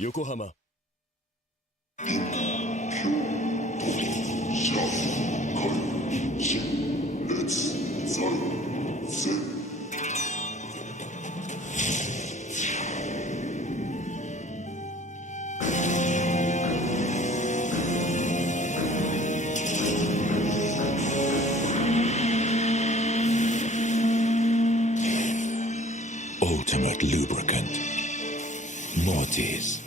横浜Ultimate lubricant. Mortis.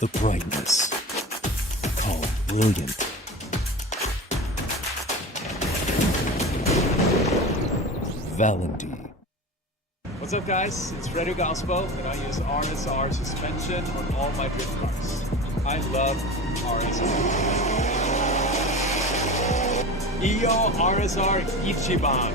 The brightness called brilliant. Valenti. What's up, guys? It's Fredo Gaspo, and I use RSR suspension on all my drift cars. I love RSR. Iyo RSR Ichiban.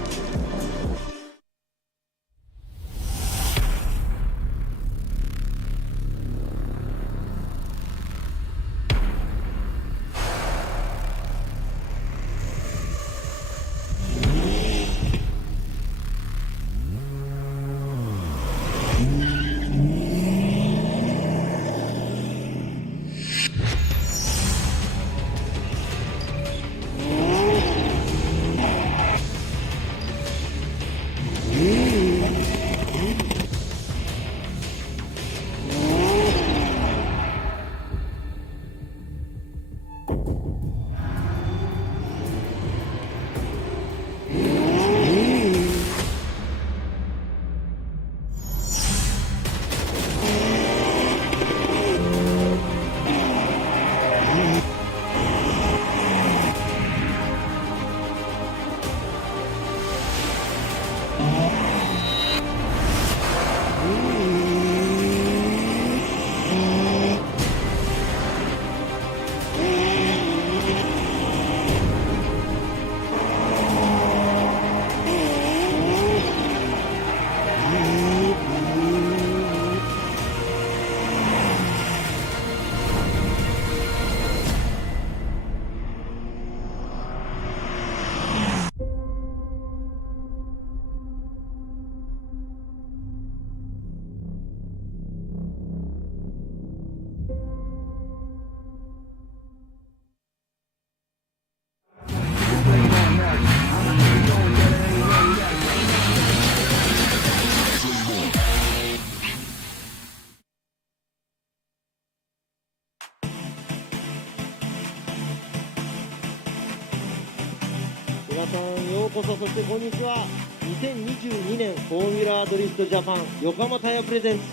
皆さんようこそ、そしてこんにちは。2022年フォーミュラードリフトジャパン横浜タイヤプレゼンツ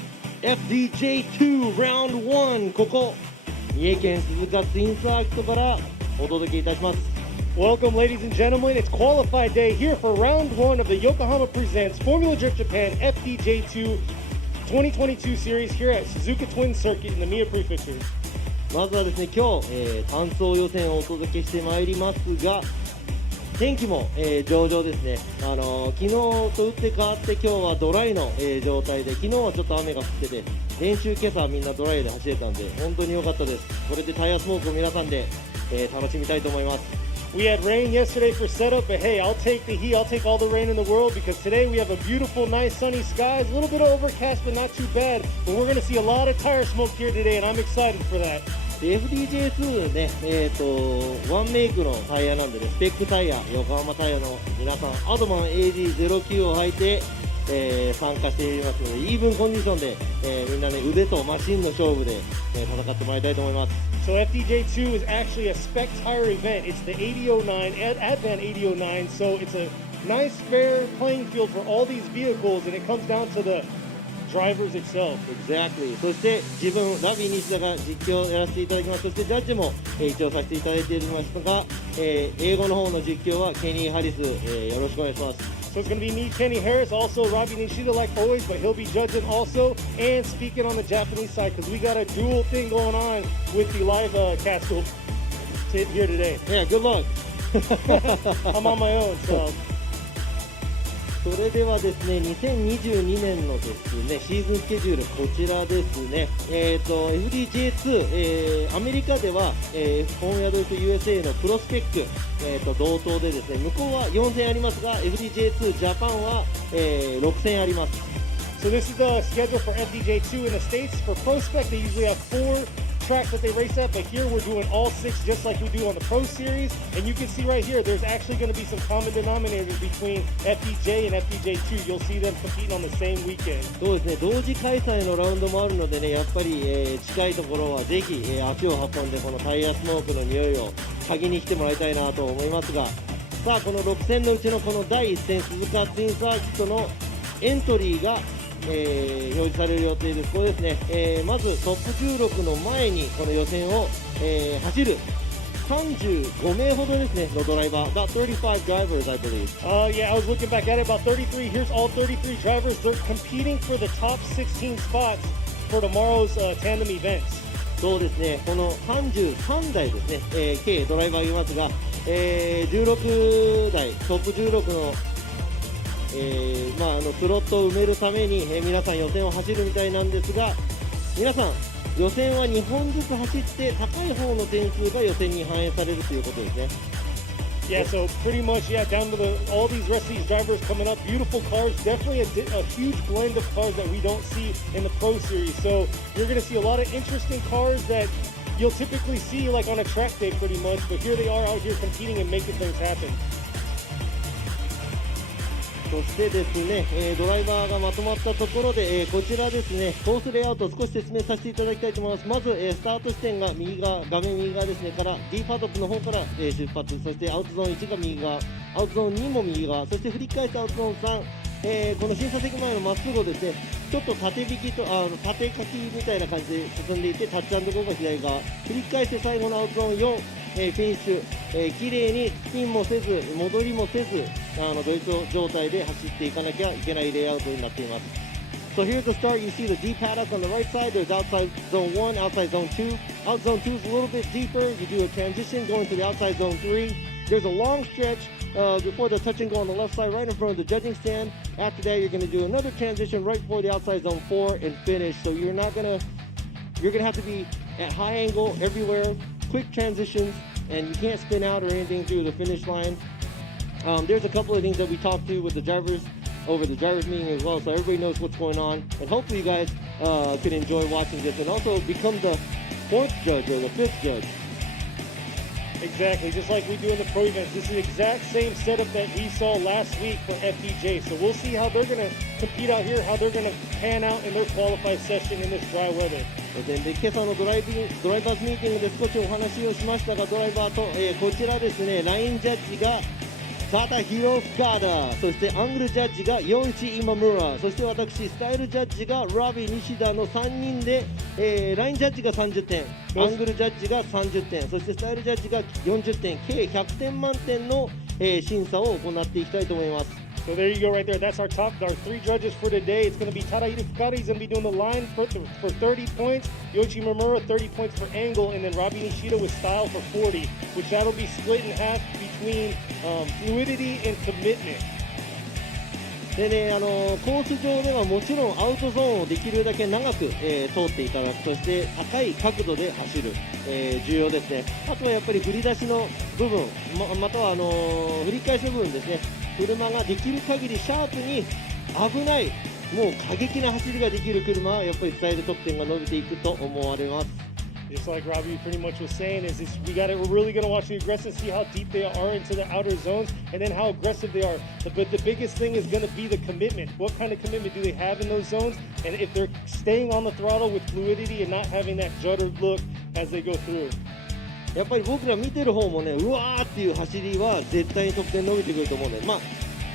FDJ2 Round 1、ここ三重県鈴鹿ツインサーキットからお届けいたします。 Welcome, ladies and gentlemen. It's qualified day here for round 1 of the Yokohama Presents Formula Drift Japan FDJ2 2022 series here at Suzuka Twin Circuit in the Mie Prefecture. まずはですね今日、単走予選をお届けしてまいりますが、天気も、上々ですね、昨日と打って変わって今日はドライの、状態で、昨日はちょっと雨が降ってて練習今朝みんなドライで走れたんで本当に良かったです。これでタイヤスモークを皆さんで、楽しみたいと思います。We had rain yesterday for setup, but hey, I'll take the heat. I'll take all the rain in the world because today we have a beautiful, nice, sunny skies. A little bit overcast, but not too bad. But we're going to see a lot of tire smoke here today, and I'm excited for that. FDJ2 ね、ワンメイクのタイヤなんでね、スペックタイヤ、横浜タイヤの皆さん、アドマン AD09 を履いて、参加していますので、イーブンコンディションで、みんなね、腕とマシンの勝負で、戦ってもらいたいと思います。So FDJ2 is actually a spec tire event. It's the 8009, Advan 8009, so it's a nice fair playing field for all these vehicles, and it comes down to the drivers itself. Exactly. そして自分ラビー西田が実況をやらせていただきます。そしてジャッジも、一応させていただいていますが、英語の方の実況はケニー・ハリス、よろしくお願いします。So it's going to be me, Kenny Harris, also Robbie Nishida like always, but he'll be judging also and speaking on the Japanese side because we got a dual thing going on with the live cast here today. Yeah, good luck. I'm on my own, so. それではですね、2022年のですね、シーズンスケジュール、こちらですね。FDJ2、アメリカでは、フォーミュラドリフト USA のプロスペック、同等でですね、向こうは4戦ありますが、FDJ2 ジャパンは、6戦あります。So this is the schedule for FDJ2 in the States. For Pro Spec, they usually have 4 tracks that they race at, but here we're doing all 6 just like we do on the Pro Series. And you can see right here, there's actually going to be some common denominators between FDJ and FDJ2. You'll see them competing on the same weekend. そうですね、同時開催のラウンドもあるのでね、やっぱり、近いところはぜひ、足を運んでこのタイヤスモークの匂いを嗅ぎに来てもらいたいなと思いますが、さあこの6戦のうちのこの第1戦、鈴鹿ツインサーキットのエントリーが表示される予定です。これですね、まずトップ16の前にこの予選を、走る35名ほどですねのドライバー、about 35 drivers, I believe. Yeah, I was looking back at it, about 33. Here's all 33 drivers. They're competing for the top 16 spots for tomorrow's Tandem events. そうですね、この33台ですね、計ドライバーいますが、16台、トップ16のスロットを埋めるために、皆さん予選を走るみたいなんですが、皆さん予選は2本ずつ走って高い方の点数が予選に反映されるということですね。Yeah, so pretty much, yeah, down to all these rest of these drivers coming up, beautiful cars, definitely a huge blend of cars that we don't see in the Pro Series. So you're going to see a lot of interesting cars that you'll typically see like on a track day pretty much, but here they are out here competing and making things happen. そしてですね、ドライバーがまとまったところで、こちらですね、コースレイアウトを少し説明させていただきたいと思います。まず、スタート地点が右側、画面右側ですね、から D パドックの方から、出発、そしてアウトゾーン1が右側、アウトゾーン2も右側、そして振り返ってアウトゾーン3、この審査席前のまっすぐをですね、ちょっと縦引きと縦書きみたいな感じで進んでいて、タッチ&ゴーが左側、振り返って最後のアウトゾーン4、フィニッシュ、綺麗にスピンもせず戻りもせずドイツ状態で走っていかなきゃいけないレイアウトになっています。So here's the start. You see the D paddock on the right side. There's outside zone 1, outside zone 2. Out zone 2 is a little bit deeper. You do a transition going to the outside zone 3. There's a long stretch before the touch and go on the left side right in front of the judging stand. After that, you're going to do another transition right before the outside zone 4 and finish. So you're going to have to be at high angle everywhere, quick transitions, and you can't spin out or anything through the finish line. There's a couple of things that we talked to with the drivers over the drivers meeting as well, so everybody knows what's going on, and hopefully you guys can enjoy watching this and also become the 4th judge or the 5th judge. Exactly, just like we do in the pro events. This is the exact same setup that we saw last week for FDJ. So we'll see how they're going to compete out here, how they're going to pan out in their qualified session in this dry weather. で今朝のドライバーズミーティングで少しお話をしましたが、ドライバーと、こちらですね、ラインジャッジが佐田博深田、そしてアングルジャッジが与内今村、そして私スタイルジャッジがラビー西田の3人で、ラインジャッジが30点、アングルジャッジが30点、そしてスタイルジャッジが40点、計100点満点の、審査を行っていきたいと思います。So there you go right there. That's our 3 judges for today. It's going to be Tadahiro Fukada. He's going to be doing the line for 30 points. Yoichi Mamura, 30 points for angle. And then Robbie Nishida with style for 40, which that'll be split in half between fluidity and commitment. でね、コース上ではもちろんアウトゾーンをできるだけ長く、通っていただく、そして高い角度で走る、重要ですね。あとはやっぱり振り出しの部分、または振り返しの部分ですね。車ができる限りシャープに危ない、もう過激な走りができる車はやっぱりスタイル得点が伸びていくと思われます。Just like Robbie pretty much was saying, we're really going to watch the aggressive, see how deep they are into the outer zones, and then how aggressive they are. But the biggest thing is going to be the commitment. What kind of commitment do they have in those zones? And if they're staying on the throttle with fluidity and not having that juddered look as they go through. やっぱり僕ら見てる方もね、うわーっていう走りは絶対に得点伸びてくると思うので、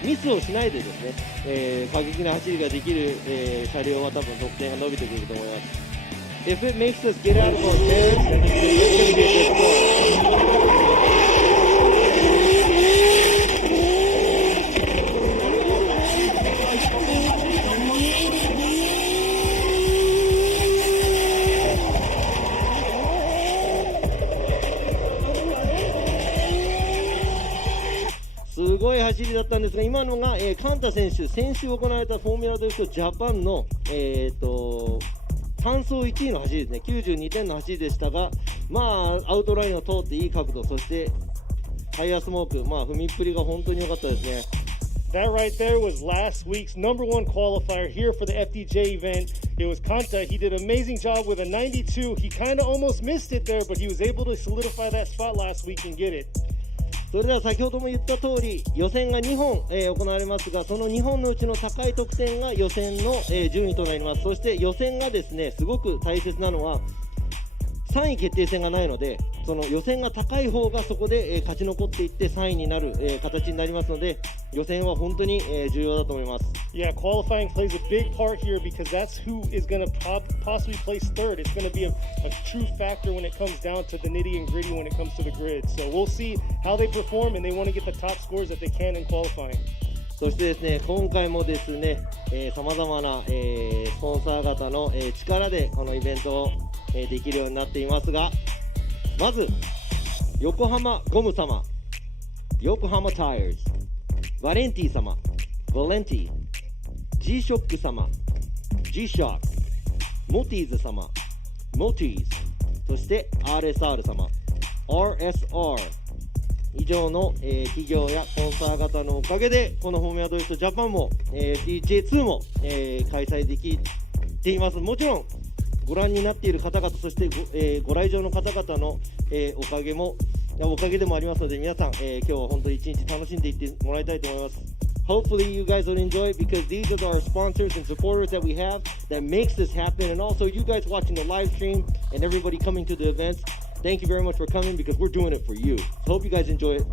ミスをしないでですね、過激な走りができる、車両は多分得点が伸びてくると思います。If it makes us get out of our chairs, then it's going to be a good score. すごい走りだったんですが、今のが、カンタ選手、先週行われたフォーミュラドリフトジャパンの、単走1位の走りですね。92点の走りでしたが、アウトラインを通っていい角度、そしてタイヤスモーク、踏みっぷりが本当に良かったですね。That right there was last week's #1 qualifier here for the FDJ event. It was Kanta. He did an amazing job with a 92. He kind of almost missed it there, but he was able to solidify that spot last week and get it. それでは先ほども言った通り、予選が2本、行われますが、その2本のうちの高い得点が予選の、順位となります。そして予選がですね、すごく大切なのは3位決定戦がないので、その予選が高い方がそこで、勝ち残っていって3位になる、形になりますので、予選は本当に、重要だと思います。Yeah, qualifying plays a big part here because that's who is going to possibly place third. It's going to be a true factor when it comes down to the nitty and gritty when it comes to the grid. So we'll see how they perform, and they want to get the top scores that they can in qualifying. そしてですね、今回もですね、様々な、スポンサー方の、力でこのイベントを、できるようになっていますが、まず横浜ゴム様、横浜タイヤーズ、バレンティ様、バレンティ、G ショック様、G ショック、モティーズ様、モティーズ、そして RSR 様、RSR、以上の、企業やスポンサー方のおかげでこのフォーミュラドリフトジャパンも、FDJ2 も、開催できています。もちろんご覧になっている方々、そしてご来場の方々の、おかげでもありますので、皆さん、今日は本当に一日楽しんでいってもらいたいと思います。Hopefully you guys will enjoy it because these are our sponsors and supporters that we have that makes this happen, and also you guys watching the live stream and everybody coming to the events. Thank you very much for coming because we're doing it for you. So hope you guys enjoy it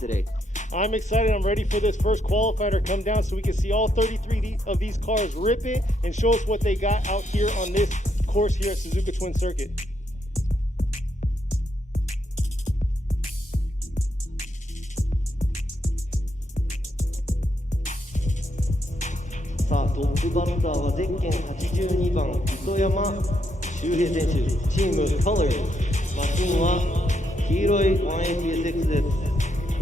today. I'm excited. I'm ready for this first qualifier to come down so we can see all 33 of these cars rip it and show us what they got out here on this course here at Suzuka Twin Circuit. さあ、トップバッターはゼッケン82番糸山修平選手、チームカラー、マシンは黄色い 180SX です。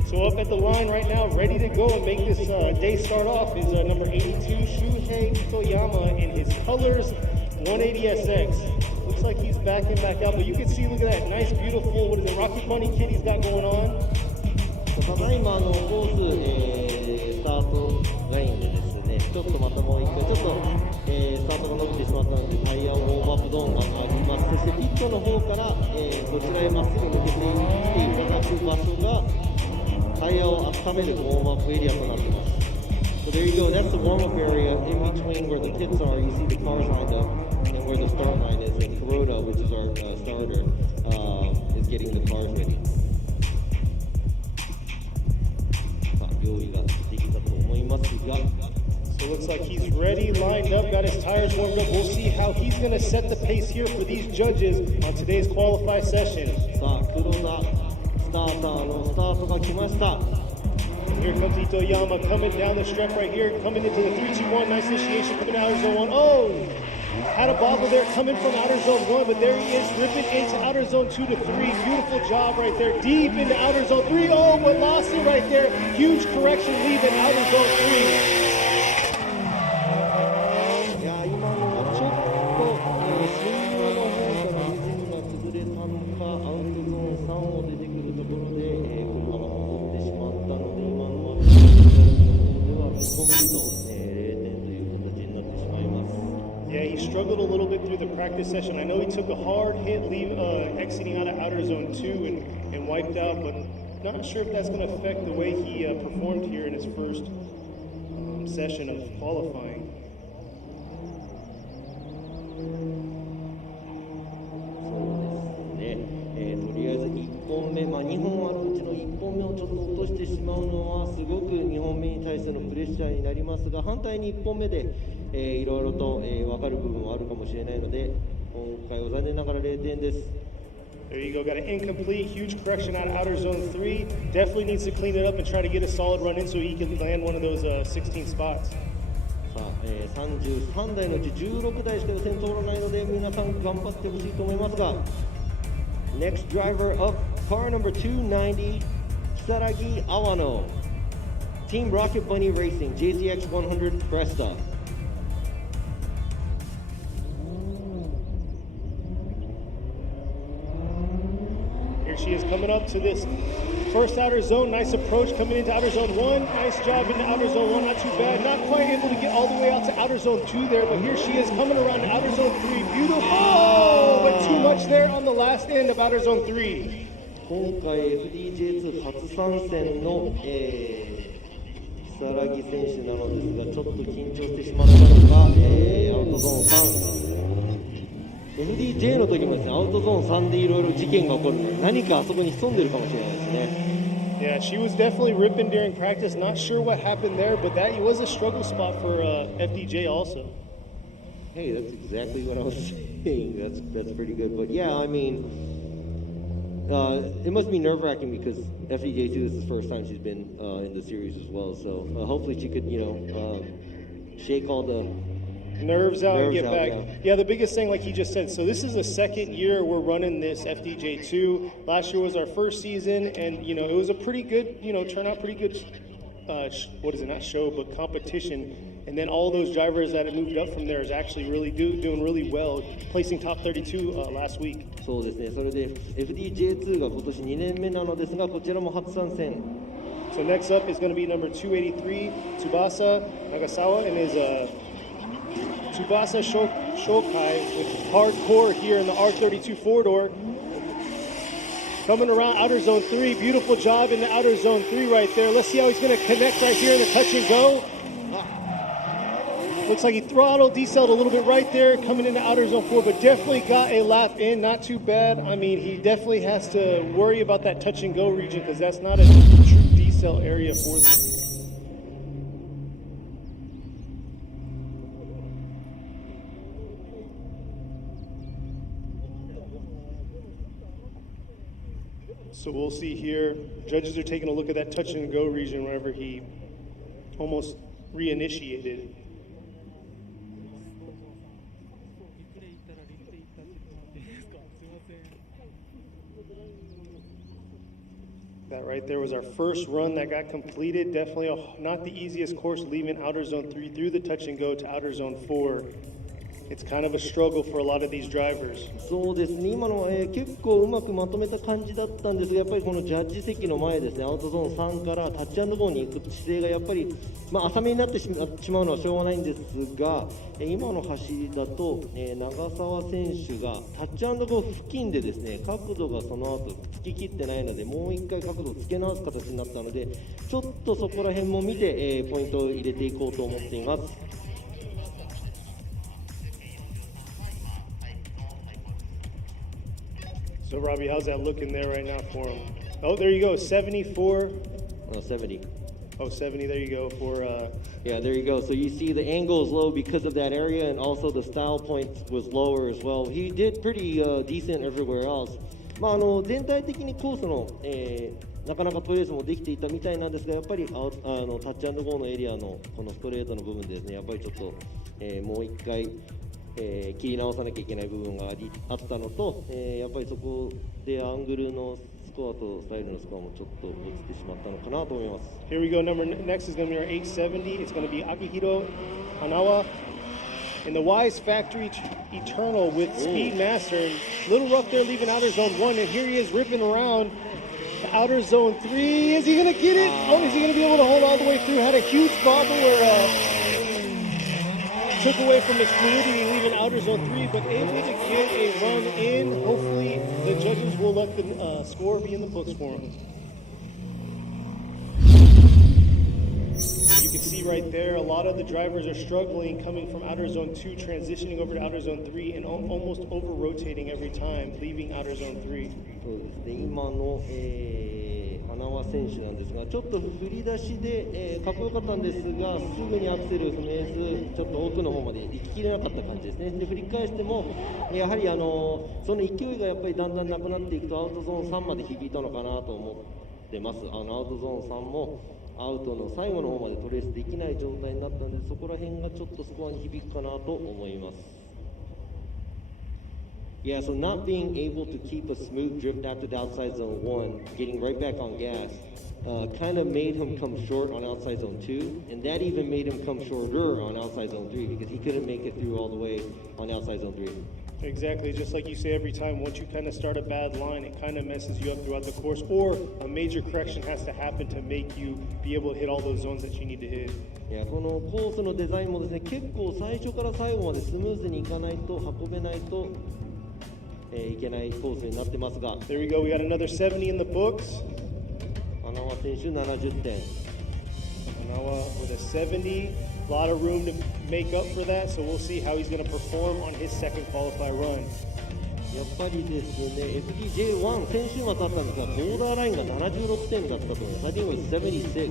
So up at the line right now, ready to go and make this day start off is number 82, Shuhei Itoyama in his colors 180SX. Looks like he's backing back out, but you can see, look at that nice, beautiful, what is it, Rocky Bunny kit he's got going on. ただいまコース、スタートラインでですね、ちょっとまたもう一回、ちょっと、スタートが伸びてしまったので、タイヤをウォームアップゾーンがあります。そしてピットの方から、こちらへまっすぐ抜けてきていただく場所が、タイヤを温めるウォームアップエリアとなっています。So there you go, that's the warm-up area in between where the pits are. You see the cars lined up and where the start line is. And Kuroda, which is our starter, is getting the cars ready. さあ、用意ができたと思いますが。So it looks like he's ready, lined up, got his tires warmed up. We'll see how he's going to set the pace here for these judges on today's qualify session. さあ、黒田スターターのスタートが来ました。Here comes Itoyama coming down the stretch right here, coming into the 3-2-1. Nice initiation coming out of zone 1. Oh! Had a bobble there coming from outer zone 1, but there he is, ripping into outer zone 2 to 3. Beautiful job right there, deep into outer zone 3. Oh, but lost it right there. Huge correction, leaving outer zone 3. いや今のはちょっと、スイングの方からリズムが崩れたのか、アウトゾーン3を出てくるところで、車が戻ってしまったので、今のはでは1本目と、0点という形になってしまいます。Yeah, he struggled a little bit through the practice session. I know he took a hard hit exiting out of outer zone 2 and wiped out, but not sure if that's going to affect the way he performed here in his first session of qualifying. そうですね、とりあえず1本目、2本あるうちの1本目をちょっと落としてしまうのはすごく2本目に対してのプレッシャーになりますが、反対に1本目でいろいろと分かる部分はあるかもしれないので、今回は残念ながら0点です。 There you go, got an incomplete, huge correction out of outer zone 3. Definitely needs to clean it up and try to get a solid run in so he can land one of those 16 spots. さあ、33台のうち16台しか予選通らないので皆さん頑張ってほしいと思いますが、 Next driver of car number 290, Kisaragi Awano, Team Rocket Bunny Racing, JZX 100 Cresta. Here she is coming up to this first outer zone. Nice approach coming into outer zone 1. Nice job into outer zone 1. Not too bad. Not quite able to get all the way out to outer zone 2 there, but here she is coming around to outer zone 3. Beautiful. Oh, but too much there on the last end of outer zone 3. 今回 FDJ2 初参戦の、如月選手なのですが、ちょっと緊張してしまったのか、アウトゾーン3。FDJ の時もですね、アウトゾーン3でいろいろ事件が起こるので、何かあそこに潜んでるかもしれないですね。Yeah, she was definitely ripping during practice. Not sure what happened there, but that was a struggle spot for FDJ also. Hey, that's exactly what I was saying. That's pretty good. But yeah, I mean, it must be nerve-wracking because FDJ2 is the first time she's been in the series as well. So hopefully she could, shake all the nerves out and get back. Yeah. Yeah, the biggest thing, like he just said, so this is the second year we're running this FDJ2. Last year was our first season, and it was a pretty good, turnout, pretty good. What is it? Not show, but competition. And then all those drivers that have moved up from there is actually really doing really well, placing top 32 last week. そうですね。それで FDJ2 が今年2年目なのですが、こちらも初参戦。So next up is going to be number 283, Tsubasa Nagasawa, and his Tsubasa Shokai with hardcore here in the R32 four-door. Coming around outer zone 3, beautiful job in the outer zone 3 right there. Let's see how he's going to connect right here in the touch and go. Looks like he throttled, decelled a little bit right there, coming into outer zone 4, but definitely got a lap in, not too bad. I mean, he definitely has to worry about that touch and go region because that's not a true decel area for them. So we'll see here. Judges are taking a look at that touch and go region whenever he almost reinitiated. That right there was our first run that got completed. Definitely not the easiest course, leaving outer zone 3 through the touch and go to outer zone 4. It's kind of a struggle for a lot of these drivers. そうですね。今のは、結構うまくまとめた感じだったんですが、やっぱりこのジャッジ席の前ですね、アウトゾーン3からタッチ&ゴーに行く姿勢がやっぱり、浅めになってしまうのはしょうがないんですが、今の走りだと、長澤選手がタッチ&ゴー付近でですね、角度がその後つききってないので、もう一回角度をつけ直す形になったので、ちょっとそこら辺も見て、ポイントを入れていこうと思っています。So Robbie, how's that looking there right now for him? Oh, there you go, 74. 70. Oh, 70, there you go for... Yeah, there you go. So you see the angle is low because of that area, and also the style point was lower as well. He did pretty decent everywhere else. 全体的にコースの、なかなかトレースもできていたみたいなんですが、やっぱりタッチ&ゴーのエリアのこのストレートの部分でですね、やっぱりちょっと、もう一回、切り直さなきゃいけない部分があったのと、やっぱりそこでアングルのスコアとスタイルのスコアもちょっと落ちてしまったのかなと思います。Here we go. Next is going to be our 870. It's going to be Akihiro Hanawa in the Wise Factory Eternal with Speedmaster. Little rough there, leaving outer zone 1, and here he is ripping around the outer zone 3. Is he going to get it? Oh, is he going to be able to hold all the way through? Had a huge bobble where took away from his fluidity, leaving outer zone 3, but able to get a run in. Hopefully, the judges will let the score be in the books for him. You can see right there, a lot of the drivers are struggling coming from outer zone 2, transitioning over to outer zone 3, and almost over-rotating every time, leaving outer zone 3. そうですね、今の、花輪選手なんですが、ちょっと振り出しで、かっこよかったんですが、すぐにアクセル踏めず、ちょっと奥の方まで行ききれなかった感じですね。で、振り返しても、やはりその勢いがやっぱりだんだんなくなっていくと、アウトゾーン3まで響いたのかなと思ってます。アウトゾーン3もアウトの最後の方までトレースできない状態になったので、そこら辺がちょっとスコアに響くかなと思います。Yeah, so not being able to keep a smooth drift after the outside zone 1, getting right back on gas, kind of made him come short on outside zone 2, and that even made him come shorter on outside zone 3 because he couldn't make it through all the way on outside zone 3. Exactly, just like you say every time, once you kind of start a bad line, it kind of messes you up throughout the course, or a major correction has to happen to make you be able to hit all those zones that you need to hit. いや、このコースのデザインもですね、結構最初から最後までスムーズにいかないと運べないといけないコースになってますが。There we go. We got another 70 in the books. 花輪選手70点。Hanawa with a 70. A lot of room to make up for that, so we'll see how he's going to perform on his second qualify run. やっぱりですね、FDJ1 先週末あったんですが、ボーダーラインが76点だったと思います。I think it was 76.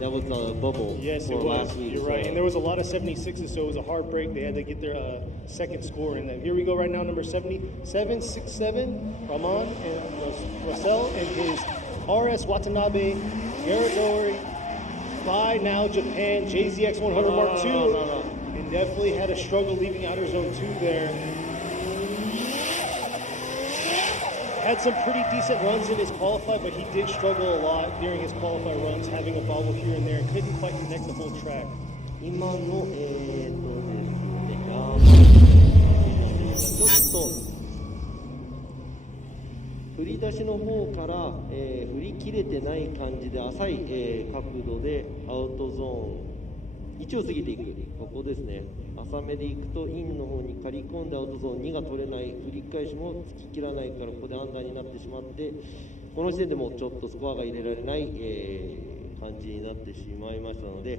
That was a bubble yes, for it was. last week. You're right. And there was a lot of 76s, so it was a hard break. They had to get their second score in there. Here we go right now, number 77, 67, Rahman and Russell and his RS Watanabe, Yaradori, by now Japan, JZX 100 Mark II. And definitely had a struggle leaving outer zone 2 there. Had some pretty decent runs in his qualify, but he did struggle a lot during his qualify runs, having a bobble here and there, and couldn't quite connect the whole track. 今のちょっと振り出しの方から、振り切れてない感じで浅い、角度でアウトゾーン1を過ぎていく、ここですね。浅めでいくとインの方に刈り込んでアウトゾーン2が取れない、振り返しもつききらないからここでアンダーになってしまって、この時点でもうちょっとスコアが入れられない、感じになってしまいましたので、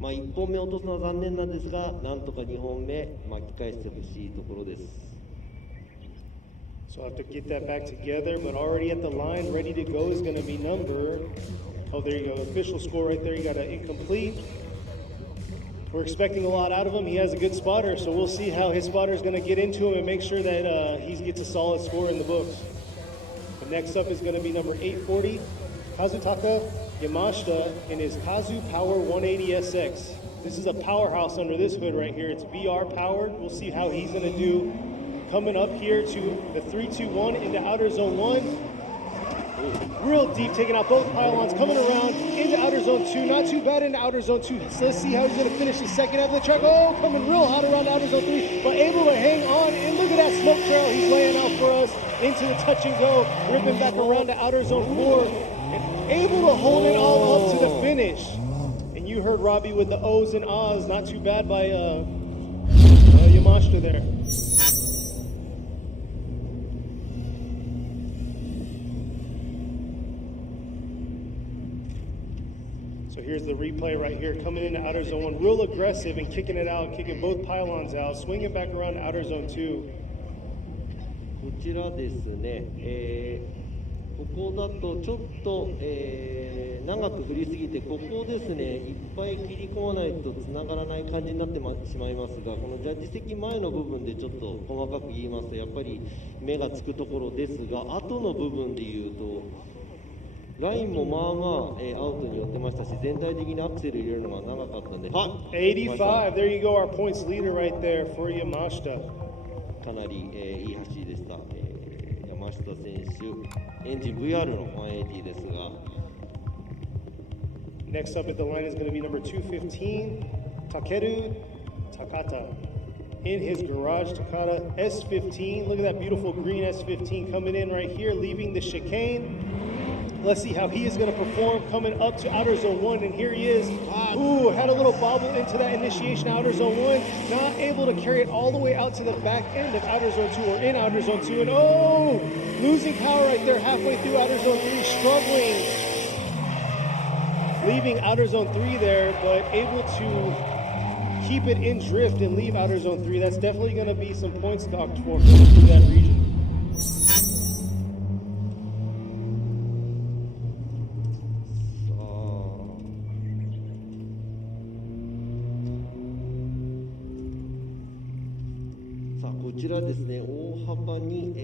まあ、1本目落とすのは残念なんですが、なんとか2本目巻き返してほしいところです。So I'll have to get that back together, but already at the line, ready to go is going to be number, oh, there you go, official score right there, you got an incomplete. We're expecting a lot out of him. He has a good spotter, so we'll see how his spotter is going to get into him and make sure that he gets a solid score in the books. But next up is going to be number 840, Kazutaka Yamashita in his Kazu Power 180SX. This is a powerhouse under this hood right here. It's VR powered. We'll see how he's going to do coming up here to the 3-2-1 into outer zone 1. Real deep, taking out both pylons, coming around into outer zone 2. Not too bad into outer zone 2. So let's see how he's going to finish the second half of the track. Oh, coming real hot around outer zone 3, but able to hang on. And look at that smoke trail he's laying out for us into the touch and go, ripping back around to outer zone 4, and able to hold it all up to the finish. And you heard Robbie with the O's and Ahs. Not too bad by Yamashita there. So here's the replay right here, coming into outer zone 1, real aggressive and kicking it out, kicking both pylons out, swinging back around to outer zone 2. こちらですね、ここだとちょっと、長く振りすぎて、ここですね、いっぱい切り込まないとつながらない感じになってしまいますが、このジャッジ席前の部分でちょっと細かく言いますと、やっぱり目がつくところですが、後の部分で言うと、ラインもまあまあ、アウトに寄ってましたし、全体的にアクセル入れるのが長かったんで、85. There you go, our points leader right there for Yamashita. かなり、いい走りでした、山下選手、エンジン VR の180ですが。Next up at the line is going to be number 215, Takeru Takata. In his garage, Takata S15. Look at that beautiful green S15 coming in right here, leaving the chicane. Let's see how he is going to perform coming up to outer zone 1, and here he is. Ooh, had a little bobble into that initiation outer zone 1, not able to carry it all the way out to the back end of outer zone 2 or in outer zone 2, and oh, losing power right there halfway through outer zone 3, struggling. Leaving outer zone 3 there, but able to keep it in drift and leave outer zone 3. That's definitely going to be some points docked for him through that region. こちらですね、大幅に、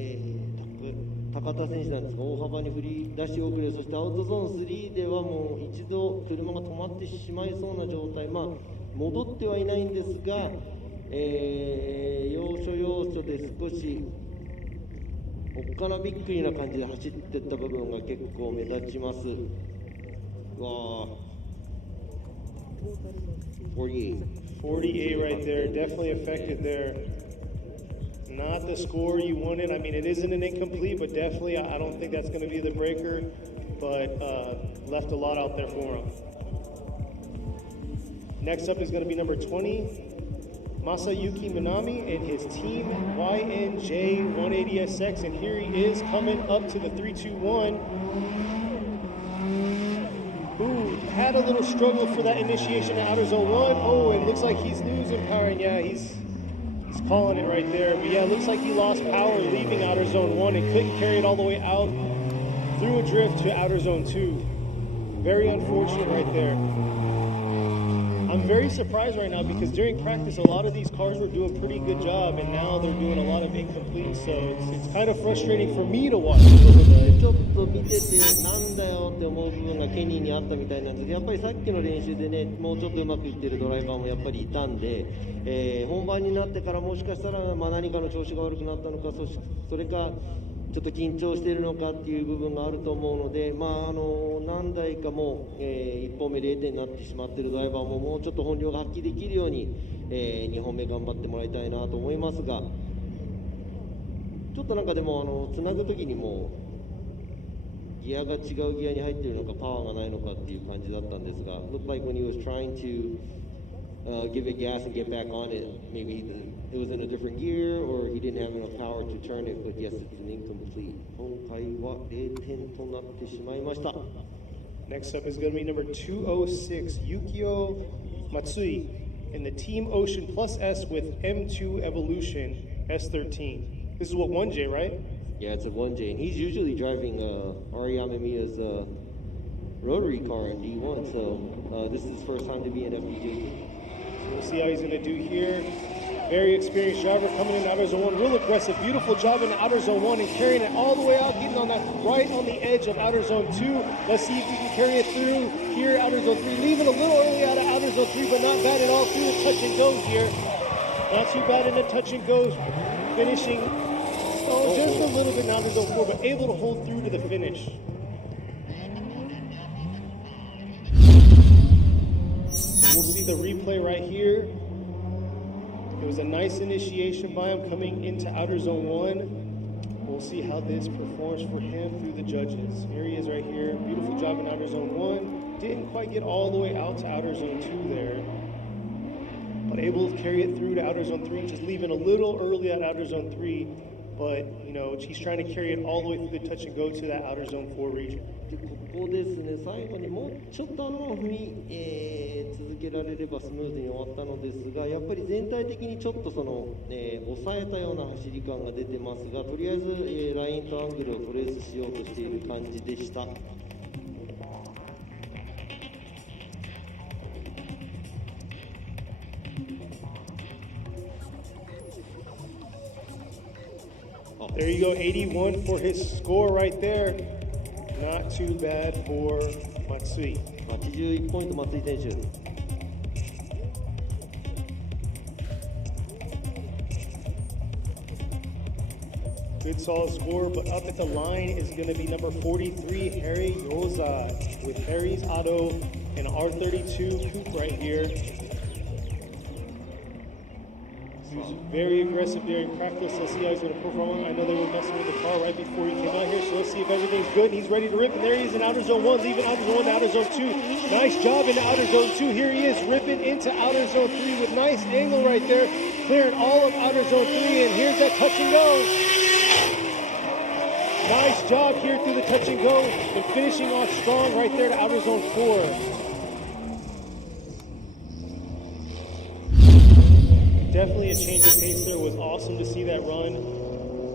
高田選手なんですが、大幅に振り出し遅れ、そしてアウトゾーン3ではもう一度車が止まってしまいそうな状態、戻ってはいないんですが、要所要所で少しおっかなびっくりな感じで走っていった部分が結構目立ちます。48 right there, definitely affected there. Not the score you wanted. I mean, it isn't an incomplete, but definitely I don't think that's going to be the breaker, but left a lot out there for him. Next up is going to be number 20, Masayuki Minami and his team YNJ 180SX, and here he is coming up to the 321. Ooh, had a little struggle for that initiation at outer zone 1. Oh, it looks like he's losing power, and yeah, he's calling it right there. But yeah, it looks like he lost power leaving outer zone 1 and couldn't carry it all the way out through a drift to outer zone 2. Very unfortunate right there. I'm very surprised right now because during practice, a lot of these cars were doing a pretty good job, and now they're doing a lot of incomplete. So it's kind of frustrating for me to watch. ちょっと見ててなんだよって思う部分がケニーにあったみたいなんですけど、やっぱりさっきの練習でね、もうちょっとうまくいってるドライバーもやっぱりいたんで、本番になってからもしかしたら、何かの調子が悪くなったのか、それかちょっと緊張しているのかっていう部分があると思うので、何台かもう、1本目0点になってしまっているドライバーももうちょっと本領が発揮できるように、2本目頑張ってもらいたいなと思いますが、ちょっとなんかでもつなぐときにもギアが違うギアに入っているのかパワーがないのかっていう感じだったんですが、looked like when he was trying to give it gas and get back on it, maybe it was in a different gear or he didn't have enough power to turn it, but yes, it's an incomplete. 今回は0点となってしまいました。 Next up is going to be number 206, Yukio Matsui in the Team Ocean Plus S with M2 Evolution S13. This is what 1J, right? Yeah, it's a 1J, and he's usually driving Ari Yamamiya's rotary car in D1, so this is his first time to be in FDJ2. We'll see how he's going to do here. Very experienced driver coming in outer zone 1. Real aggressive. Beautiful job in outer zone 1 and carrying it all the way out, getting on that right on the edge of outer zone 2. Let's see if he can carry it through here, outer zone 3. Leaving a little early out of outer zone 3, but not bad at all through the touch and goes here. Not too bad in the touch and goes. Finishing just a little bit in outer zone 4, but able to hold through to the finish. We'll see the replay right here. It was a nice initiation by him coming into outer zone 1. We'll see how this performs for him through the judges. Here he is right here. Beautiful job in outer zone 1. Didn't quite get all the way out to outer zone 2 there, but able to carry it through to outer zone 3, just leaving a little early at outer zone 3. But, he's trying to carry it all the way through the touch and go to that outer zone 4 region. ここですね、最後にもうちょっと踏み、続けられればスムーズに終わったのですが、やっぱり全体的にちょっと抑えたような走り感が出てますが、とりあえず、ラインとアングルをトレースしようとしている感じでした。There you go, 81 for his score right there. not too bad for Matsui. 81ポイント松井選手。Good solid score, but up at the line is going to be number 43, Harry Yoza, with Harry's auto and R32 coupe right here. He's very aggressive, very practice. Let's see how he's going to perform. I know they were messing with the car right before he came out here, so let's see if everything's good. He's ready to rip, and there he is in outer zone 1, leaving outer zone 1 to outer zone 2. Nice job into outer zone 2. Here he is, ripping into outer zone 3 with nice angle right there, clearing all of outer zone 3, and here's that touch and go. Nice job here through the touch and go, and finishing off strong right there to outer zone 4. Definitely a change of pace there. It was awesome to see that run.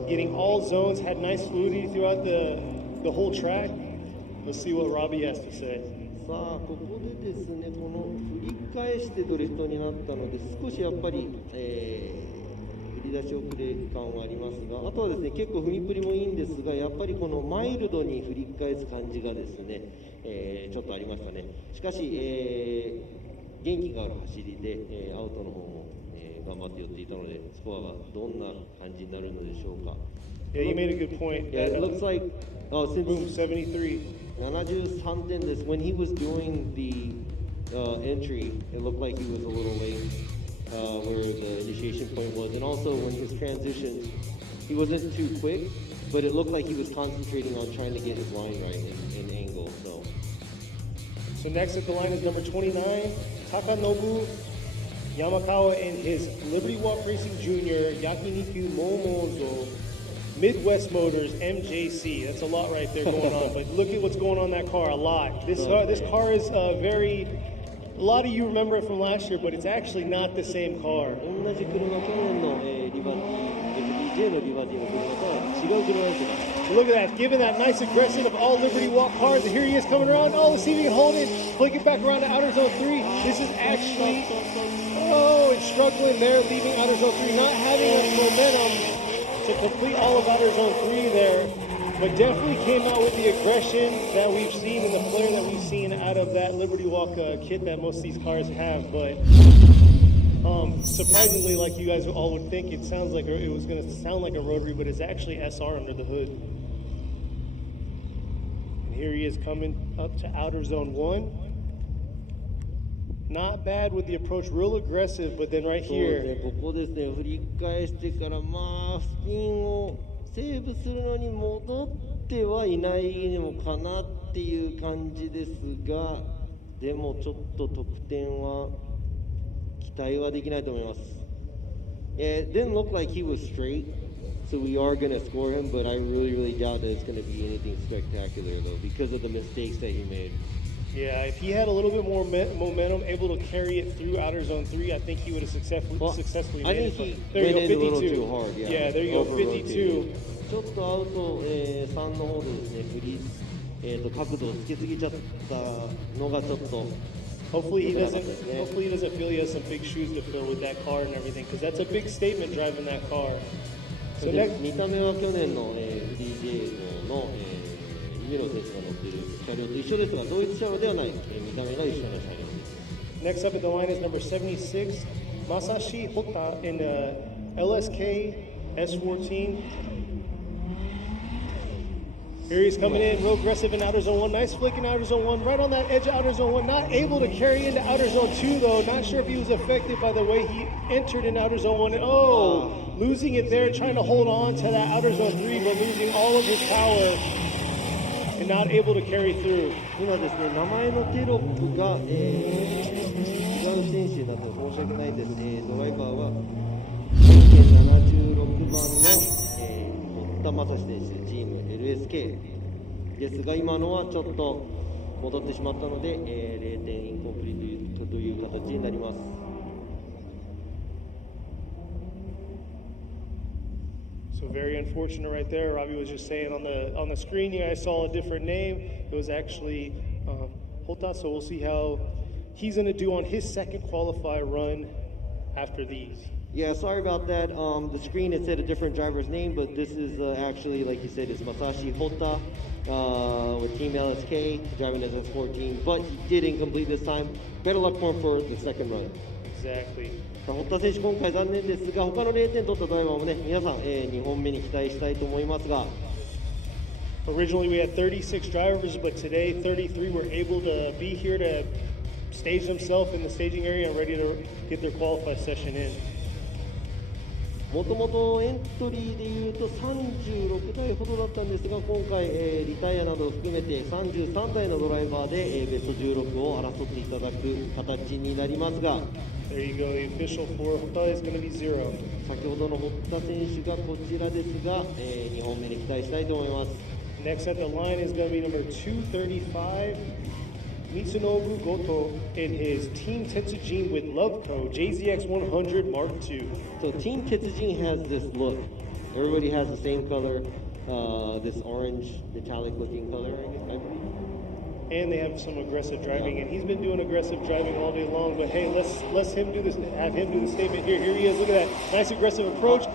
Getting all zones, had nice fluidity throughout the whole track. Let's see what Robbie has to say. さあここでですね、この振り返してドリフトになったので少しやっぱり、振り出し遅れ感はありますが、あとはですね結構踏みっぷりもいいんですが、やっぱりこのマイルドに振り返す感じがですね、ちょっとありましたね。しかし、元気がある走りで、アウトの方も、頑張って寄っていたので、スコアがどんな感じになるのでしょうか。Yeah, you made a good point. Yeah, it looks like boom, 73. 73点です。When he was doing the entry, it looked like he was a little late where the initiation point was, and also when his transitions, he wasn't too quick, but it looked like he was concentrating on trying to get his line right and angle. So next at the line is number 29, Takanobu Yamakawa and his Liberty Walk Racing Jr. Yakiniku Momozo. Midwest Motors MJC. That's a lot right there going on. But look at what's going on in that car. A lot. This car is very. A lot of you remember it from last year, but it's actually not the same car. 同じ車、去年の、リバティ FDJ のリバティの車とは違う車ですが。Look at that, giving that nice aggressive of all Liberty Walk cars. And here he is coming around. Oh, let's see if he can hold it. Flick it back around to outer zone 3. This is actually. Oh, it's struggling there, leaving outer zone 3, not having enough momentum to complete all of outer zone 3 there, but definitely came out with the aggression that we've seen and the flair that we've seen out of that Liberty Walk kit that most of these cars have. But surprisingly, like you guys all would think, it sounds like it was going to sound like a rotary, but it's actually SR under the hood. And here he is coming up to outer zone 1. Not bad with the approach, real aggressive, but then right そうです here. ね、ここですね、振り返してからまあ付近をセーブするのに戻ってはいないにもかなっていう感じですが、でもちょっと得点は期待はできないと思います。It didn't look like he was straight, so we are going to score him, but I really doubt that it's going to be anything spectacular though because of the mistakes that he made. Yeah, if he had a little bit more momentum, able to carry it through outer zone 3, I think he would have successfully I made think it. he There you went in a go, little 52. too hard. Yeah, there you go, 52. ちょっとアウト、3の方でですね、角度をつけすぎちゃったのがちょっと。Hopefully he doesn't feel he has some big shoes to fill with that car and everything, because that's a big statement driving that car. So で next, 見た目は去年の、FDJ の、夢野選手が乗っている車両と一緒ですが、同一車両ではない、見た目が一緒の車両です。 next up at the line is number 76, Masashi Hota in the LSK S14. Here he's coming in, real aggressive in outer zone 1. Nice flick in outer zone 1, right on that edge of outer zone 1. Not able to carry into outer zone 2, though. Not sure if he was affected by the way he entered in outer zone 1. Oh, losing it there, trying to hold on to that outer zone 3, but losing all of his power and not able to carry through. 今ですね、名前のテロップが、違う選手だと申し訳ないです。ドライバーは76番の、堀田正史選手、チーム LSK ですが、今のはちょっと戻ってしまったので、0点インコンプリートという形になります。So very unfortunate right there. Robbie was just saying on the screen, you guys saw a different name. It was actually Hota, so we'll see how he's going to do on his second qualify run after these. Yeah, sorry about that. The screen, it said a different driver's name, but this is actually, like you said, it's Masashi Hotta with Team LSK, driving as S14, but he didn't complete this time. Better luck for him for the second run. Exactly. 堀田選手、今回残念ですが、他の0点取ったドライバーもね、皆さん、2本目に期待したいと思いますが。Originally we had 36 drivers, but today 33 were able to be here to stage themselves in the staging area and ready to get their qualify session in. もともとエントリーでいうと36台ほどだったんですが、今回、リタイアなどを含めて33台のドライバーで、ベスト16を争っていただく形になりますが、 There you go, the official for Hotta is going to be 0. 先ほどの堀田選手がこちらですが、2本目に期待したいと思います。 Next at the line is going to be number 235, Mitsunobu Goto in his Team Tetsujin with Loveco JZX 100 Mark II. So Team Tetsujin has this look. Everybody has the same color, this orange metallic looking color, I believe. And they have some aggressive driving, and he's been doing aggressive driving all day long. But hey, let's him do this. Have him do the statement here. Here he is. Look at that nice aggressive approach.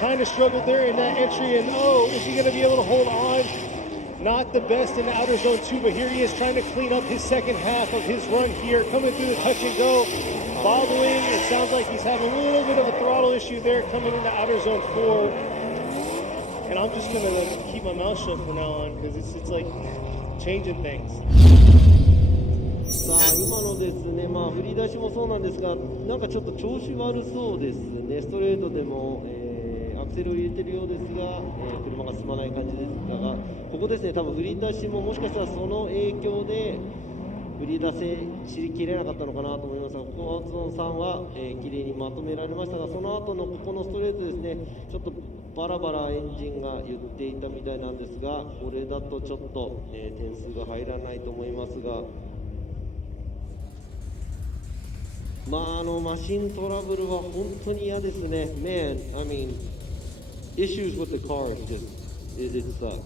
Kind of struggled there in that entry, and oh, is he going to be able to hold on? Not the best in the outer zone 2, but here he is trying to clean up his second half of his run here, coming through the touch and go, bobbling. It sounds like he's having a little bit of a throttle issue there, coming into outer zone 4. And I'm just going to keep my mouth shut from now on because it's like changing things. さあ今のですね、振り出しもそうなんですが、なんかちょっと調子悪そうですね。ストレートでも、アクセルを入れてるようですが、車が進まない感じでしたが、ここですね、多分振り出しももしかしたらその影響で振り出しきれなかったのかなと思いますが、ここはアウトゾーン3は、綺麗にまとめられましたが、その後のここのストレートですね、ちょっとバラバラエンジンが言っていたみたいなんですが、これだとちょっと、点数が入らないと思いますが、マシントラブルは本当に嫌ですね。Man, I mean, issues with the car just, it sucks.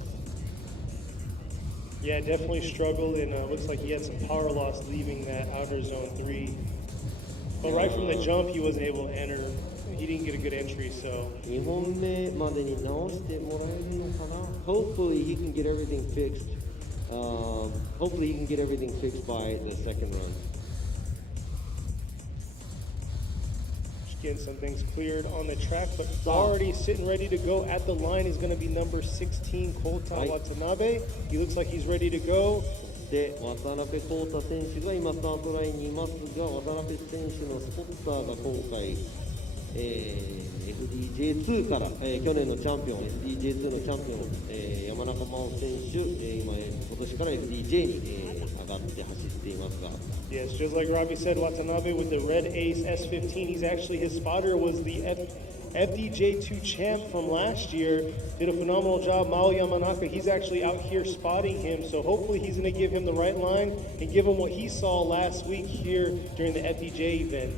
Yeah, definitely struggled, and looks like he had some power loss leaving that outer zone 3. But right from the jump, he wasn't able to enter. He didn't get a good entry, so. 2本目までに直してもらえるのかな Hopefully he can get everything fixed. Hopefully he can get everything fixed by the second run. Just getting some things cleared on the track, but already sitting ready to go at the line is going to be number 16, Kota Watanabe. He looks like he's ready to go. で、渡辺浩太選手が今スタートラインにいますが、渡辺選手のスポッターが今回、FDJ2 から、去年のチャンピオン FDJ2 のチャンピオン、山中真央選手、今年から FDJ に、上がって走っていますが。Yes, just like Robbie said, Watanabe with the red Ace S15. He's actually, his spotter was the FDJ2 champ from last year. Did a phenomenal job. Mao Yamanaka, he's actually out here spotting him. So hopefully he's going to give him the right line and give him what he saw last week here during the FDJ event.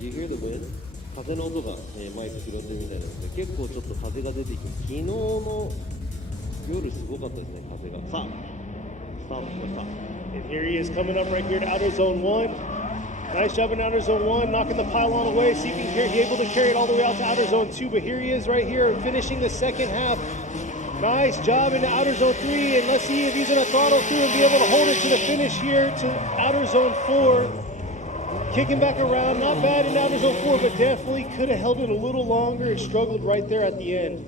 You hear the wind? 風の音が、マイク拾ってるみたいなので、結構ちょっと風が出てきて、昨日の夜すごかったですね、風が。さあ、スタートしました。And here he is coming up right here to outer zone 1. Nice job in outer zone 1, knocking the pylon away, see if he can be able to carry it all the way out to outer zone 2. But here he is right here, finishing the second half. Nice job in the outer zone 3, and let's see if he's going to throttle through and be able to hold it to the finish here to outer zone 4. Kicking back around, not bad in outer zone 4, but definitely could have held it a little longer and struggled right there at the end.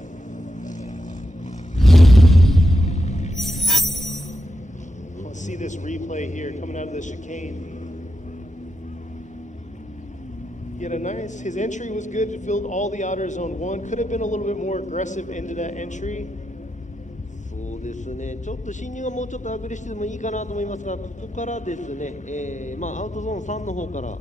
Let's see this replay here coming out of the chicane. He had a nice, his entry was good to fill all the outer zone 1. Could have been a little bit more aggressive into that entry. そうですね、ちょっと進入がもうちょっとアグレッシブでもいいかなと思いますが、ここからですね、アウトゾーン3の方から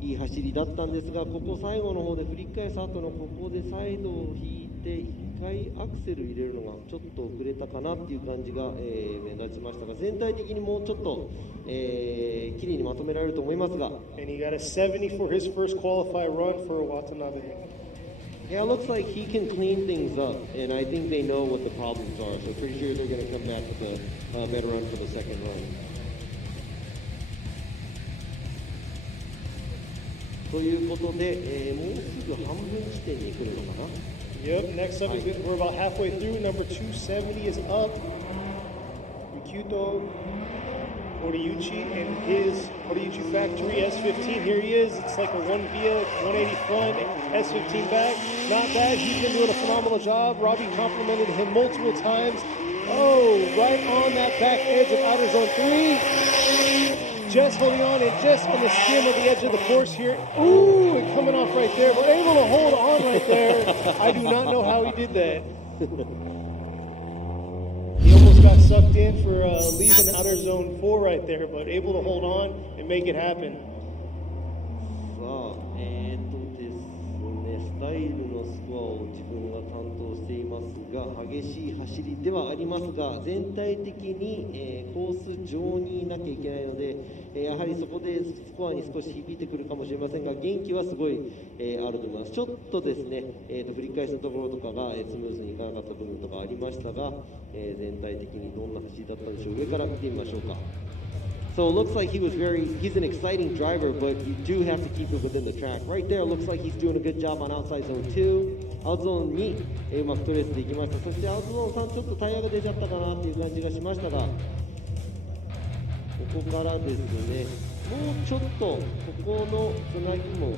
いい走りだったんですが、ここ最後の方で振り返した後のここでサイドを引いて1回アクセル入れるのがちょっと遅れたかなっていう感じが、目立ちましたが、全体的にもうちょっと、きれいにまとめられると思いますが。And he got a 70 for his first qualify run for Watanabe. Yeah, it looks like he can clean things up, and I think they know what the problems are. So pretty sure they're going to come back with a better run for the second run. ということで、もうすぐ半分地点に来るのかな。Yep, next up is we're about halfway through. Number 270 is up. Ryuto Horiuchi and his Horiuchi Factory S15. Here he is. It's like a 1 via 180 front, S15 back. Not bad. He's been doing a phenomenal job. Robbie complimented him multiple times. Oh, right on that back edge of outer zone 3. Just holding on and just on the skim of the edge of the course here. Ooh, and coming off right there. We're able to hold on right there. I do not know how he did that. He almost got sucked in for leaving outer zone 4 right there, but able to hold on and make it happen. さあ、ですね、スタイルのスコアを自分が担当していますが、激しい走りではありますが、全体的に、コース上にいなきゃいけないので、やはりそこでスコアに少し響いてくるかもしれませんが、元気はすごい、あると思います。ちょっとですね、振り返しのところとかが、スムーズにいかなかった部分とかありましたが、全体的にどんな走りだったんでしょう。上から見てみましょうか。So it looks like he's an exciting driver, but you do have to keep it within the track. Right there, it looks like he's doing a good job on outside zone 2. アウトゾーン2、うまくトレースできました。そしてアウトゾーン3、ちょっとタイヤが出ちゃったかなっていう感じがしましたが、ここからですね、もうちょっとここのつなぎも、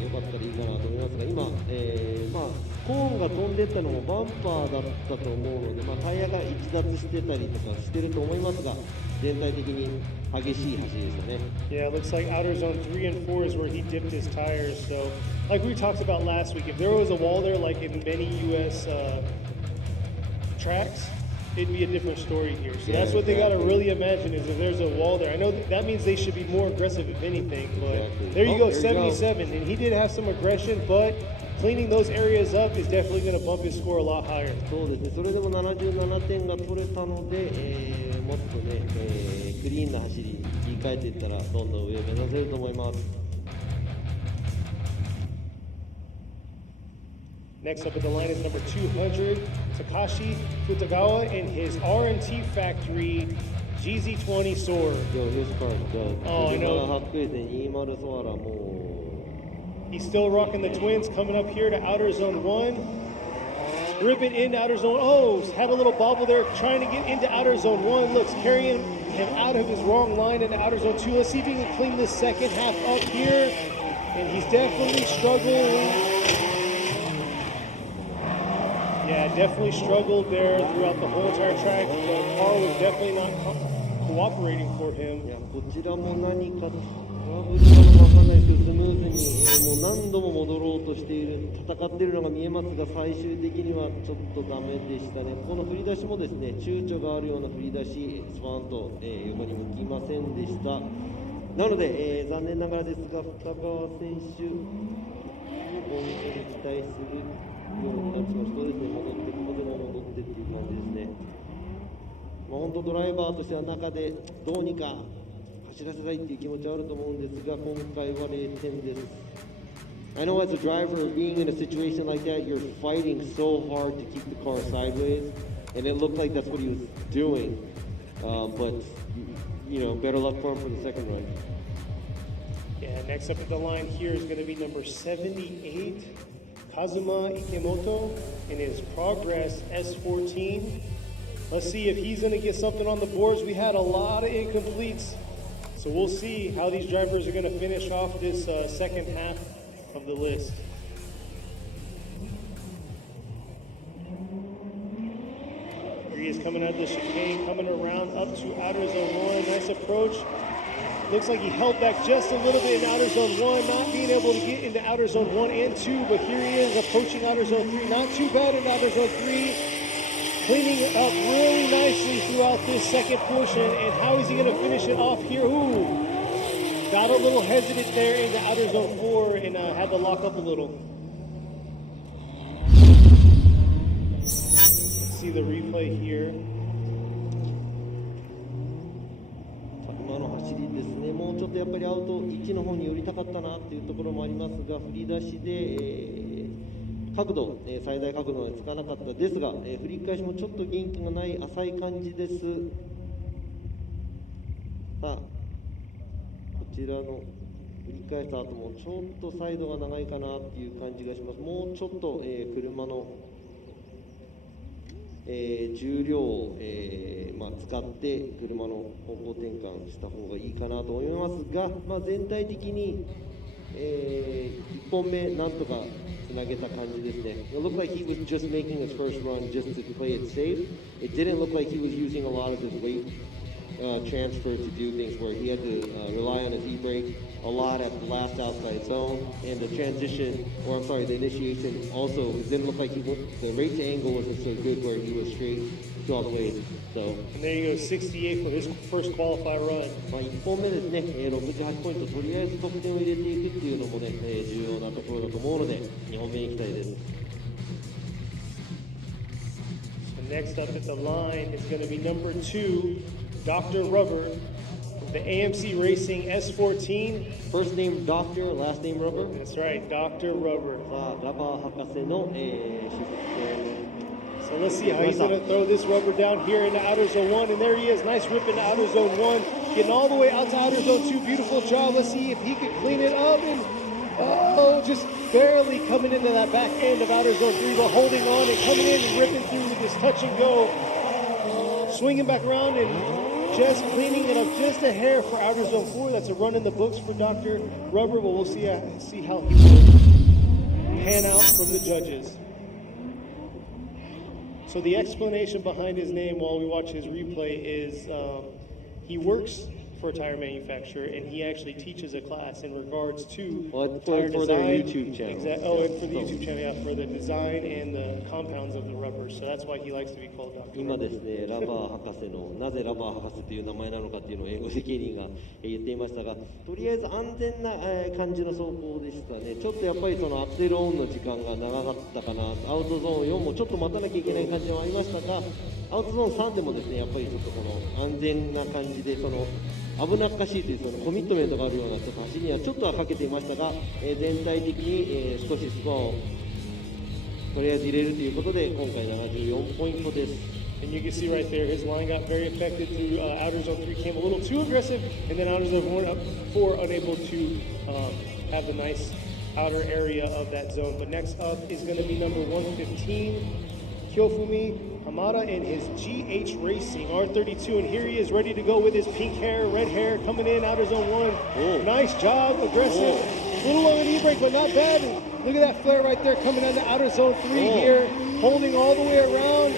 良かったらいいかなと思いますが、今、コーンが飛んでったのもバンパーだったと思うので、タイヤが逸脱してたりとかしてると思いますが、全体的に激しい走りでしたね。Yeah, it looks like outer zone 3 and 4 is where he dipped his tires. So, like we talked about last week, if there was a wall there, like in many U.S. Tracks, it'd be a different story here. So that's what they got to really imagine is if there's a wall there. I know that means they should be more aggressive if anything, but there you go, 77. And he did have some aggression, but cleaning those areas up is definitely going to bump his score a lot higher. そうですね、それでも77点が取れたので、もっとね、クリーンな走り切り替えていったらどんどん上を目指せると思います。Next up at the line is number 200, Takashi Futagawa in his R&T Factory GZ20 Sword. Yo, his car's dope. Oh, I know. 210ソアラもう He's still rocking the twins coming up here to outer zone 1. Ripping into outer zone. Oh, had a little bobble there trying to get into outer zone 1. Looks carrying him out of his wrong line into outer zone 2. Let's see if he can clean this second half up here. And he's definitely struggling. Yeah, definitely struggled there throughout the whole entire track. The car was definitely not cooperating for him. いや、こちらも何かトラブルかもわかんないですけど、スムーズに、もう何度も戻ろうとしている、戦っているのが見えますが、最終的にはちょっとダメでしたね。この振り出しもですね、躊躇があるような振り出し、スパーンと、横に向きませんでした。なので、残念ながらですが、深川選手、本当に期待するようになってます。そうですね、戻って、ここでも戻ってっていう感じですね。本当ドライバーとしては中でどうにか走らせたいっていう気持ちはあると思うんですが、今回は0点です。I know as a driver, being in a situation like that, you're fighting so hard to keep the car sideways, and it looked like that's what he was doing. But, better luck for him for the second run. Yeah, next up at the line here is going to be number 78, Kazuma Ikemoto in his Progress S14. Let's see if he's going to get something on the boards. We had a lot of incompletes, so we'll see how these drivers are going to finish off this second half of the list. Here he is coming out of the chicane, coming around up to outer zone 1. Nice approach. Looks like he held back just a little bit in outer zone 1, not being able to get into outer zone 1 and 2, but here he is approaching outer zone 3. Not too bad in outer zone 3. Cleaning it up really nicely throughout this second portion. And how is he going to finish it off here? Ooh, got a little hesitant there into outer zone 4 and had to lock up a little. Let's see the replay here. 今の走りですね、もうちょっとやっぱりアウト1の方に寄りたかったなっていうところもありますが、振り出しで、角度、最大角度がつかなかったですが、振り返しもちょっと元気がない浅い感じです。さあ、こちらの振り返した後もちょっとサイドが長いかなっていう感じがします。もうちょっと、車の、重量を、使って車の方向転換した方がいいかなと思いますが、全体的に、1本目なんとかつなげた感じですね。It looked like he was just making his first run just to play it safe. It didn't look like he was using a lot of his weight transfer to do things where he had to rely on his e-brake a lot at the last outside zone, and the transition, or I'm sorry, the initiation also it didn't look like the rate to angle wasn't so good where he was straight to all the way. So and there you go, 68 for his first qualifier run. 1本目ですね、68ポイントとりあえず得点を入れていくっていうのもね、重要なところだと思うので2本目に行きたいです。So next up at the line is going to be number 2, Dr. Rubber, the AMC Racing S14. First name Doctor, last name Rubber. That's right, Dr. Rubber. さあ、ラバー博士の、So let's see how he's going to throw this rubber down here into outer zone 1. And there he is, nice rip into outer zone 1. Getting all the way out to outer zone 2. Beautiful job. Let's see if he can clean it up. And just barely coming into that back end of outer zone 3, but holding on and coming in and ripping through with this touch and go. Swinging back around and just cleaning it up just a hair for outer zone 4. That's a run in the books for Dr. Rubber, but we'll see how he will pan out from the judges. So the explanation behind his name while we watch his replay is he works for a tire manufacturer, and he actually teaches a class in regards to tire for design. their YouTube channel. And for the YouTube channel, yeah, for the design and the compounds of the rubber. So that's why he likes to be called Dr. 今ですね、ラバー博士のなぜラバー博士という名前なのかっていうのを英語責任が言っていましたが、とりあえず安全な感じの走行でしたね。ちょっとやっぱりそのアクセルオンの時間が長かったかな。アウトゾーン4もちょっと待たなきゃいけない感じはありましたが、アウトゾーン3でもですね、やっぱりちょっとこの安全な感じでその危なっかしいというそのコミットメントがあるようなちょっと走りにはちょっとはかけていましたが、全体的に、少しスコアをとりあえず入れるということで今回74ポイントです。And you can see right there, his line got very affected through outer zone 3, came a little too aggressive, and then outer zone 4 unable to have the nice outer area of that zone. But next up is going to be number 115, Kyofumi Hamada in his GH Racing R32, and here he is ready to go with his pink hair, red hair, coming in outer zone 1. Oh. Nice job, aggressive, a little low on e-brake, but not bad. Look at that flare right there coming down to outer zone 3 here, holding all the way around,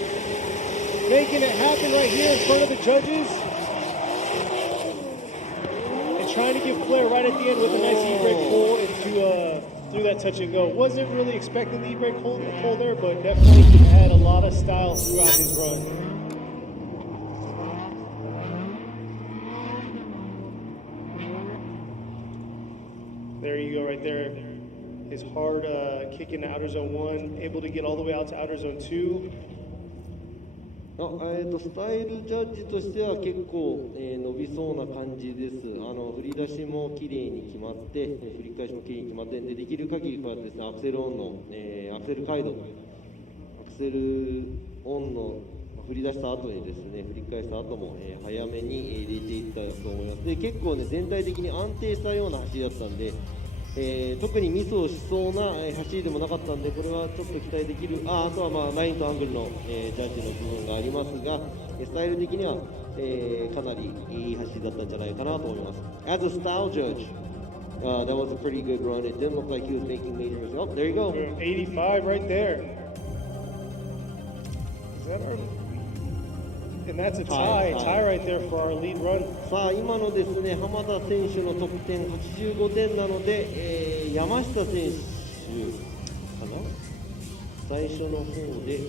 making it happen right here in front of the judges, and trying to give flare right at the end with a nice e-brake pull into through that touch and go. Wasn't really expecting the e-brake pull there, but definitely had a lot of style throughout his run. There you go right there. His hard kick into outer zone 1, able to get all the way out to outer zone 2. スタイルジャッジとしては結構、伸びそうな感じです。振り出しも綺麗に決まって、振り返しも綺麗に決まって、できる限りこうやってですね、アクセルオンの、アクセル回路、アクセルオンの振り出した後にですね、振り返した後も、早めに入れていったと思います。で、結構ね、全体的に安定したような走りだったんで、特にミスをしそうな、走りでもなかったんで、これはちょっと期待できる。あとはラインとアングルの、ジャッジの部分がありますが、スタイル的には、かなりいい走りだったんじゃないかなと思います。As a style judge, that was a pretty good run. It didn't look like he was making major mistakes. Oh, there you go. 85 right there. Is that our... And that's a tie right there for our lead run. さあ今のですね、浜田選手の得点85点なので、山下選手かな、最初の方で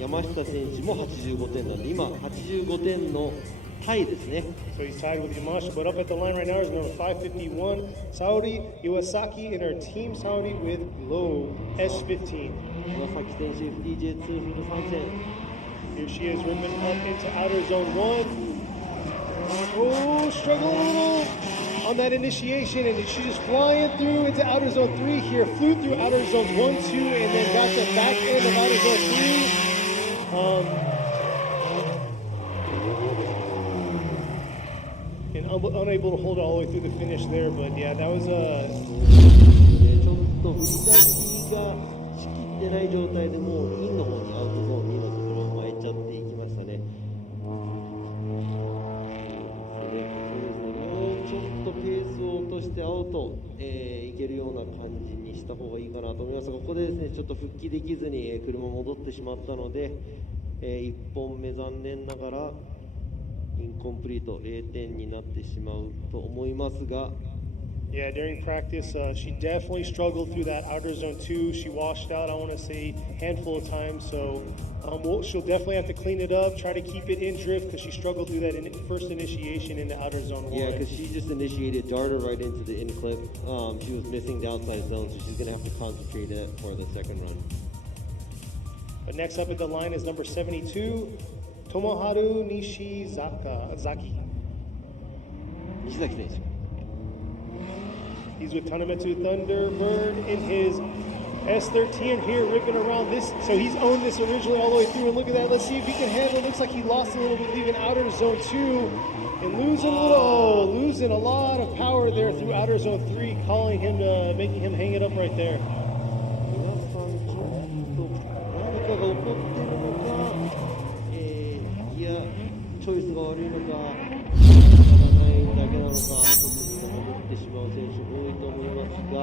山下選手も85点なんで今85点のタイですね。So he's tied with Yamashita, but up at the line right now is number 551, Saudi Iwasaki in our team Saudi with low S15. 岩崎選手 FDJ2 フル参戦。Here she is ripping up into outer zone 1. Oh, struggling a little on that initiation, and she's just flying through into outer zone 3 here. Flew through outer zones 1, 2, and then got the back end of outer zone 3. And unable to hold it all the way through the finish there, but yeah, that was ちょっと振り出しがしきってない状態でもうインの方にアウトゾーン2のところを巻いちゃっていきましたね。もうちょっとペースを落としてアウト、いけるような感じにした方がいいかなと思いますが、ここでですねちょっと復帰できずに車戻ってしまったので、1本目残念ながらインコンプリート0点になってしまうと思いますが。Yeah, during practice, she definitely struggled through that outer zone 2. She washed out, I want to say, a handful of times. So she'll definitely have to clean it up, try to keep it in drift because she struggled through that first initiation in the outer zone 1. Yeah, because she just initiated, darted right into the in clip. She was missing the outside zone, so she's going to have to concentrate it for the second run. But next up at the line is number 72, Tomoharu Nishizaki. Nishizaki 選手。He's with Tanemetsu Thunderbird in his S13 here, ripping around this. So he's owned this originally all the way through, and look at that. Let's see if he can handle it. Looks like he lost a little bit leaving outer zone 2 and losing a lot of power there through outer zone 3, calling him making him hang it up right there. 皆さんちょっと何かが起こっているのか、いやチョイスが悪いのか、仕方ないだけなのか、ちょっと戻ってしまう選手多いと思いますが。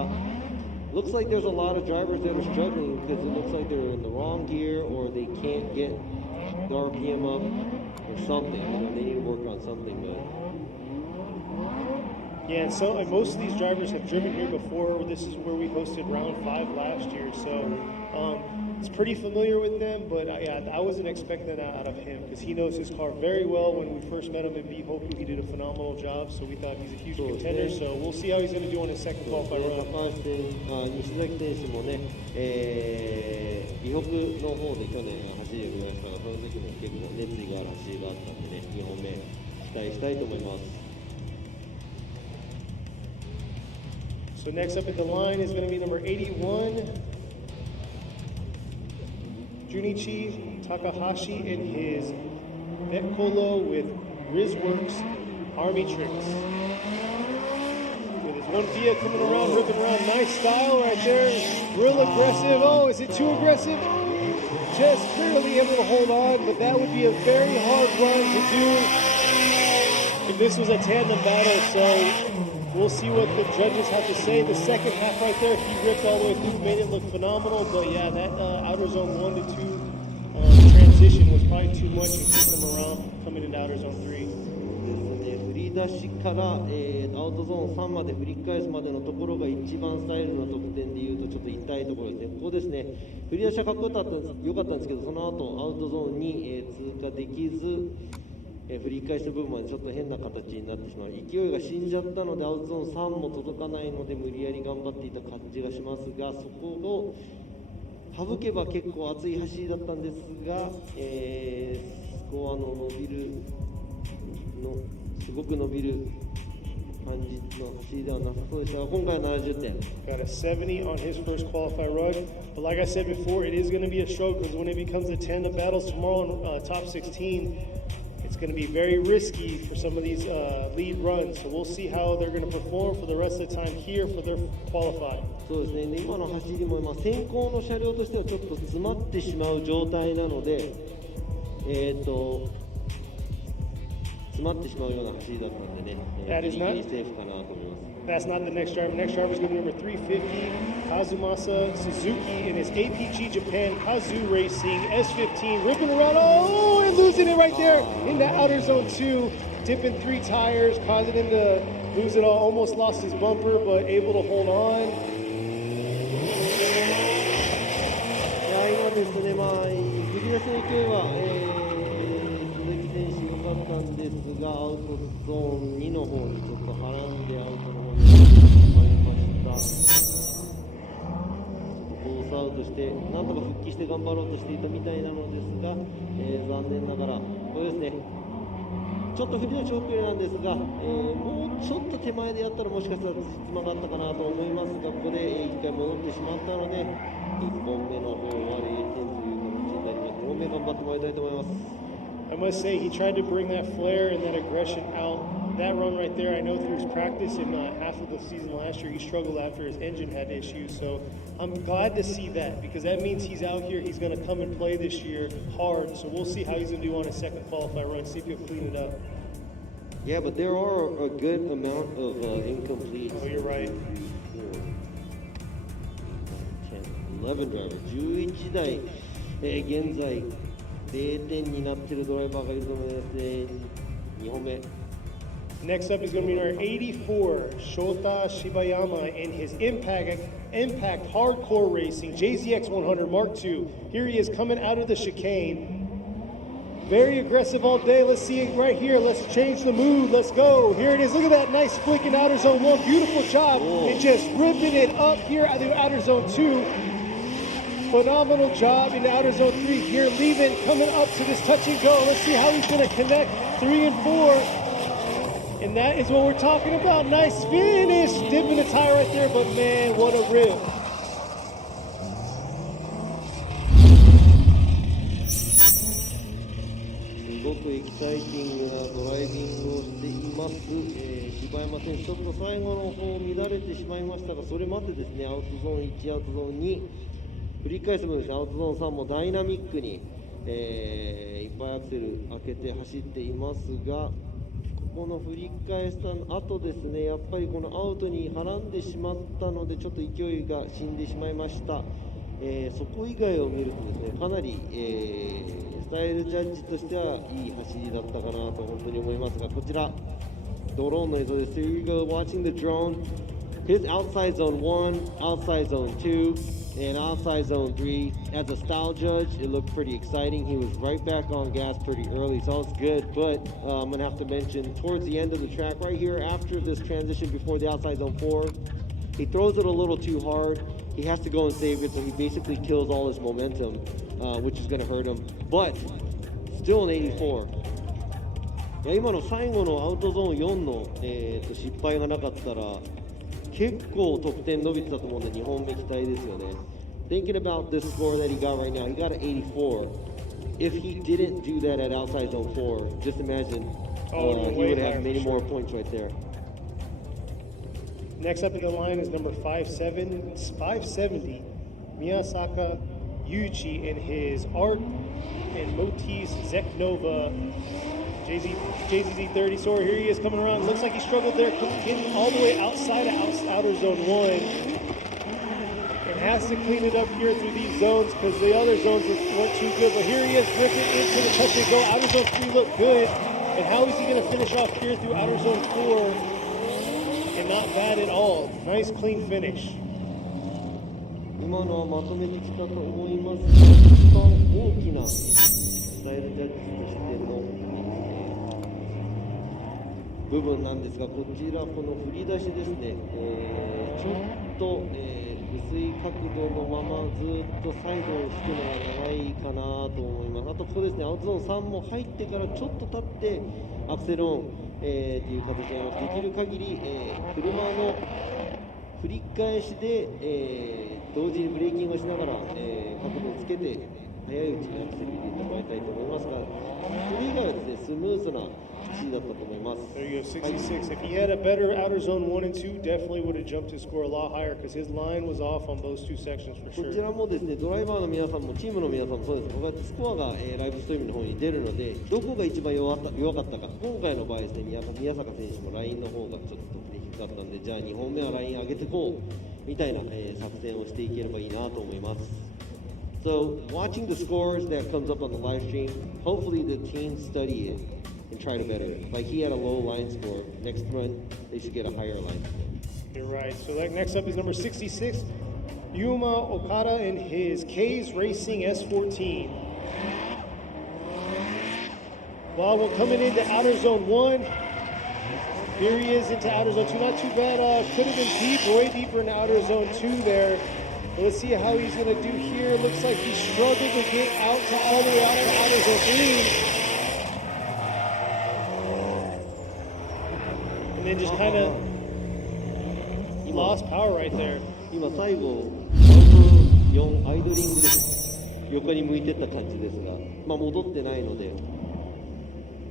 Looks like there's a lot of drivers that are struggling because it looks like they're in the wrong gear or they can't get the RPM up or something. You know, they need to work on something. But yeah, and so most of these drivers have driven here before. This is where we hosted round 5 last year, so it's pretty familiar with them. But I wasn't expecting that out of him because he knows his car very well. When we first met him in Bihoku, he did a phenomenal job, so we thought he's a huge contender. So we'll see how he's going to do on his second qualifying run. 西崎選手もね、美北の方で去年走りを見ましたが、その時も結構熱意がある走りがあったんでね、2本目期待したいと思います。So next up at the line is going to be number 81, Junichi Takahashi in his Netcolo with Rizworks Army Tricks. With his one Via coming around, ripping around, nice style right there, real aggressive. Oh, is it too aggressive? Just barely able to hold on, but that would be a very hard run to do if this was a tandem battle. So we'll see what the judges have to say. The second half right there, he ripped all the way through, made it look phenomenal. But yeah, that outer zone 1 to 2 transition was probably too much and keep them around coming into outer zone 3. 振り出しから、アウトゾーン3まで振り返すまでのところが一番スタイルの得点でいうとちょっと痛いところですね。ここですね、振り出しはかっこよかったんですけど、その後アウトゾーンに、通過できず、振り返した部分までちょっと変な形になってしまう。勢いが死んじゃったのでアウトゾーン3も届かないので無理やり頑張っていた感じがしますが、そこを省けば結構熱い走りだったんですが、スコアの伸びるのすごく伸びる感じの走りではなさそうでしたが、今回は70点。Got a 70 on his first qualified run. But like I said before, it is going to be a struggle because when it becomes a tandem battles tomorrow in top 16, it's going to be very risky for some of these lead runs. So we'll see how they're going to perform for the rest of the time here for their qualifying. そうですね、今の走りも先行の車両としてはちょっと詰まってしまう状態なので、詰まってしまうような走りだったんでね、ギリギリセーフかなと思います。That's not the next driver. Next driver is going to be number 350, Kazumasa Suzuki in his APG Japan Kazu Racing S15, ripping around, oh, and losing it right there in the outer zone 2, dipping 3 tires, causing him to lose it all, almost lost his bumper, but able to hold on. 今ですね、振り出しの勢いは、鈴木選手良かったんですが、アウトゾーン2の方にちょっとはらんでアウトの方に入りました。コースアウトして、なんとか復帰して頑張ろうとしていたみたいなのですが、残念ながら、これですね、ちょっと振り出し遅れなんですが、もうちょっと手前でやったらもしかしたらつまがったかなと思いますが、ここで1回戻ってしまったので、1本目の方は0点という形になります。2本目頑張ってもらいたいと思います。I must say, he tried to bring that flair and that aggression out. That run right there, I know through his practice in half of the season last year, he struggled after his engine had issues. So I'm glad to see that because that means he's out here. He's going to come and play this year hard. So we'll see how he's going to do on his second qualify run, see if he'll clean it up. Yeah, but there are a good amount of incompletes. Oh, you're right. 11 ドライバー、11台、現在0点になっているドライバーがいるのでですね、2本目。Next up is going to be our 84, Shota Shibayama in his Impact Hardcore Racing JZX 100 Mark II. Here he is coming out of the chicane. Very aggressive all day. Let's see it right here. Let's change the mood. Let's go. Here it is. Look at that nice flick in outer zone 1. Beautiful job. And just ripping it up here at the outer zone 2. Phenomenal job in the outer zone 3 here, leaving, coming up to this touch and go. Let's see how he's going to connect 3 and 4. And that is what we're talking about. Nice finish. Dipping the tire right there, but man, what a rip. すごくエキサイティングなドライビングをしています。柴山選手、ちょっと最後の方乱れてしまいましたが、それまでですね、アウトゾーン1、アウトゾーン2、繰り返す分ですね、アウトゾーン3もダイナミックに、いっぱいアクセル開けて走っていますが、この振り返した後ですね、やっぱりこのアウトにはらんでしまったので、ちょっと勢いが死んでしまいました。そこ以外を見るとですね、かなり、スタイルジャッジとしてはいい走りだったかなと本当に思いますが、こちらドローンの映像です。Here you go, watching the drone. His outside zone 1, outside zone 2, and outside zone 3. As a style judge, it looked pretty exciting. He was right back on gas pretty early, so it's good. But I'm gonna have to mention towards the end of the track, right here after this transition before the outside zone 4, he throws it a little too hard. He has to go and save it, so he basically kills all his momentum, which is gonna hurt him. But still an 84. いや今の最後のアウトゾーン4の、失敗がなかったら結構得点伸びてたと思うんで2本目期待ですよね。Thinking about this score that he got right now, he got an 84. If he didn't do that at outside zone 4, just imagine he would have many more points right there. Next up in the line is number 570, Miyasaka Yuichi in his Art and Motifs Zeknova JZZ30. So here he is coming around. Looks like he struggled there, getting all the way outside of outer zone 1. And has to clean it up here through these zones because the other zones weren't too good. But here he is ripping into the touch and go. Outer zone 3 looked good. And how is he going to finish off here through outer zone 4? And not bad at all. Nice clean finish. 今のはまとめてきたと思いますが、一番大きなスタイルジャッジとしての部分なんですが、こちらこの振り出しですね、ちょっと、薄い角度のままずっとサイドを引くのが長いかなと思います。あとここですね、アウトゾーン3も入ってからちょっと経ってアクセルオン、っていう形になります。できる限り、車の振り返しで、同時にブレーキングをしながら、角度をつけて早いうちにアクセル入れてもらいたいと思いますが、それ以外はですね、スムーズな走りだったと思います。There you go, 66. If he had a better outer zone 1 and 2, definitely would have jumped his score a lot higher because his line was off on those two sections for こち sure. らもですね、ドライバーの皆さんもチームの皆さんもそうです。こうやってスコアが、ライブストリームの方に出るので、どこが一番弱かったか。今回の場合ですね、宮坂選手もラインの方がちょっと低かったんで、じゃあ2本目はライン上げてこうみたいな、作戦をしていければいいなと思います。So watching the scores that comes up on the live stream, hopefully the team study it and try to better it. Like he had a low line score. Next run, they should get a higher line score. You're right. So next up is number 66, Yuma Okada in his K's Racing S14. Well, we're coming into outer zone 1. Here he is into outer zone 2. Not too bad. Could have been deep, way deeper in outer zone 2 there. But let's see how he's going to do here. Looks like he struggled to get out to all the way out to outer zone 3. And then just kind of lost power right there. 今最後、4アイドリングで横に向いてった感じですが、まあ、戻ってないので。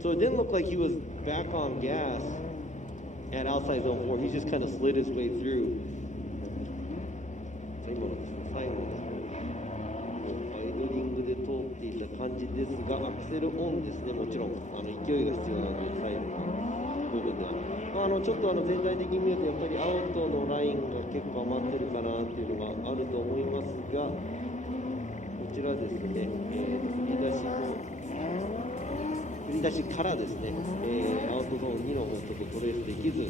So it didn't look like he was back on gas at outside zone 4. He just kind of slid his way through. 今の最後アイドリングで通っていた感じですが、アクセルオンですね。もちろん勢いが必要なので、最後の部分では。ちょっと全体的に見るとやっぱりアウトのラインが結構余ってるかなっていうのがあると思いますが、こちらですね、振り出しからですね、アウトゾーン2の方ちょっとトレースできず、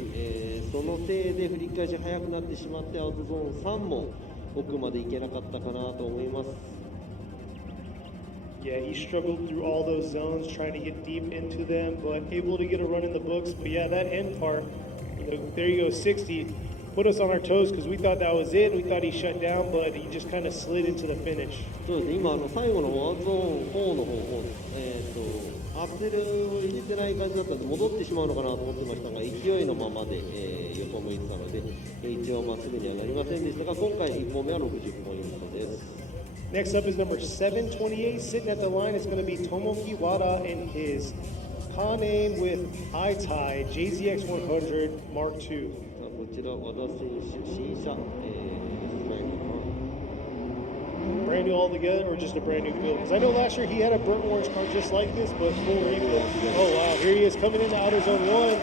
そのせいで振り返し早くなってしまってアウトゾーン3も奥まで行けなかったかなと思います。Yeah, he struggled through all those zones, trying to get deep into them, but able to get a run in the books. But yeah, that end part, there you go, 60, put us on our toes because we thought that was it. We thought he shut down, but he just kind of slid into the finish. そうですね、今最後のアウトゾーン4の方、アクセルを入れてない感じだったので戻ってしまうのかなと思ってましたが、勢いのままで、横向いてたので、一応まっすぐにはなりませんでしたが、今回1本目は60ポイントです。Next up is number 728. Sitting at the line is going to be Tomoki Wada and his car name with iTie JZX100 Mark II. こちら和田選手新車、brand new altogether, or just a brand new build? Because I know last year he had a burnt orange car just like this, but full rebuild. Oh wow, here he is coming into outer zone 1.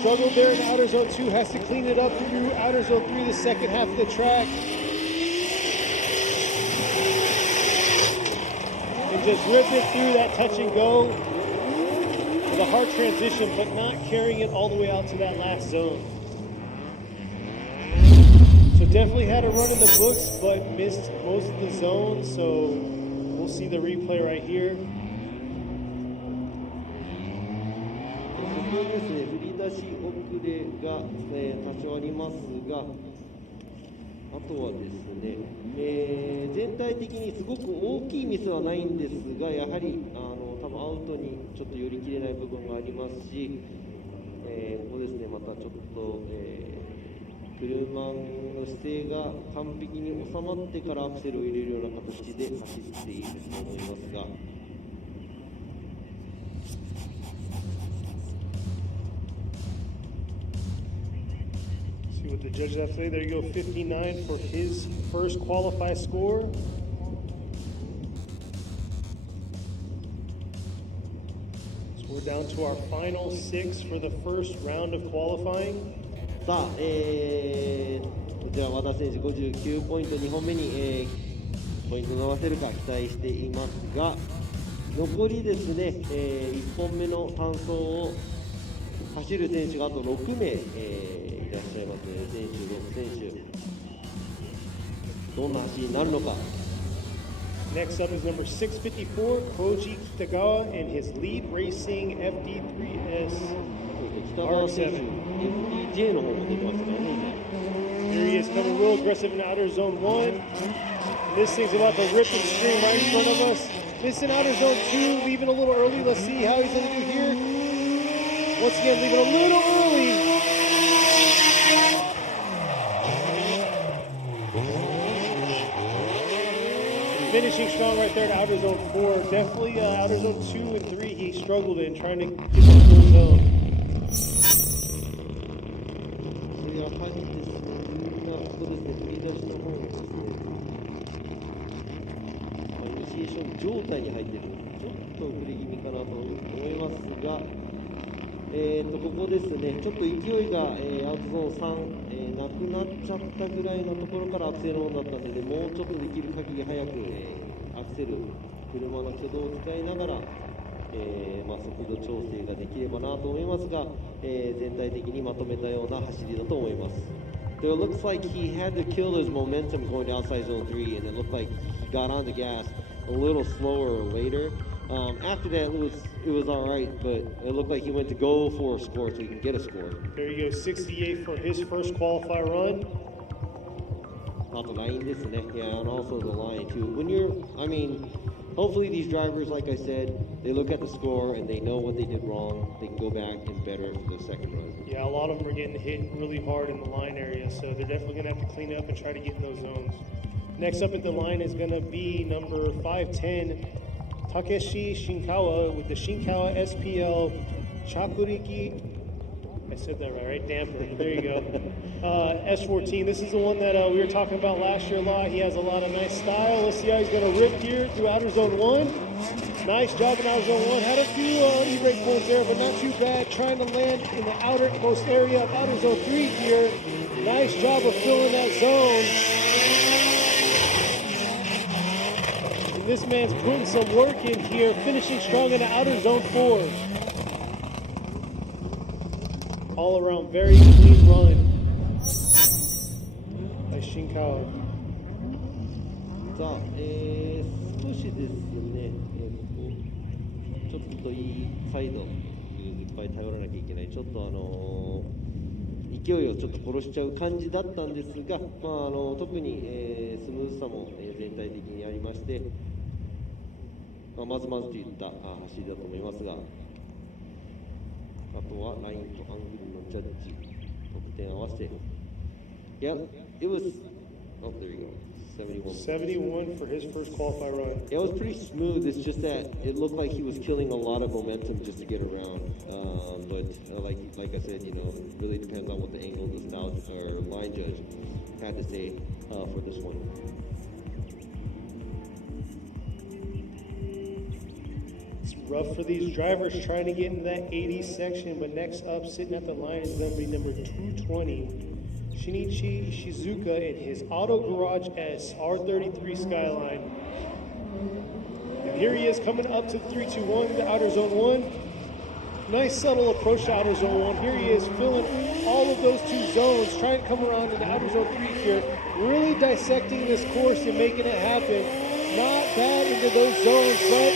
Struggled there in outer zone 2, has to clean it up through outer zone 3, the second half of the track. And just ripped it through that touch and go with a hard transition, but not carrying it all the way out to that last zone. So definitely had a run in the books, but missed most of the zones. So we'll see the replay right here. ここですね、振り出し遅れが、多少ありますが、あとはですね、全体的にすごく大きいミスはないんですが、やはり多分アウトにちょっと寄り切れない部分がありますし、ここですね、またちょっと、車の姿勢が完璧に収まってからアクセルを入れるような形で走っていると思いますが。See what the judges have to say. There you go, 59 for his first qualified score. So we're down to our final 6 for the first round of qualifying. さあ、こちら和田選手59ポイント2本目に、ポイント伸ばせるか期待していますが、残りですね、1本目の単走を走る選手があと6名、いらっしゃいますね。選手6選手、どんな走りになるのか。Next up is number 654, Koji Kitagawa and his lead racing FD3S. 北川選手、FDJ の方も出てますからね。Here he is coming real aggressive in outer zone 1. And this thing's about to rip and scream right in front of us. Missing outer zone 2, leaving a little early. Let's see how he's going to do here. Once again, leaving a little early. Finishing strong right there to outer zone 4. Definitely outer zone 2 and 3 he struggled in trying to get the full zone. やはりですね、ここですね、振り出しの方がですね、イニシエーション状態に入っている、ちょっと遅れ気味かなと思いますが、ここですね、ちょっと勢いが、アウトゾーン3、なくなっちゃったぐらいのところからアクセルオンだったので、もうちょっとできる限り早く、アクセル、車の挙動を使いながら、速度調整ができればなと思いますが、全体的にまとめたような走りだと思います。So it looks like he had to kill his momentum going to outside zone 3, and it looked like he got on the gas a little slower later. After that, it was all right, but it looked like he went to go for a score so he can get a score. There you go, 68 for his first qualifier run. あとラインですね。Yeah, and also the line too. When you're, I mean, hopefully these drivers, like I said, they look at the score and they know what they did wrong. They can go back and better it for the second run. Yeah, a lot of them are getting hit really hard in the line area, so they're definitely going to have to clean up and try to get in those zones. Next up at the line is going to be number 510, Takeshi Shinkawa with the Shinkawa SPL Chakuriki. I said that right? Damper. There you go. S14. This is the one that we were talking about last year a lot. He has a lot of nice style. Let's see how he's going to rip here through outer zone 1. Nice job in outer zone 1. Had a few e-brake points there, but not too bad. Trying to land in the outermost area of outer zone 3 here. Nice job of filling that zone. And this man's putting some work in here, finishing strong in the outer zone 4. All around, very clean run by Shinkawa. さあ、少しですね、ちょっといいサイドいっぱい頼らなきゃいけない、ちょっと勢いをちょっと殺しちゃう感じだったんですが、特に、スムーズさも、全体的にありまして、まずまずといった走りだと思いますが、あとはラインとアングルのジャッジ、得点合わせて。Yeah, it was. Oh, there you go. 71 for his first qualify run. It was pretty smooth. It's just that it looked like he was killing a lot of momentum just to get around. But like I said, you know, it really depends on what the angle the style or line judge had to say for this one. It's rough for these drivers trying to get into that 80 section, but next up, sitting at the line is going to be number 220. Shinichi Shizuka in his Auto Garage S R33 Skyline. And here he is coming up to 321, the outer zone 1. Nice subtle approach to outer zone 1. Here he is filling all of those two zones, trying to come around into outer zone 3 here. Really dissecting this course and making it happen. Not bad into those zones, but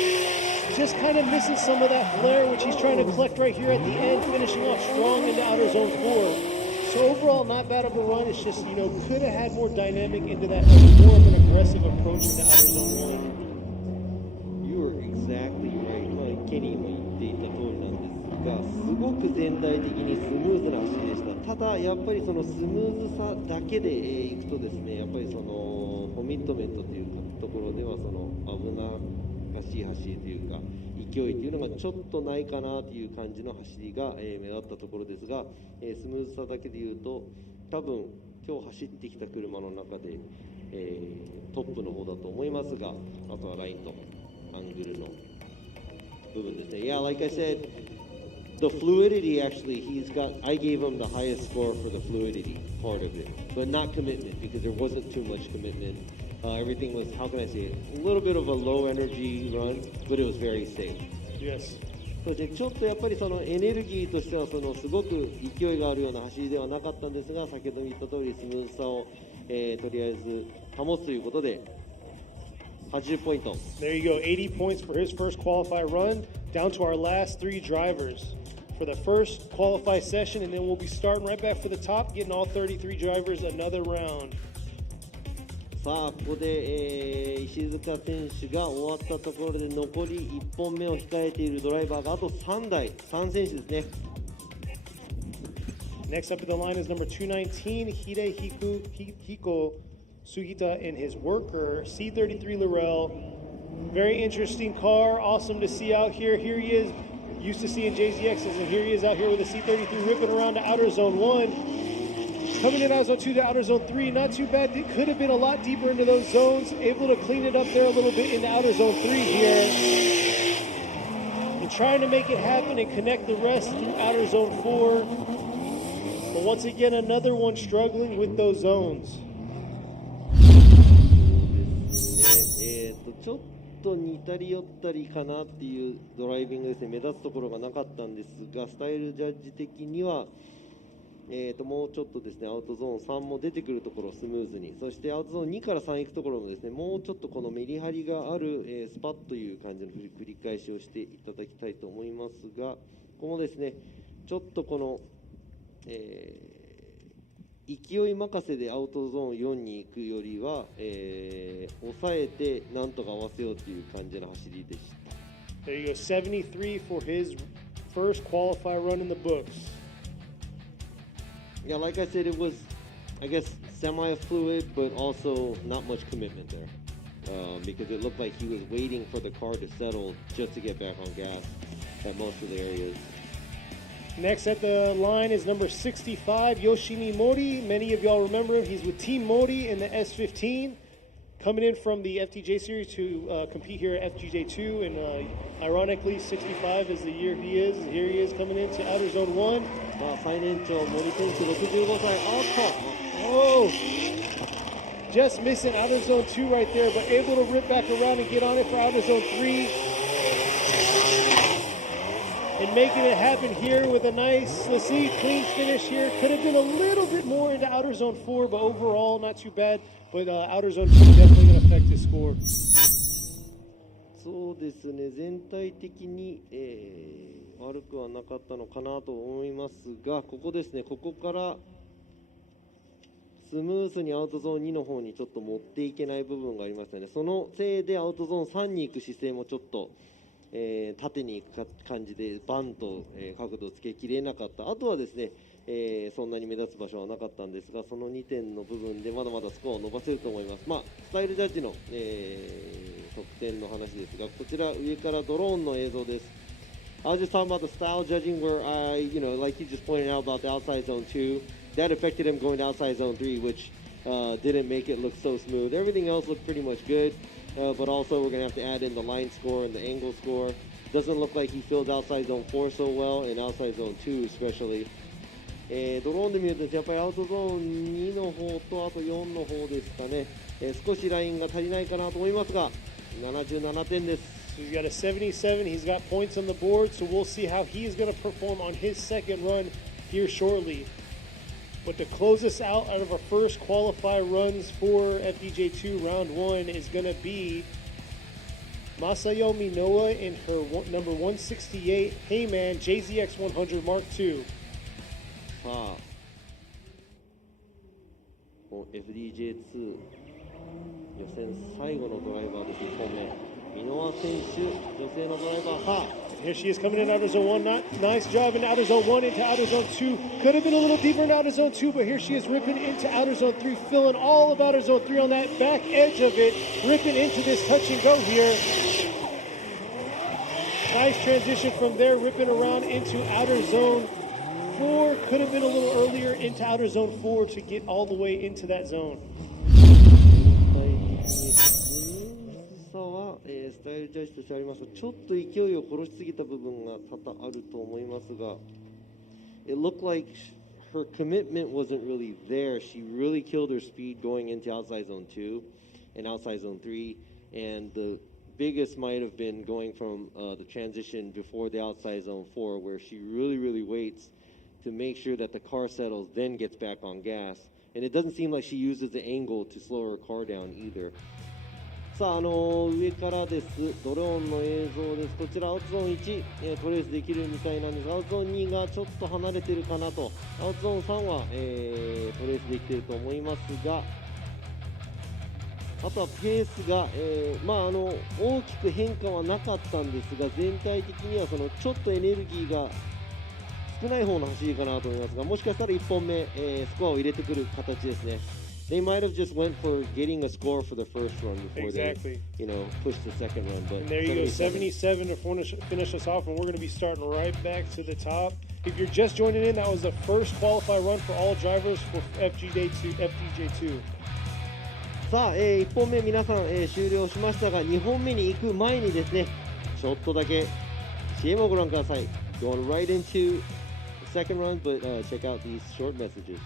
just kind of missing some of that flair, which he's trying to collect right here at the end, finishing off strong into outer zone 4. So overall, not bad of a run. It's just, you know, could have had more dynamic into that, more of an aggressive approach into outer zone 1. You were exactly right. ケニーも言っていた通りなんですが、すごく全体的にスムーズな走りでした。ただやっぱりそのスムーズさだけでいくとですね、やっぱりそのコミットメントというところではその危なっかしい走りというか勢いというのがちょっとないかなという感じの走りが、目立ったところですが、スムーズさだけでいうと多分今日走ってきた車の中で、トップの方だと思いますが、あとはラインとアングルの部分ですね。Yeah, like I said, the fluidity actually, I gave him the highest score for the fluidity part of it, but not commitment because there wasn't too much commitment. Everything was, how can I say it, a little bit of a low energy run, but it was very safe. Yes. そしてちょっとやっぱりそのエネルギーとしてはそのすごく勢いがあるような走りではなかったんですが、先ほど言った通りスムーズさを、とりあえず保つということで80ポイント。 There you go, 80 points for his first qualify run. Down to our last 3 drivers for the first qualify session, and then we'll be starting right back for the top, getting all 33 drivers another round. さあここで、石塚選手が終わったところで残り1本目を控えているドライバーがあと3選手ですね。 Next up at the line is number 219, Hidehiko Sugita in his worker, C33 Laurel. Very interesting car, awesome to see out here. Here he is, used to seeing JZXs, and here he is out here with a C33 ripping around the outer zone 1. Coming in outer zone 2 to outer zone 3, not too bad. It could have been a lot deeper into those zones. Able to clean it up there a little bit into outer zone 3 here. And trying to make it happen and connect the rest through outer zone 4. But once again, another one struggling with those zones. ちょっと似たり寄ったりかなっていうドライビングですね。目立つところがなかったんですが、スタイルジャッジ的には、もうちょっとですね、アウトゾーン3も出てくるところをスムーズに、そしてアウトゾーン2から3行くところもですね、もうちょっとこのメリハリがある、スパッという感じの繰り返しをしていただきたいと思いますが、ここもですね、ちょっとこの、勢い任せでアウトゾーン4に行くよりは、抑えてなんとか合わせようという感じの走りでした。 There you go, 73 for his first qualifier run in the books. Yeah, like I said, it was, I guess, semi-fluid, but also not much commitment there. Because it looked like he was waiting for the car to settle just to get back on gas at most of the areas. Next at the line is number 65, Yoshimi Mori. Many of y'all remember him. He's with Team Mori in the S15. Coming in from the FDJ series to compete here at FDJ2. And ironically, 65 is the year he is. And here he is coming into Outer Zone 1. 最年長森選手65歳。Oh! Just missing Outer Zone 2 right there, but able to rip back around and get on it for Outer Zone 3. And making it happen here with a nice, let's see, clean finish here. Could have been a little bit more into Outer Zone 4, but overall not too bad. But Outer Zone 2 definitely going to affect his score. そうですね、全体的に、悪くはなかったのかなと思いますが、ここですね、ここからスムースにアウトゾーン2の方にちょっと持っていけない部分がありましたね。そのせいでアウトゾーン3に行く姿勢もちょっと、縦に行く感じでバンと、角度をつけきれなかった。あとはですね、そんなに目立つ場所はなかったんですが、その2点の部分でまだまだスコアを伸ばせると思います。まあ、スタイルジャッジの、得点の話ですが、こちら上からドローンの映像です。I was just talking about the style judging where like you just pointed out about the outside zone 2, that affected him going to outside zone 3, which didn't make it look so smooth. Everything else looked pretty much good, but also we're going to have to add in the line score and the angle score. Doesn't look like he filled outside zone 4 so well, and outside zone 2 especially. ドローンで見るとやっぱりアウトゾーン2の方とあと4の方ですかね、少しラインが足りないかなと思いますが、77点です。He's got a 77. He's got points on the board, so we'll see how he is going to perform on his second run here shortly. But to close us out of our first qualifier runs for FDJ2 round 1 is going to be Masayo Minoa in her number 168 Heyman JZX 100 Mark II. さあ、FDJ2 予選最後のドライバーです。1本目ミノア選手、女性のドライバー。さあ Here she is coming in outer zone 1. Nice job in outer zone 1 into outer zone 2. Could have been a little deeper in outer zone 2, but here she is ripping into outer zone 3, filling all of outer zone 3 on that back edge of it, ripping into this touch and go here. Nice transition from there, ripping around into outer zone 4. Could have been a little earlier into outer zone 4 to get all the way into that zone. スタイルジャッジとしてありますと、ちょっと勢いを殺しすぎた部分が多々あると思いますが、It looked like her commitment wasn't really there. She really killed her speed going into outside zone 2 and outside zone 3, and the biggest might have been going from the transition before the outside zone 4, where she really waits to make sure that the car settles, then gets back on gas. And it doesn't seem like she uses the angle to slow her car down either. さあ、上からです。ドローンの映像です。こちらアウトゾーン1、トレースできるみたいなんですが、アウトゾーン2がちょっと離れてるかなと。アウトゾーン3は、トレースできてると思いますが、あとはペースが、大きく変化はなかったんですが、全体的にはそのちょっとエネルギーが少ない方の走りかなと思いますが、もしかしたら1本目、スコアを入れてくる形ですね。They might have just went for getting a score for the first run before they, pushed the second run. But and there you go, 77 to finish us off, and we're going to be starting right back to the top. If you're just joining in, that was the first qualifier run for all drivers for FDJ2. さあ、1本目皆さん、終了しましたが、2本目に行く前にですね、ちょっとだけ CM をご覧ください。Going right into the second run, but check out these short messages.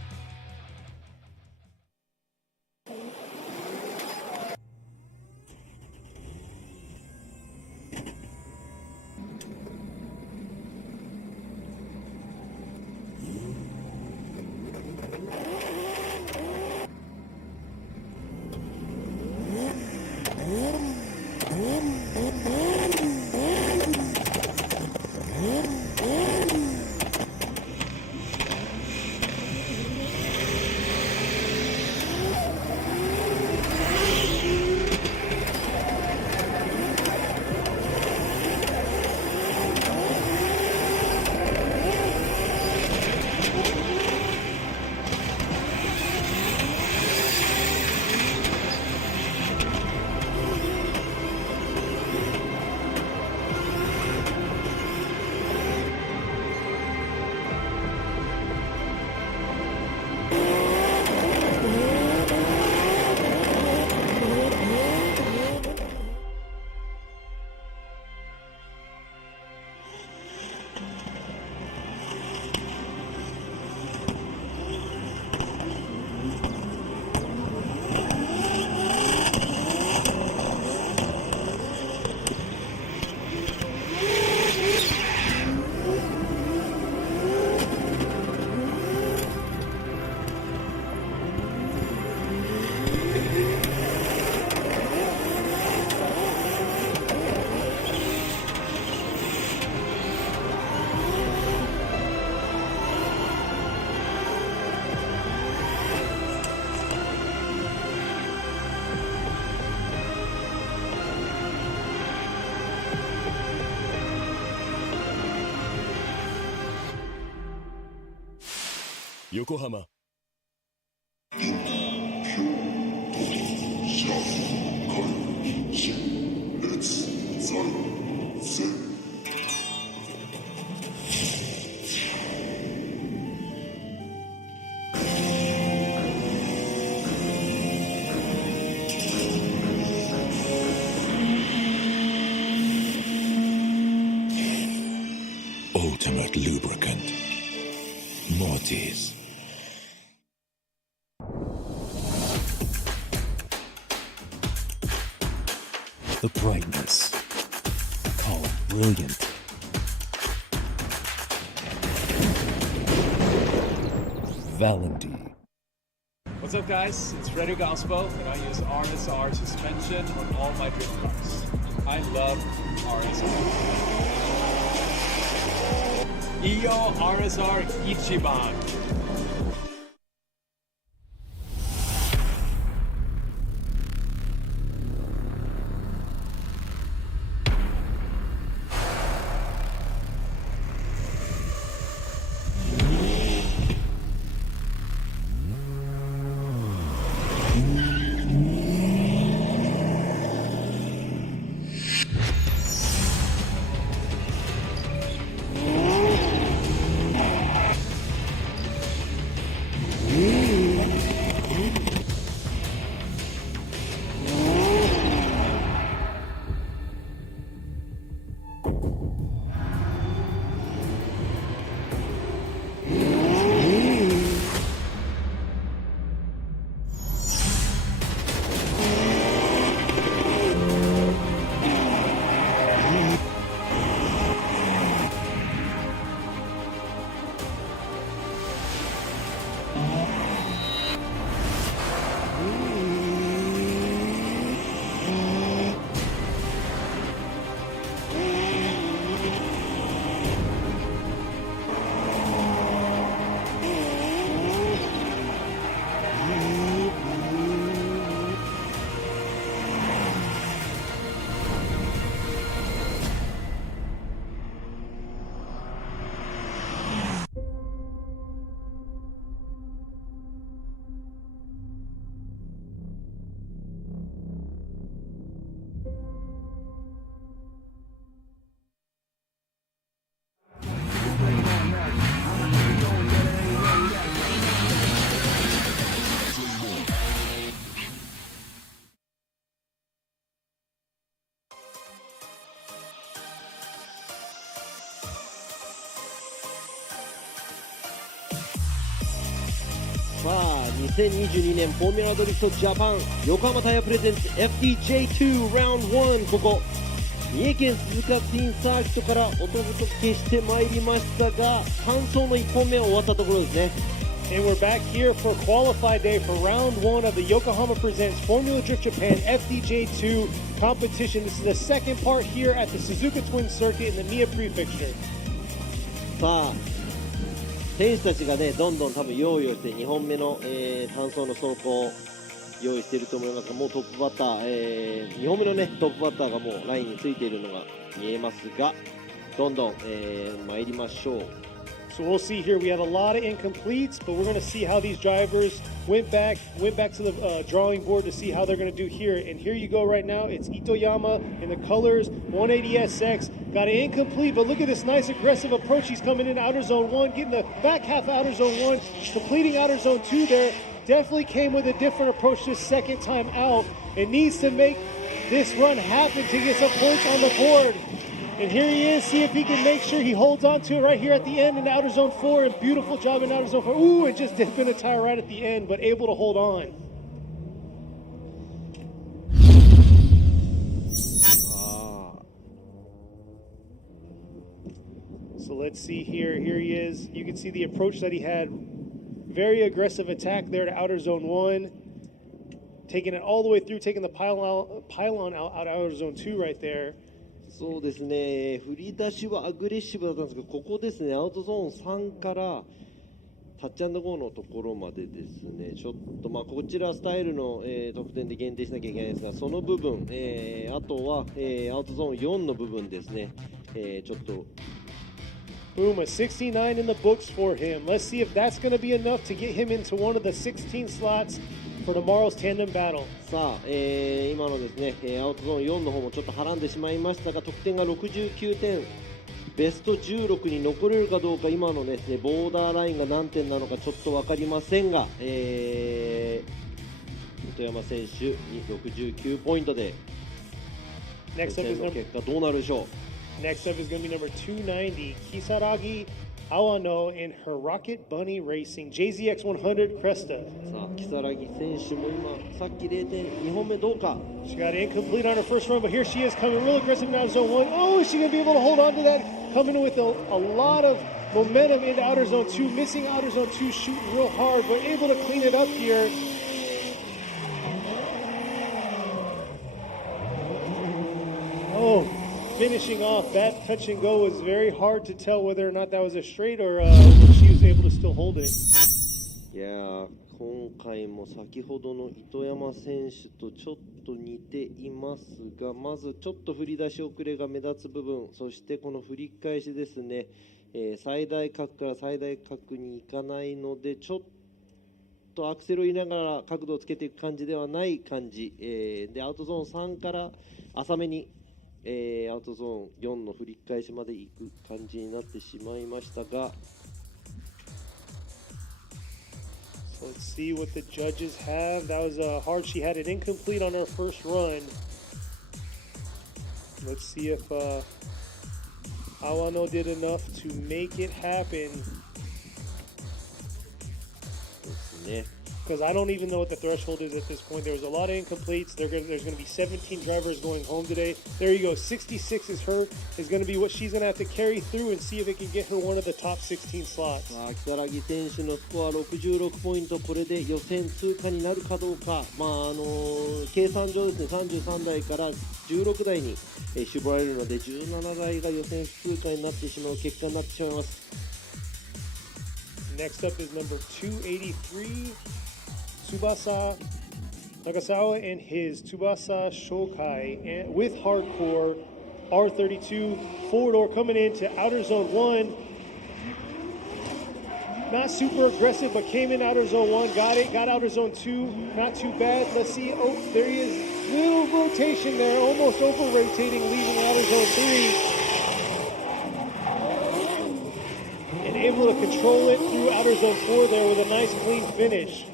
横浜 Ultimate lubricant. Mortis. The brightness. Call it brilliant. Valenti. What's up, guys? It's Fredo Galspo, and I use RSR suspension on all my drift cars. I love RSR. Iyo RSR Ichiban.さあ2022年フォーミュラドリフトジャパン横浜タイヤプレゼンツ FDJ2 Round 1、ここ三重県鈴鹿ティーンサーキットからお届けしてまいりましたが、単走の1本目終わったところですね。 And we're back here for qualified day for round 1 of the Yokohama Presents Formula Drift Japan FDJ2 competition. This is the second part here at the Suzuka Twin Circuit in the Mie Prefecture. さあ選手たちがねどんどん多分用意をして2本目の、単走の走行用意していると思いますが、もうトップバッター、2本目のねトップバッターがもうラインについているのが見えますが、どんどん、参りましょう。 So we'll see here. We had a lot of incompletes, but we're going to see how these drivers went back to the drawing board to see how they're going to do here. And here you go right now. It's Itoyama in the colors, 180SX. Got an incomplete, but look at this nice aggressive approach. He's coming in outer zone 1, getting the back half outer zone 1, completing outer zone 2 there. Definitely came with a different approach this second time out. It needs to make this run happen to get some points on the board. And here he is, see if he can make sure he holds on to it right here at the end in outer zone 4. And beautiful job in outer zone 4. Ooh, and just dipping the tire right at the end, but able to hold on. So let's see here. Here he is. You can see the approach that he had. Very aggressive attack there to outer zone 1. Taking it all the way through, taking the pylon out outer zone 2 right there. そうですね、振り出しはアグレッシブだったんですけど、ここですね、アウトゾーン3からタッチ&ゴーのところまでですね、ちょっとこちらスタイルの、得点で限定しなきゃいけないですが、その部分、あとは、アウトゾーン4の部分ですね、ちょっと Boom, a 69 in the books for him. Let's see if that's going to be enough to get him into one of the 16 slots for tomorrow's tandem battle. さあ、今のですね、アウトゾーン4の方もちょっとはらんでしまいましたが、得点が69点、ベスト16に残れるかどうか、今のですね、ボーダーラインが何点なのかちょっと分かりませんが、糸山選手に69ポイントで、予 Next up 選 is の number 結果どうなるでしょう。 Next up is going to be number 290, Kisaragi Awano in her Rocket Bunny Racing JZX100 Cresta. さあ、木更木選手も今、さっき0点、2本目どうか。 She got incomplete on her first run, but here she is coming real aggressive now, zone 1. Oh, is she going to be able to hold on to that? Coming in with a lot of momentum into outer zone 2, missing outer zone 2, shooting real hard, but able to clean it up here. Oh, finishing off that touch and go was very hard to tell whether or not that was a straight or she was able to still hold it. いやー、今回も先ほどの糸山選手とちょっと似ていますが、まずちょっと振り出し遅れが目立つ部分、そしてこの振り返しですね、最大角から最大角に行かないので、ちょっとアクセルを入れながら角度をつけていく感じではない感じ、でアウトゾーン3から浅めに、アウトゾーン4の振り返しまで行く感じになってしまいましたが、 So let's see what the judges have. That was hard. She had it incomplete on her first run. Let's see if Awano did enough to make it happen. ですね。 Because I don't even know what the threshold is at this point. There was a lot of incompletes. There's going to be 17 drivers going home today. There you go. 66 is going to be what she's going to have to carry through and see if it can get her one of the top 16 slots. さあ、木更木選手のスコア66ポイント、これで予選通過になるかどうか、計算上ですね、33台から16台に絞られるので、17台が予選通過になってしまう結果になってしまいます。 Next up is number 283, Tsubasa Nagasawa and his Tsubasa Shokai and with hardcore R32 four-door coming into outer zone 1. Not super aggressive, but came in outer zone 1, got it, got outer zone 2, not too bad. Let's see, oh, there he is, little rotation there, almost over-rotating, leaving outer zone 3. And able to control it through outer zone 4 there with a nice clean finish.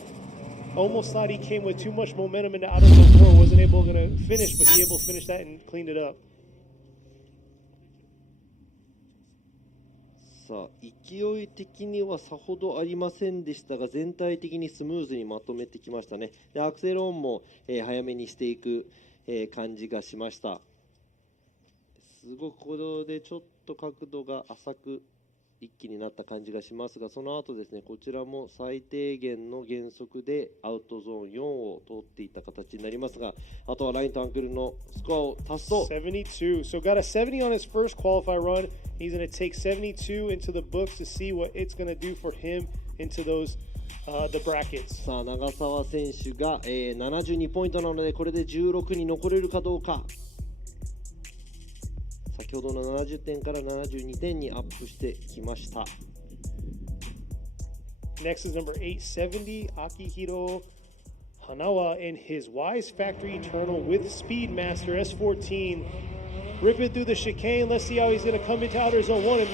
Almost thought he came with too much momentum into outer zone 4, wasn't able to finish, but he able to finish that and cleaned it up. さあ、勢い的にはさほどありませんでしたが、全体的にスムーズにまとめてきましたね。でアクセルオンも、早めにしていく、感じがしました。すごくこれでちょっと角度が浅く一気になった感じがしますが、その後ですね、こちらも最低限の減速でアウトゾーン4を通っていた形になりますが、あとはラインとアンクルのスコアを足すと72. So got a 70 on his first qualify run. He's going to take 72 into the books to see what it's going to do for him into those the brackets. さあ、長澤選手が、72ポイントなので、これで16に残れるかどうか。先ほどの70点から72点にアップしてきました。 Next is number 870, Akihiro Hanawa in his Wise Factory Eternal with Speedmaster S14. Ripping through the chicane. Let's see how he's going to come into outer zone 1. A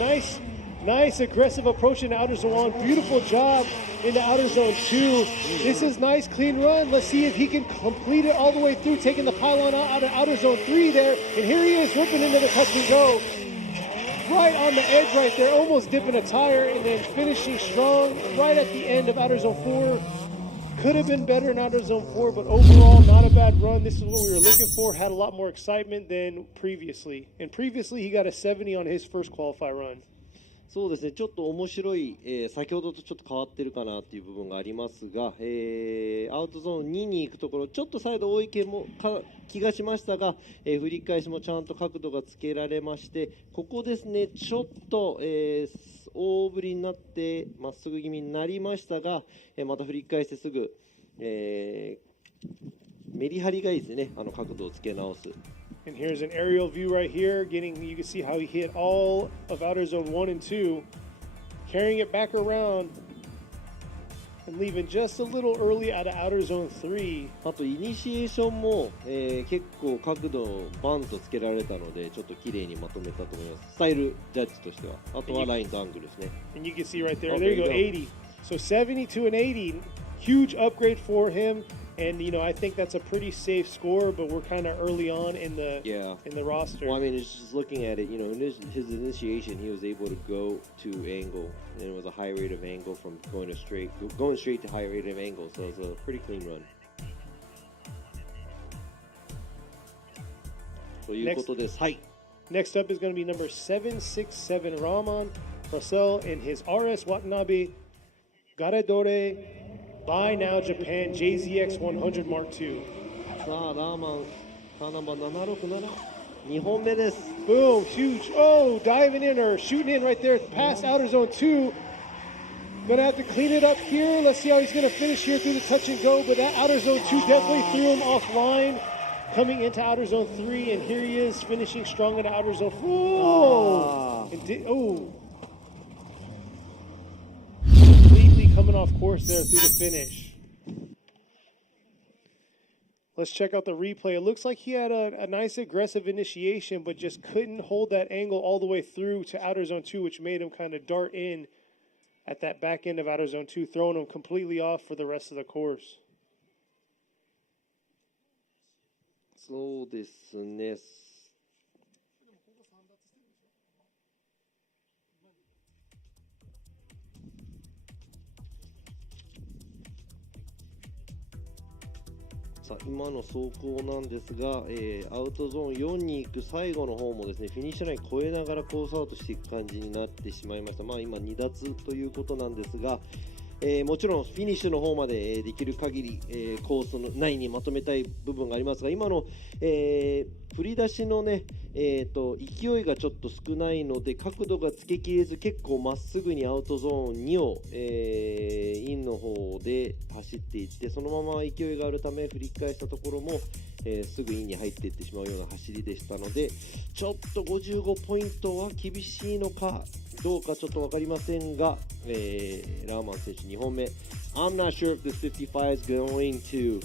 nice aggressive approach into outer zone 1. Beautiful job into outer zone 2. This is nice clean run. Let's see if he can complete it all the way through, taking the pylon out of outer zone 3 there. And here he is ripping into the touch and go. Right on the edge right there, almost dipping a tire and then finishing strong right at the end of outer zone 4. Could have been better in outer zone 4, but overall not a bad run. This is what we were looking for. Had a lot more excitement than previously. And previously he got a 70 on his first qualify run. そうですね、ちょっと面白い、先ほどとちょっと変わってるかなという部分がありますが、アウトゾーン2に行くところ、ちょっとサイド多い気がしましたが、振り返しもちゃんと角度がつけられまして、ここですね、ちょっと、大振りになってまっすぐ気味になりましたが、また振り返してすぐ、メリハリがいいですね、角度をつけ直す。And here's an aerial view right here. You can see how he hit all of outer zone 1 and 2, carrying it back around and leaving just a little early out of outer zone 3. あとイニシエーションも、結構角度をバンとつけられたのでちょっと綺麗にまとめたと思います。スタイルジャッジとしては。あとはラインとアングルですね。And you can see right there, Oh, there you there go, you 80. So 72 and 80, huge upgrade for him. And I think that's a pretty safe score, but we're kind of early on in the roster. Well, I mean, it's just looking at it, in his initiation, he was able to go to angle, and it was a high rate of angle from going straight to high rate of angle, so it was a pretty clean run. ということです。はい。 Next up is going to be number 767 Rahman Russell in his RS Watanabe Garadore by Now Japan JZX 100 Mark II. さあ、ラーマン、カーナンバー767、2本目です。 Boom, huge. Oh, diving in or shooting in right there past outer zone 2. Gonna have to clean it up here. Let's see how he's gonna finish here through the touch and go. But that outer zone 2 definitely threw him offline. Coming into outer zone 3, and here he is finishing strong into outer zone 4. Completely coming off course there through the finish. Let's check out the replay. It looks like he had a nice aggressive initiation, but just couldn't hold that angle all the way through to outer zone 2, which made him kind of dart in at that back end of outer zone 2, throwing him completely off for the rest of the course. そうですね。さあ今の走行なんですが、アウトゾーン4に行く最後の方もですね、フィニッシュライン越えながらコースアウトしていく感じになってしまいました。まあ今2脱ということなんですが、もちろんフィニッシュの方までできる限り、コースの内にまとめたい部分がありますが、今の、振り出しのね、勢いがちょっと少ないので角度がつけきれず結構まっすぐにアウトゾーン2を、インの方で走っていって、そのまま勢いがあるため振り返したところも、すぐインに入っていってしまうような走りでしたので、ちょっと55ポイントは厳しいのかどうかちょっと分かりませんが、ラーマン選手2本目 I'm not sure if this 55 is going to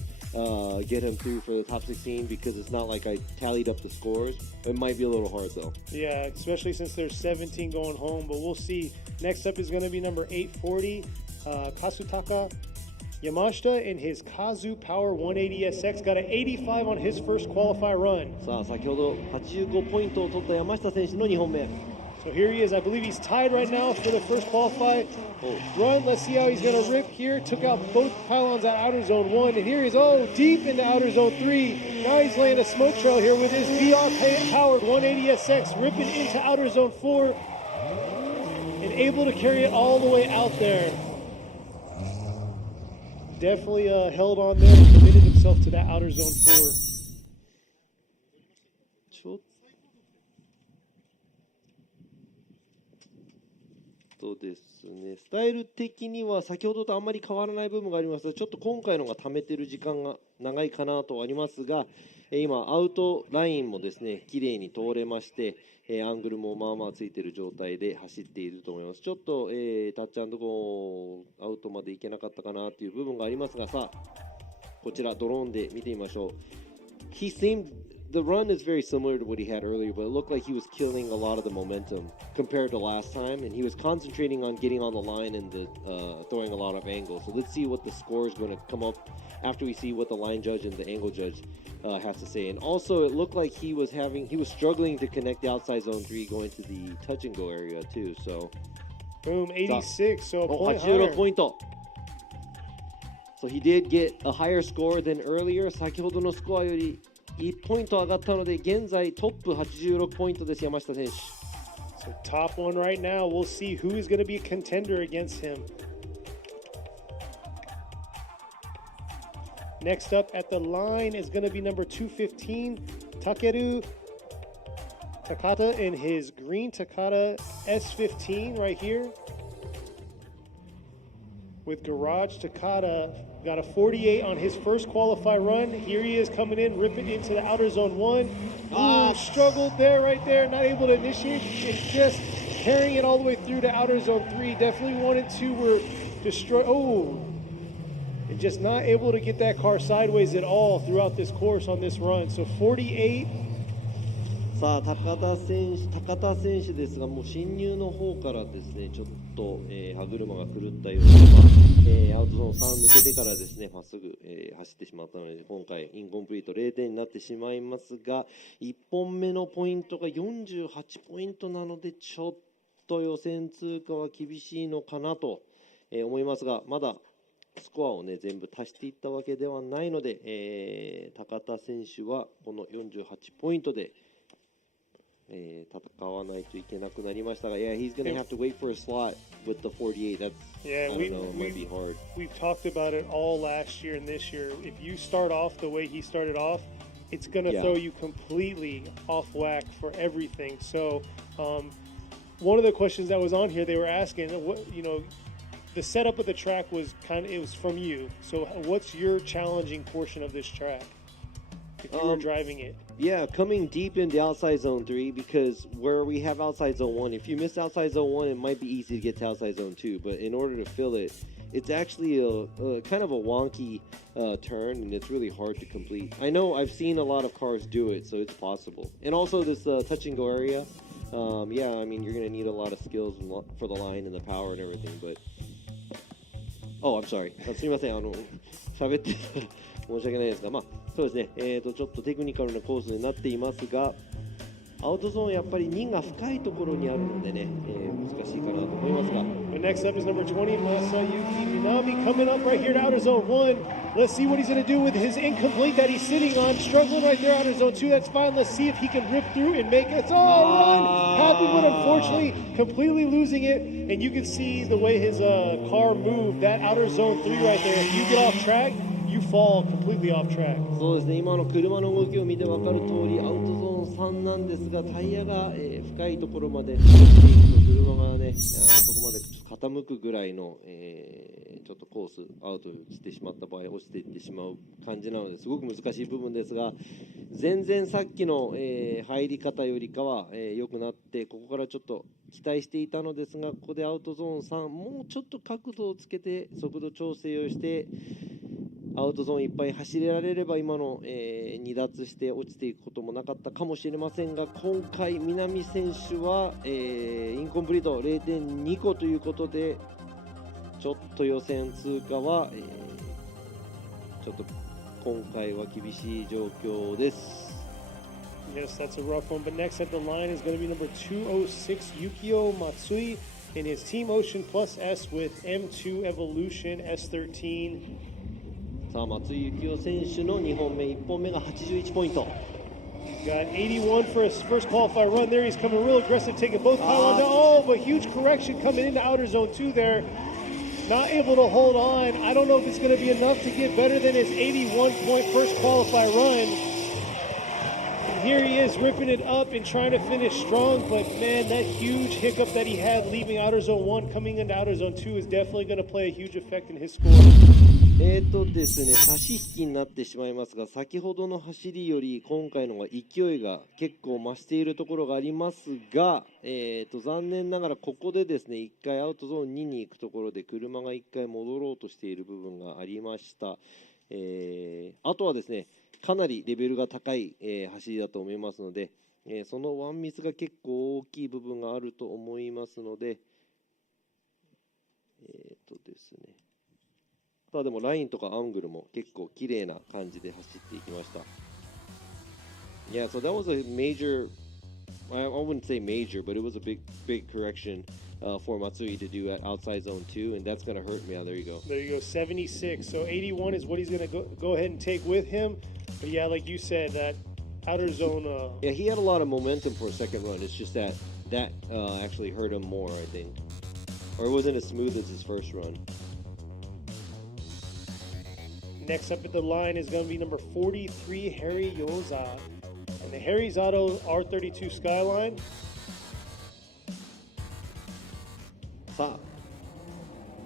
get him through for the top 16 because it's not like I tallied up the scores. It might be a little hard though. Yeah, especially since there's 17 going home, but we'll see. Next up is going to be number 840, Kasutaka Yamashita in his Kazu Power 180SX. Got an 85 on his first qualify run. さあ先ほど85ポイントを取った山下選手の2本目。 So here he is. I believe he's tied right now for the first qualify run. Let's see how he's going to rip here. Took out both pylons at outer zone 1. And here he's, deep into outer zone 3. Now he's laying a smoke trail here with his VR-powered 180SX, ripping into outer zone 4. And able to carry it all the way out there. Definitely held on there and committed himself to that outer zone 4. そうですね、スタイル的には先ほどとあんまり変わらない部分がありますが、ちょっと今回のが溜めてる時間が長いかなとありますが、今アウトラインもですね綺麗に通れまして、アングルもまあまあついている状態で走っていると思います。ちょっと、タッチ&ゴーアウトまでいけなかったかなという部分がありますが、さあこちらドローンで見てみましょう。The run is very similar to what he had earlier, but it looked like he was killing a lot of the momentum compared to last time, and he was concentrating on getting on the line and throwing a lot of angles. So let's see what the score is going to come up after we see what the line judge and the angle judge has to say. And also, it looked like he was struggling to connect the outside zone 3 going to the touch and go area too. So, boom, 86. So a point 86 higher. ポイント. So he did get a higher score than earlier. 先ほどのスコアより1ポイント上がったので現在トップ86ポイントです山下選手。 So top one right now. We'll see who is going to be a contender against him. Next up at the line is going to be number 215, Takeru Takata in his green Takata S15 right here. with Garage Takata. Got a 48 on his first qualify run. Here he is coming in, ripping into the outer zone 1. Ooh, struggled there, right there, not able to initiate, and just carrying it all the way through to outer zone 3. Definitely wanted to destroy. Oh, and just not able to get that car sideways at all throughout this course on this run. So 48. さあ高田選手ですが、もう進入の方からですね、ちょっと、歯車が狂ったような、アウトゾーン3抜けてからですね、まっすぐ、走ってしまったので、今回インコンプリート0点になってしまいますが、1本目のポイントが48ポイントなので、ちょっと予選通過は厳しいのかなと思いますが、まだスコアをね全部足していったわけではないので、高田選手はこの48ポイントで戦わないといけなくなりましたが、yeah, he's going to have to wait for a slot with the 48. That's, I don't know, it might be hard. We've talked about it all last year and this year. If you start off the way he started off, it's going to throw you completely off whack for everything. So, one of the questions that was on here, they were asking, the setup of the track was it was from you. So, what's your challenging portion of this track if you were driving it? Yeah, coming deep into outside zone 3, because where we have outside zone 1, if you miss outside zone 1, it might be easy to get to outside zone 2. But in order to fill it, it's actually a kind of a wonky turn, and it's really hard to complete. I know I've seen a lot of cars do it, so it's possible. And also this touch and go area, yeah, I mean, you're going to need a lot of skills for the line and the power and everything, but... Oh, I'm sorry. すみません、喋って申し訳ないですが、まあそうですね、ちょっとテクニカルなコースになっていますが、アウトゾーンやっぱり2が深いところにあるのでね、難しいかなと思いますが。But next up is number 20, Masayuki Minami, coming up right here to outer zone 1. Let's see what he's going to do with his incomplete that he's sitting on. Struggling right there, outer zone 2. That's fine. Let's see if he can rip through and make it. Run! Happy, but unfortunately, completely losing it. And you can see the way his car moved. That outer zone 3 right there. If you get off track, you fall completely off track. そうですね、今の車の動きを見て分かる通り、アウトゾーン3なんですが、タイヤが、深いところまで走っていくと、車がね、そこまで傾くぐらいの、ちょっとコースアウトしてしまった場合、落ちていってしまう感じなので、すごく難しい部分ですが、全然さっきの、入り方よりかは、良くなって、ここからちょっと期待していたのですが、ここでアウトゾーン3、もうちょっと角度をつけて、速度調整をして、アウトゾーンいっぱい走られれば今の、離脱して落ちていくこともなかったかもしれませんが、今回南選手は、インコンプリート 0.2 個ということでちょっと予選通過は、ちょっと今回は厳しい状況です。 Yes, that's a rough one. But next at the line is going to be number 206, Yukio Matsui in his Team Ocean Plus S with M2 Evolution S13. さあ松井幸雄選手の2本目、1本目が81ポイント。 He's got 81 for his first qualifier run there. He's coming real aggressive, taking both pylons down. Oh, but huge correction coming into outer zone 2 there. Not able to hold on. I don't know if it's going to be enough to get better than his 81-point first qualifier run. And here he is ripping it up and trying to finish strong, but man, that huge hiccup that he had leaving outer zone 1, coming into outer zone 2 is definitely going to play a huge effect in his score. ですね、差し引きになってしまいますが、先ほどの走りより今回のが勢いが結構増しているところがありますが、残念ながらここでですね、1回アウトゾーン2に行くところで車が1回戻ろうとしている部分がありました。あとはですね、かなりレベルが高い、走りだと思いますので、そのワンミスが結構大きい部分があると思いますので、ですね。ただでもラインとかアングルも結構綺麗な感じで走っていきました。Yeah, so that was a major, I wouldn't say major, but it was a big correction for Matsui to do at outside zone 2, and that's going to hurt me. Oh, there you go. There you go, 76. So 81 is what he's going to go ahead and take with him. But yeah, like you said, that outer zone... yeah, he had a lot of momentum for a second run. It's just that actually hurt him more, I think. Or it wasn't as smooth as his first run. Next up at the line is going to be number 43, Harry Yoza. And the Harry's Auto R32 Skyline. さあ、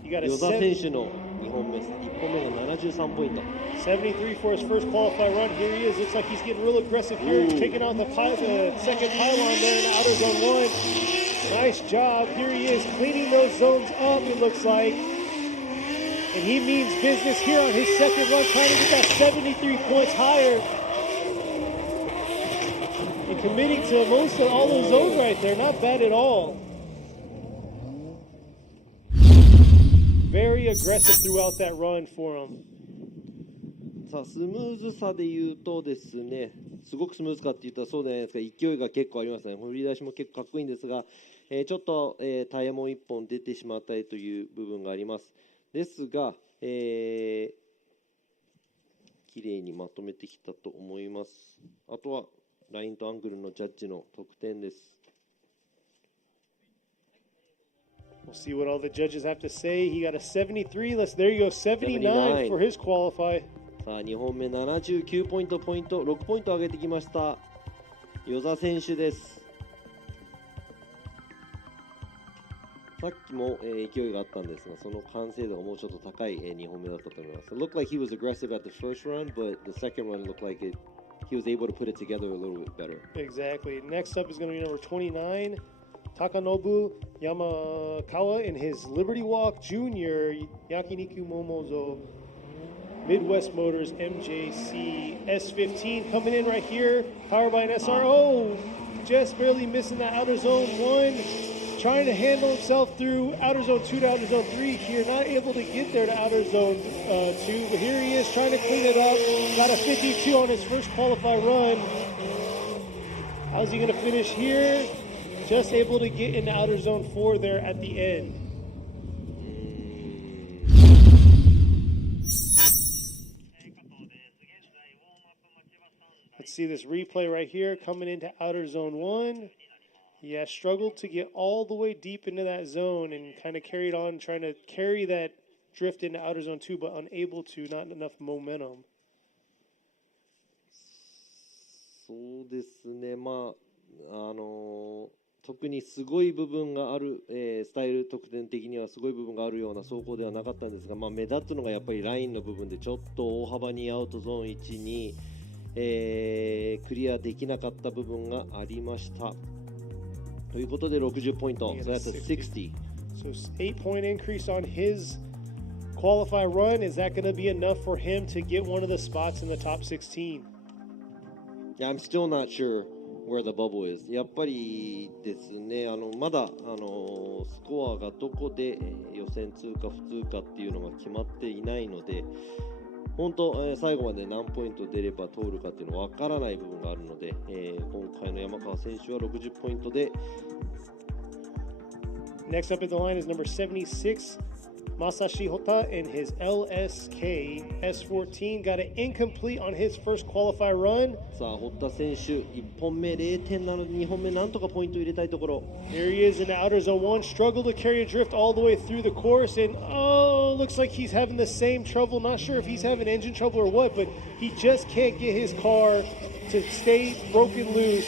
You got a 与座選手の2本目、1本目が73ポイント。73 for his first qualified run. Here he is. Looks like he's getting real aggressive here, taking out the second pylon there in the outer zone 1. Nice job. Here he is cleaning those zones up, it looks like. And he means business here on his second run, trying to get that 73 points higher. And committing to most of all those zones right there. Not bad at all. Very aggressive throughout that run for him. さあスムーズさで言うとですね、すごくスムーズかって言ったらそうじゃないですか。勢いが結構ありますね。振り出しも結構かっこいいんですが、ちょっと、タイヤも1本出てしまったりという部分があります。ですが、綺麗にまとめてきたと思います。あとはラインとアングルのジャッジの得点です。We'll see what all the judges have to say. He got a 73. There you go, 79 for his qualify. さあ2本目79ポイント、6ポイント上げてきました。与座選手です。さっきも、勢いがあったんですが、その完成度がもうちょっと高い、2本目だったと思います。It looked like he was aggressive at the first run, but the second run looked like he was able to put it together a little bit better. Exactly. Next up is going to be number 29, Takanobu Yamakawa in his Liberty Walk Junior Yakiniku Momozo Midwest Motors MJC S15 coming in right here, powered by an SRO. Just barely missing the outer zone 1. Trying to handle himself through outer zone 2 to outer zone 3 here, not able to get there to outer zone 2, but here he is trying to clean it up. Got a 52 on his first qualified run. How's he going to finish here? Just able to get into outer zone 4 there at the end. Let's see this replay right here coming into outer zone 1. Yeah, struggled to get all the way deep into that zone and kind of carried on, trying to carry that drift into outer zone 2, but unable to, not enough momentum. そうですね、特にすごい部分がある、スタイル得点的にはすごい部分があるような走行ではなかったんですが、目立つのがやっぱりラインの部分でちょっと大幅にアウトゾーン1に、クリアできなかった部分がありました。ということで60ポイント。So that's a 60. So 8-point increase on his qualify run. Is that going to be enough for him to get one of the spots in the top 16? Yeah, I'm still not sure where the bubble is. やっぱりですね、まだスコアがどこで予選通過不通過っていうのが決まっていないので、本当、最後まで何ポイント出れば通るかっていうのは分からない部分があるので、今回の山川選手は60ポイントで。Next up in the line is number 76, Masashi Hota in his LSK S14. Got it incomplete on his first qualify run. さあ、堀田選手、1本目0点なので2本目なんとかポイント入れたいところ。Here he is in the outer zone 1. Struggled to carry a drift all the way through the course. And looks like he's having the same trouble. Not sure if he's having engine trouble or what, but he just can't get his car to stay broken loose.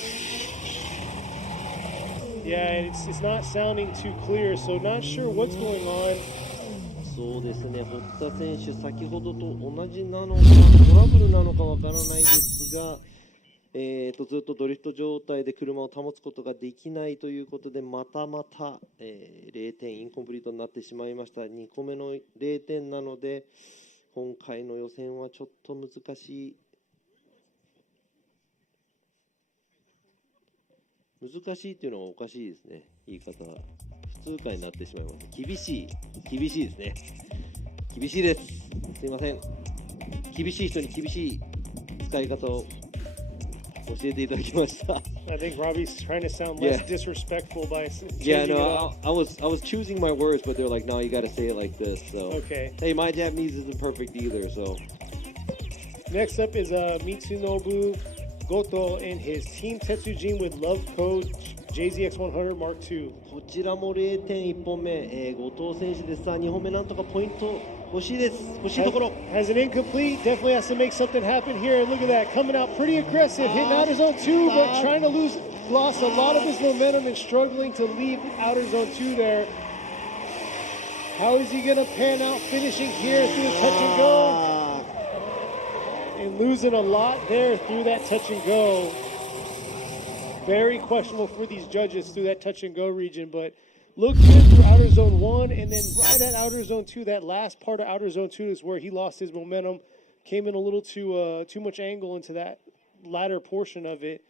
Yeah, it's not sounding too clear, so not sure what's going on. そうですね、堀田選手、先ほどと同じなのか、トラブルなのかわからないですが、ずっとドリフト状態で車を保つことができないということで、また、0点インコンプリートになってしまいました。2個目の0点なので、今回の予選はちょっと難しい。難しいっていうのはおかしいですね、言い方は。不通過になってしまいます。厳しいですね。厳しいです。すいません。厳しい人に厳しい使い方を教えていただきました。I think Robbie's trying to sound less disrespectful by Yeah, no, I was choosing my words, but they're like, no, you got to say it like this. So, okay. Hey, my Japanese isn't perfect either, so. Next up is Mitsunobu Goto in his Team Tetsujin with Love Code JZX100 Mark II. こちらも0点1本目、後藤選手です。さあ2本目なんとかポイント欲しいです。欲しいところ。Has an incomplete. Definitely has to make something happen here. Look at that, coming out pretty aggressive, hitting outer zone 2, but trying to lost a lot of his momentum and struggling to leave outer zone 2 there. How is he going to pan out finishing here through the touch and go? And losing a lot there through that touch and go. Very questionable for these judges through that touch and go region, but looked good through outer zone 1, and then right at outer zone 2, that last part of outer zone 2 is where he lost his momentum, came in a little too much angle into that latter portion of it,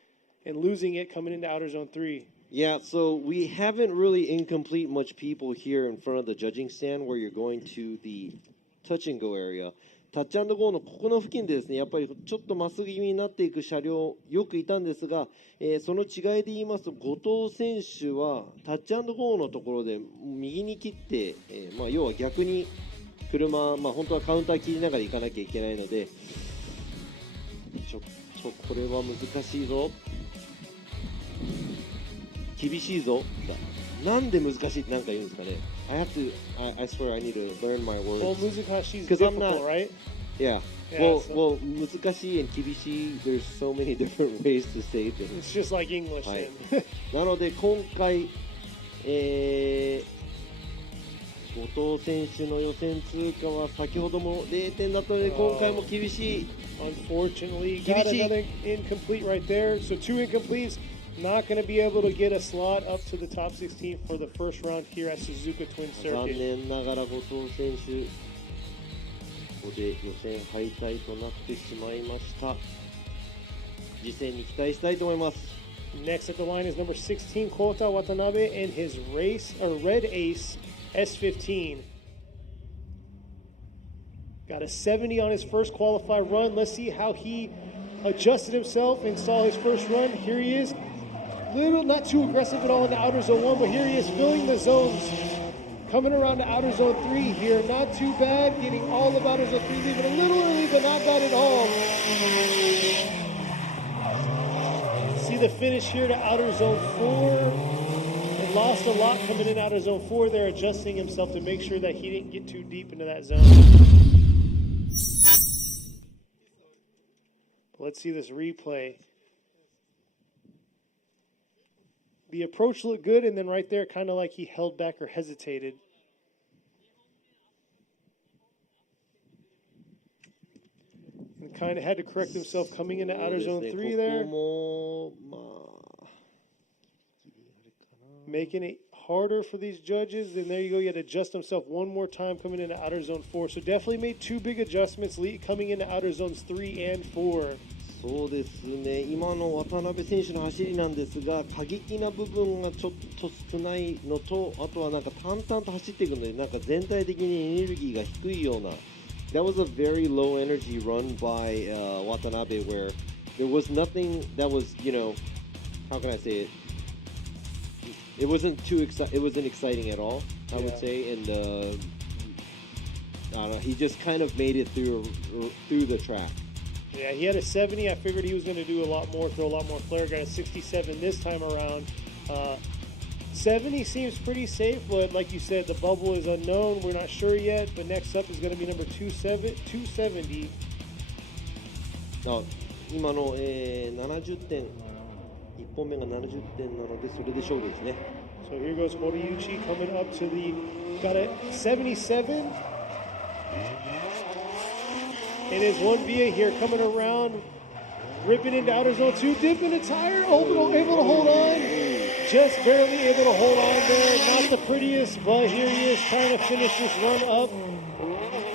and losing it coming into outer zone 3. Yeah, so we haven't really incomplete much people here in front of the judging stand where you're going to the touch and go area. タッチ&ゴーのここの付近でですね、やっぱりちょっとまっすぐ気味になっていく車両よくいたんですが、その違いで言いますと後藤選手はタッチ&ゴーのところで右に切って、要は逆に車、本当はカウンター切りながら行かなきゃいけないので、これは難しいぞ、厳しいぞ。なんで難しいって何か言うんですかね。I swear I need to learn my words. Well, Muzukashi is difficult, right? Yeah. Well, 難しい and 厳しい there's so many different ways to say things. It's just like English. はい、なので今回、後藤選手の予選通過は先ほども0点だったので今回も厳しい。Unfortunately, got another incomplete right there. So 2 incompletes. Not going to be able to get a slot up to the top 16 for the first round here at Suzuka Twin 残 Circuit. 念ながら後藤選手ここで予選敗退となってしまいました。次戦に期待したいと思います。 Next at the line is number 16, Kota Watanabe, and his red ace S15. Got a 70 on his first qualified run. Let's see how he adjusted himself and saw his first run. Here he is. Not too aggressive at all in the outer zone 1, but here he is filling the zones. Coming around to outer zone 3 here. Not too bad. Getting all of outer zone 3. Leaving a little early, but not bad at all. See the finish here to outer zone 4. And lost a lot coming in outer zone 4 there, adjusting himself to make sure that he didn't get too deep into that zone. Let's see this replay. The approach looked good, and then right there, kind of like he held back or hesitated. And kind of had to correct himself coming into outer zone 3 there. Making it harder for these judges. And there you go. He had to adjust himself one more time coming into outer zone 4. So definitely made 2 big adjustments coming into outer zones 3 and 4. そうですね、今の渡辺選手の走りなんですが過激な部分がちょっと少ないのと、あとはなんか淡々と走っていくのでなんか全体的にエネルギーが低いような。That was a very low energy run by Watanabe where there was nothing that was, how can I say it? It wasn't it wasn't exciting at all, I would say, and I don't know, he just kind of made it through the track. Yeah, he had a 70. I figured he was going to do a lot more, throw a lot more flare. Got a 67 this time around. 70 seems pretty safe, but like you said, the bubble is unknown. We're not sure yet, but next up is going to be number 270. 今の、70点、1本目が70点なので、それで勝負ですね。So here goes Horiyuchi coming up to got a 77. And his 1VA here coming around, ripping into outer zone 2, dipping a tire, able to hold on. Just barely able to hold on there. Not the prettiest, but here he is trying to finish this run up.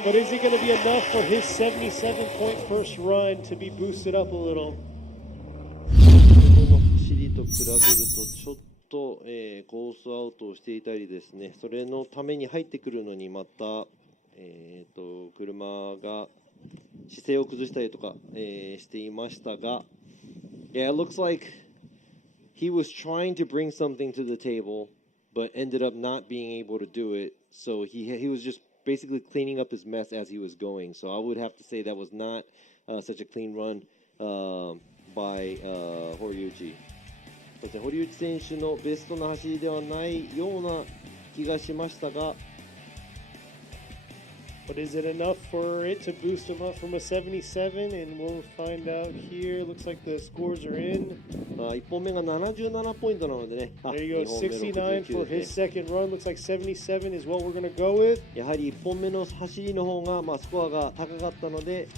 But is it going to be enough for his 77-point first run to be boosted up a little? この走りと比べるとちょっと、コースアウトをしていたりですね、それのために入ってくるのにまた、車が姿勢を崩したりとか、していましたが、Yeah, it looks like he was trying to bring something to the table, but ended up not being able to do it. So he was just basically cleaning up his mess as he was going. So I would have to say that was not such a clean run by Horiyuchi. 堀内選手のベストな走りではないような気がしましたが。But is it enough for it to boost him up from a 77? And we'll find out here. Looks like the scores are in. 1本目が77ポイントなのでね。 There you go, 2本目69 for 69 his ですね。 second run. Looks like 77 is what we're going to go with. やはり1本目の走りの方が、スコアが高かったので、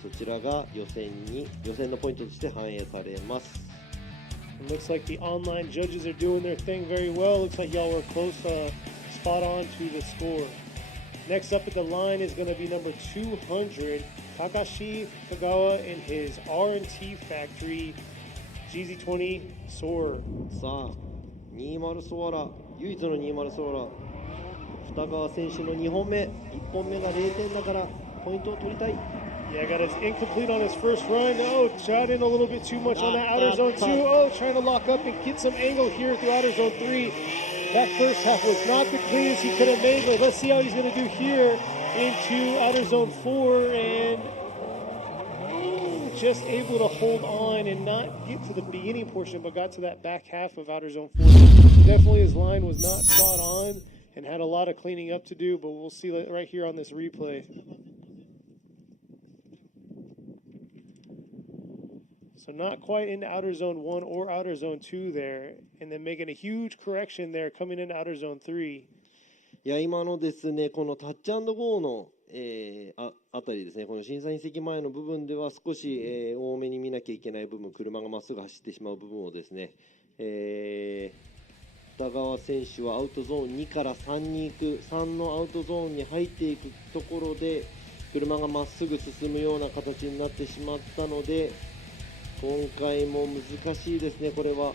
そちらが予選のポイントとして反映されます。 It looks like the online judges are doing their thing very well. Looks like y'all were close, spot on to the score. Next up at the line is going to be number 200, Takashi Kagawa in his R&T Factory GZ20 Soarer. さあ、20ソアラ、唯一の20ソアラ、二川選手の2本目、1本目が0点だからポイントを取りたい。 Yeah, got his incomplete on his first run. Oh, shot in a little bit too much on that outer zone 2. Oh, trying to lock up and get some angle here through outer zone 3. That first half was not the cleanest he could have made, but let's see how he's going to do here into outer zone 4. And just able to hold on and not get to the beginning portion, but got to that back half of outer zone 4. Definitely his line was not spot on and had a lot of cleaning up to do, but we'll see right here on this replay. So not quite into outer zone 1 or outer zone 2 there, and then making a huge correction there coming into outer zone 3. いや、今のですね、このタッチ&ゴーの、あたりですね、この審査員席前の部分では少し、多めに見なきゃいけない部分、車がまっすぐ走ってしまう部分をですね、二川選手はアウトゾーン2から3に行く、3のアウトゾーンに入っていくところで車がまっすぐ進むような形になってしまったので、今回も難しいですね、これは。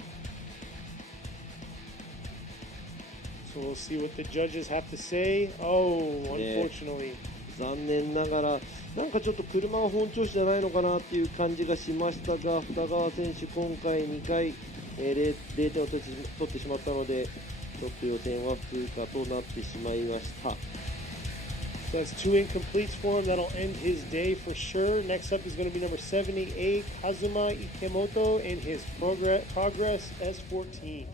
So we'll see what the judges have to say. Oh, unfortunately. 残念ながら、なんかちょっと車は本調子じゃないのかなっていう感じがしましたが、二川選手、今回2回、0点を取ってしまったので、ちょっと予選は不通過となってしまいました。 So that's 2 incompletes for him. That'll end his day for sure. Next up is going to be number 78, Kazuma Ikemoto in his Progress S14.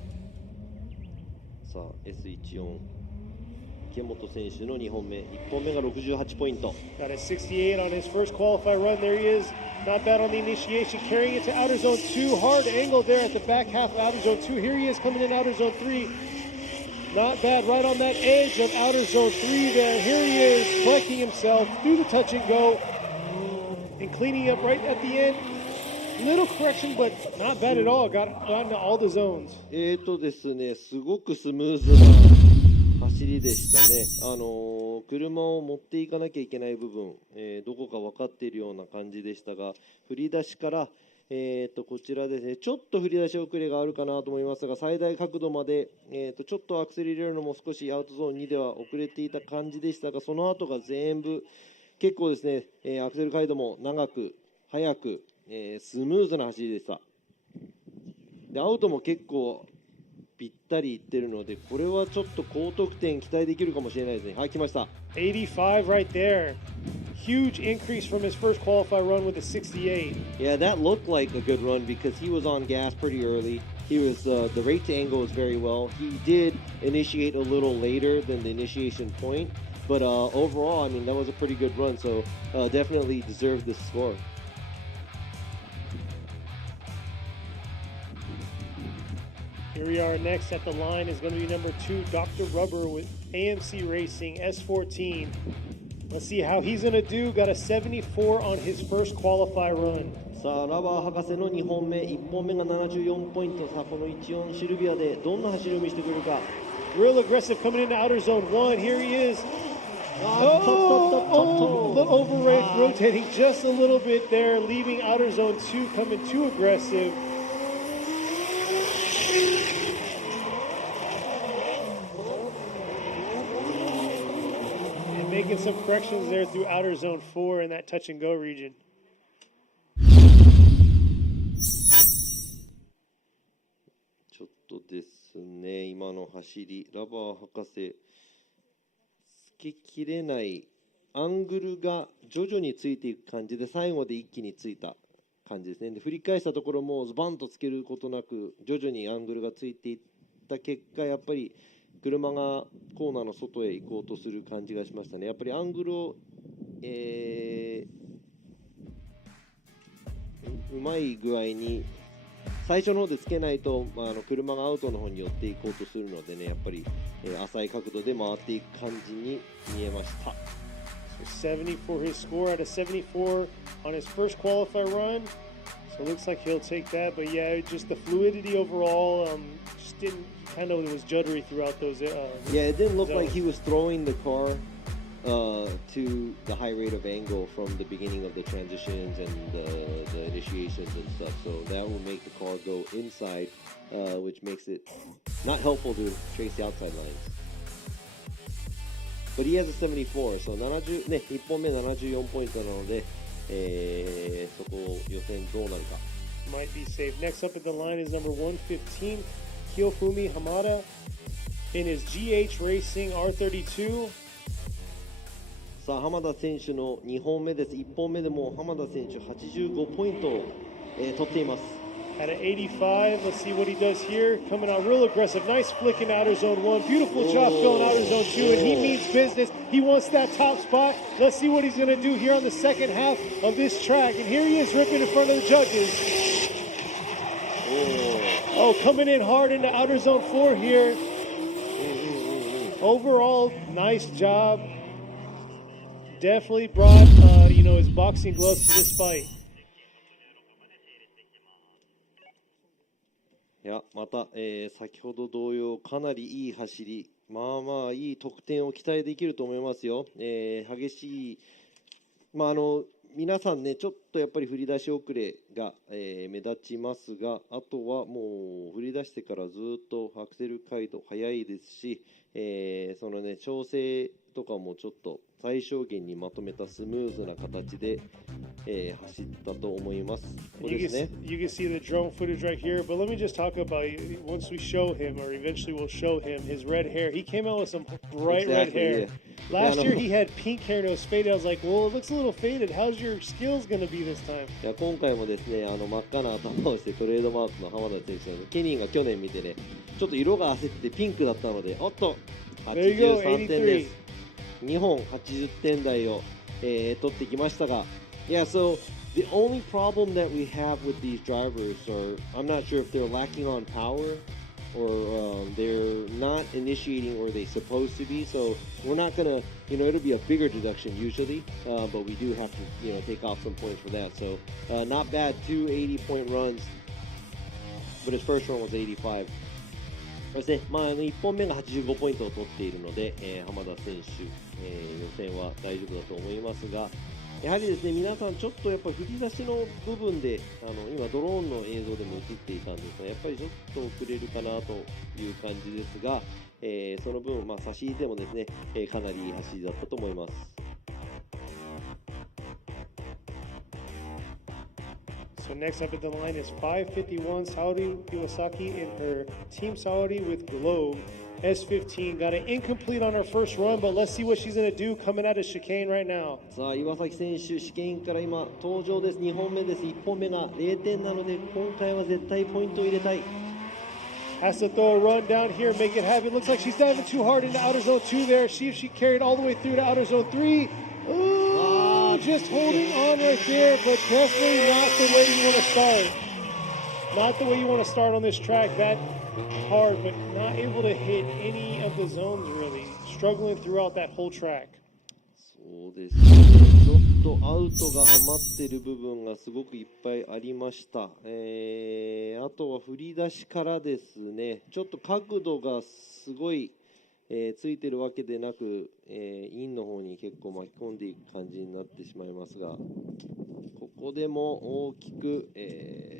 さあ S14 池本選手の2本目、1本目が68ポイント。 Got a 68 on his first qualify run. There he is. Not bad on the initiation. Carrying it to outer zone 2. Hard angle there at the back half of outer zone 2. Here he is coming in outer zone 3. Not bad, right on that edge of outer zone 3 there. Here he is, collecting himself through the touch and go and cleaning up right at the end. Little correction, but not bad at all. Got into all the zones. ですね、すごくスムーズな走りでしたね。車を持っていかなきゃいけない部分、どこか分かっているような感じでしたが、振り出しから、こちらですね、ちょっと振り出し遅れがあるかなと思いますが、最大角度まで、ちょっとアクセル入れるのも少しアウトゾーン2では遅れていた感じでしたが、その後が全部結構ですね、アクセル回路も長く速く、スムーズな走りでした。で、アウトも結構ぴったりいってるので、これはちょっと高得点期待できるかもしれないですね。はい、来ました。85 right there. Huge increase from his first qualify run with a 68. Yeah, that looked like a good run because he was on gas pretty early. He was the rate to angle was very well. He did initiate a little later than the initiation point, but overall, I mean, that was a pretty good run. So definitely deserved this score. Here we are. Next at the line is going to be number 2, Dr. Rubber with AMC Racing S14. Let's see how he's going to do. Got a 74 on his first qualify run. さあ、ラバー博士の2本目、1本目が74ポイント。さあ、この14シルビアでどんな走りを見せてくれるか。Real aggressive coming into outer zone 1. Here he is. Rotating just a little bit there, leaving outer zone 2, coming too aggressive. And making some corrections there through outer zone 4 in that touch and go region. ちょっとですね、今の走り、ラバー博士、つけきれないアングルが徐々についていく感じで、最後で一気についた感じですね。で、振り返したところもズバンとつけることなく、徐々にアングルがついていった結果、やっぱり、車がコーナーの外へ行こうとする感じがしましたね。やっぱりアングルを、うまい具合に最初の方でつけないと、車がアウトの方に寄っていこうとするのでね、やっぱり、浅い角度で回っていく感じに見えました。So 74 his score at a 74 on his first qualifier run. So it looks like he'll take that. But yeah, just the fluidity overall just didn't, kind of was juddery throughout those. Yeah, it didn't look like he was throwing the car to the high rate of angle from the beginning of the transitions and the initiations and stuff. So that will make the car go inside, which makes it not helpful to chase the outside lines. But he has a 74, so 70ね、1本目74ポイントなので、そこを予選どうなるか。Might be safe. Next up at the line is number 115, Kiyofumi Hamada in his GH Racing R32. さあ浜田選手の2本目です。1本目でも浜田選手85ポイントを、取っています。At an 85, let's see what he does here. Coming out real aggressive, nice flick in outer zone 1. Beautiful job filling outer zone 2, and he means business. He wants that top spot. Let's see what he's going to do here on the second half of this track. And here he is ripping in front of the judges. Oh, coming in hard into outer zone 4 here. Overall, nice job. Definitely brought, his boxing gloves to this fight. いやまた、先ほど同様かなりいい走り、まあまあいい得点を期待できると思いますよ。激しい、皆さんねちょっとやっぱり振り出し遅れが、目立ちますが、あとはもう振り出してからずっとアクセル回路速いですし、そのね調整とかもちょっと最小限にまとめたスムーズな形で、走ったと思います。これですね。You can see the drone footage right here, but let me just talk about once we show him, or eventually we'll show him his red hair. He came out with some bright red hair. Yeah. Last year he had pink hair and it was faded. I was like, well, it looks a little faded. How's your skills going to be this time? いや今回もですね真っ赤な頭をしてトレードマークの浜田選手なので、ケニーが去年見てねちょっと色が焦ってピンクだったので、おっと83点です。2本80点台を、取ってきましたが、Yeah, so the only problem that we have with these drivers are, I'm not sure if they're lacking on power or they're not initiating where they're supposed to be. So we're not gonna, it'll be a bigger deduction usually, but we do have to, take off some points for that. So not bad, 2 80-point runs, but his first run was 85. そして、1本目が85ポイントを取っているので、浜田選手、予選は大丈夫だと思いますが、やはりですね、皆さんちょっとやっぱ振り出しの部分で、今ドローンの映像でも映っていたんですが、やっぱりちょっと遅れるかなという感じですが、その分、差し引いてもですね、かなりいい走りだったと思います。So next up at the line is 551 Saudi Iwasaki in her Team Saudi with Globe S15. Got it incomplete on her first run, but let's see what she's going to do coming out of chicane right now. さあ岩崎選手、試験から今登場です。2本目です。1本目が0点なので今回は絶対ポイントを入れたい。 Has to throw a run down here, make it happen. Looks like she's diving too hard into outer zone 2 there. See if she carried all the way through to outer zone 3. Ooh, just holding on right there, but definitely not the way you want to start. Not the way you want to start on this track. That hard, but not able to hit any of the zones really. Struggling throughout that whole track. そうですね。ちょっとアウトが余ってる部分がすごくいっぱいありました。あとは振り出しからですね。ちょっと角度がすごい、ついてるわけでなく、インの方に結構巻き込んでいく感じになってしまいますが、ここでも大きく、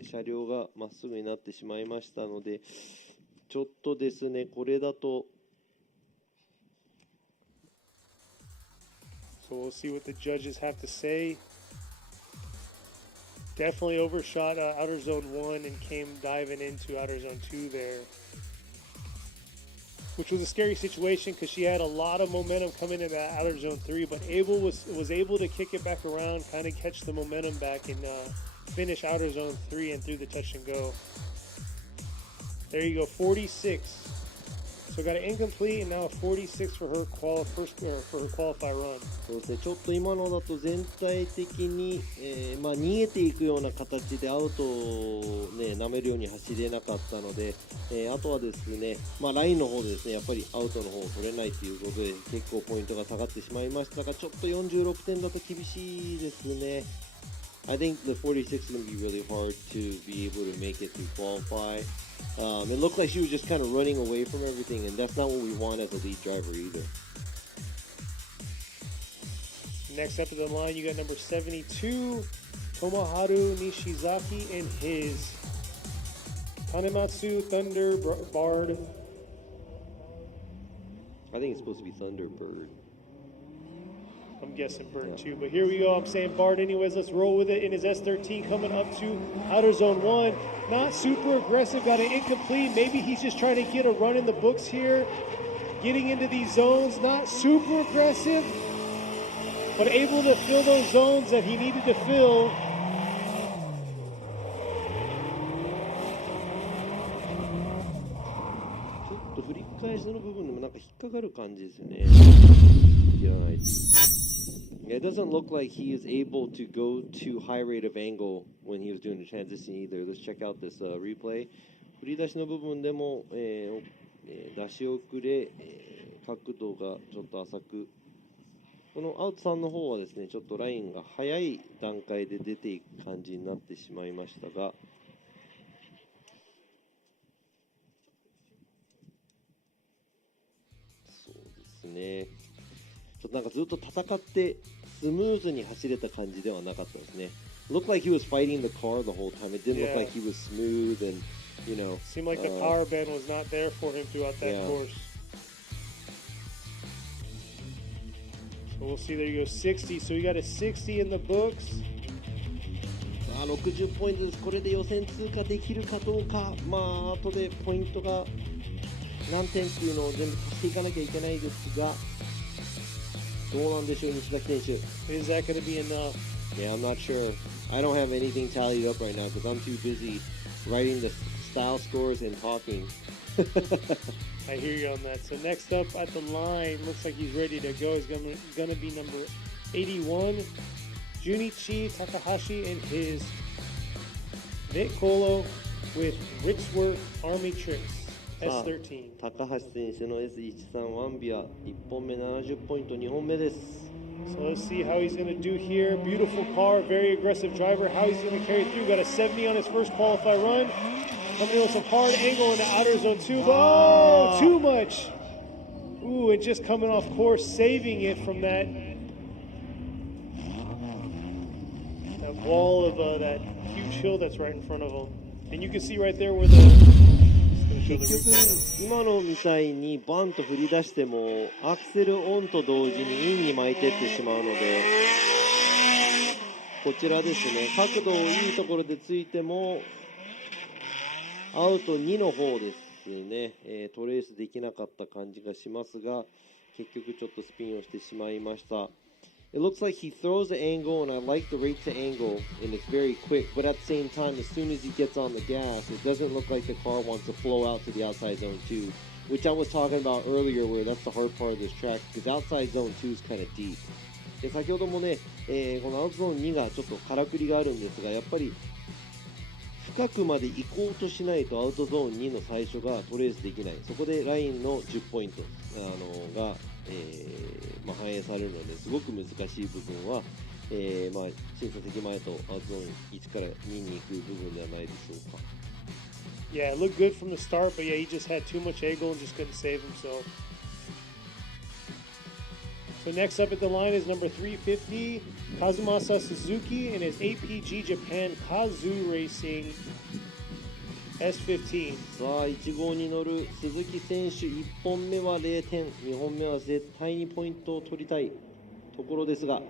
車両がまっすぐになってしまいましたので、ちょっとですね、これだと。So we'll see what the judges have to say. Definitely overshot outer zone 1 and came diving into outer zone 2 there. Which was a scary situation because she had a lot of momentum coming into outer zone 3, but was able to kick it back around, kind of catch the momentum back and finish outer zone 3 and through the touch and go. There you go, 46. So got an incomplete and now a 46 for her qualify run. そうですね、ちょっと今のだと全体的に、逃げていくような形でアウトを、舐めるように走れなかったので、あとはですね、ラインの方でですね、やっぱりアウトの方を取れないということで結構ポイントが下がってしまいましたが、ちょっと46点だと厳しいですね。I think the 46 is going to be really hard to be able to make it through qualify. It looked like she was just kind of running away from everything, and that's not what we want as a lead driver either. Next up to the line, you got number 72, Tomoharu Nishizaki, and his Tanematsu Thunderbird. I think it's supposed to be Thunderbird. I'm guessing Bird too, but here we go. I'm saying Bard anyways. Let's roll with it in his S13 coming up to outer zone 1. Not super aggressive, got an incomplete. Maybe he's just trying to get a run in the books here. Getting into these zones, not super aggressive, but able to fill those zones that he needed to fill. It doesn't look like he is able to go to high rate of angle when he was doing the transition either. Let's check out this replay. 振り出しの部分でも、出し遅れ、角度がちょっと浅く、このアウトさんの方はですね、ちょっとラインが早い段階で出ていく感じになってしまいましたが、そうですね、ちょっとなんかずっと戦ってスムーズに走れた感じではなかったですね。Looked like he was fighting the car the whole time. It didn't look like he was smooth and, you know. Seemed like the power band was not there for him throughout that course. So we'll see. There you go, 60. So you got a 60 in the books. 60ポイントです。これで予選通過できるかどうか。後でポイントが何点っていうのを全部足していかなきゃいけないですが、どうなんでしょう、西崎選手。Is that going to be enough? Yeah, I'm not sure. I don't have anything tallied up right now because I'm too busy writing the style scores and talking. I hear you on that. So next up at the line, looks like he's ready to go. He's going to be number 81, Junichi Takahashi, and his Nick Colo with Richworth Army Tricks, S13. 高橋選手の S13 ワンビア1本目70ポイント2本目です。So let's see how he's going to do here. Beautiful car, very aggressive driver. How he's going to carry through. Got a 70 on his first qualify run. Coming in with some hard angle in the outer zone 2. Oh, too much. Ooh, and just coming off course, saving it from that wall of that huge hill that's right in front of him. And you can see right there where the... 結局今のみたいにバンと振り出してもアクセルオンと同時にインに巻いてってしまうので、こちらですね、角度をいいところでついてもアウト2の方ですね、トレースできなかった感じがしますが、結局ちょっとスピンをしてしまいました。It looks like he throws the angle, and I like the rate to angle, and it's very quick. But at the same time, as soon as he gets on the gas, it doesn't look like the car wants to flow out to the outside zone 2, which I was talking about earlier, where that's the hard part of this track, because outside zone 2 is kind of deep. で先ほどもね、このアウトゾーン2がちょっとからくりがあるんですが、やっぱり深くまで行こうとしないとアウトゾーン2の最初がトレースできない。そこでラインの10ポイントが反映されるので、すごく難しい部分は、審査席前とアウトゾーン1から2に行く部分ではないでしょうか。Yeah, it looked good from the start, but yeah, he just had too much angle and just couldn't save himself. So next up at the line is number 350, Kazumasa Suzuki, and his APG Japan Kazu Racing S15. さあ、1号に乗る鈴木選手、1本目は0点、2本目は絶対にポイントを取りたいところですが。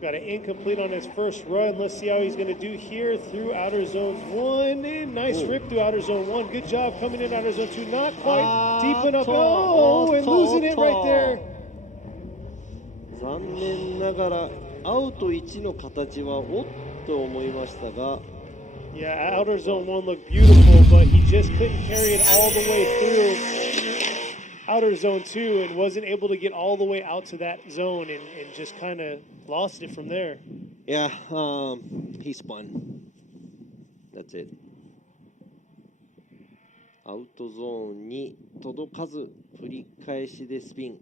Got an incomplete on his first run. Let's see how he's going to do here through outer zones 1. And nice rip through outer zone 1. Good job coming in outer zone 2. Not quite deep enough. Oh, and losing it right there. 残念ながらアウト1の形はおっと思いましたが。Yeah, outer zone 1 looked beautiful, but he just couldn't carry it all the way through. outer zone 2 and wasn't able to get all the way out to that zone and just kind of lost it from there. Yeah, he spun. That's it. アウトゾーンに届かず、振り返しでスピン。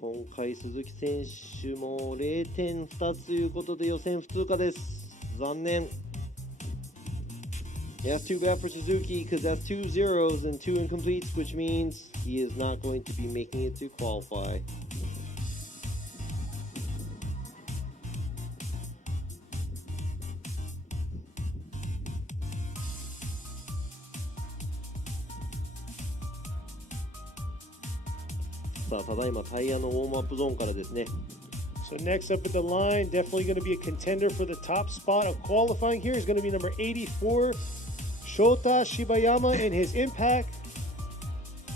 今回鈴木選手も0点2つということで予選不通過です。残念。Yeah, that's too bad for Suzuki because that's 2 zeros and 2 incompletes, which means he is not going to be making it to qualify. So, ただいまタイヤのウォームアップゾーンからですね。So next up at the line, definitely going to be a contender for the top spot of qualifying here is going to be number 84, Shota Shibayama in his Impact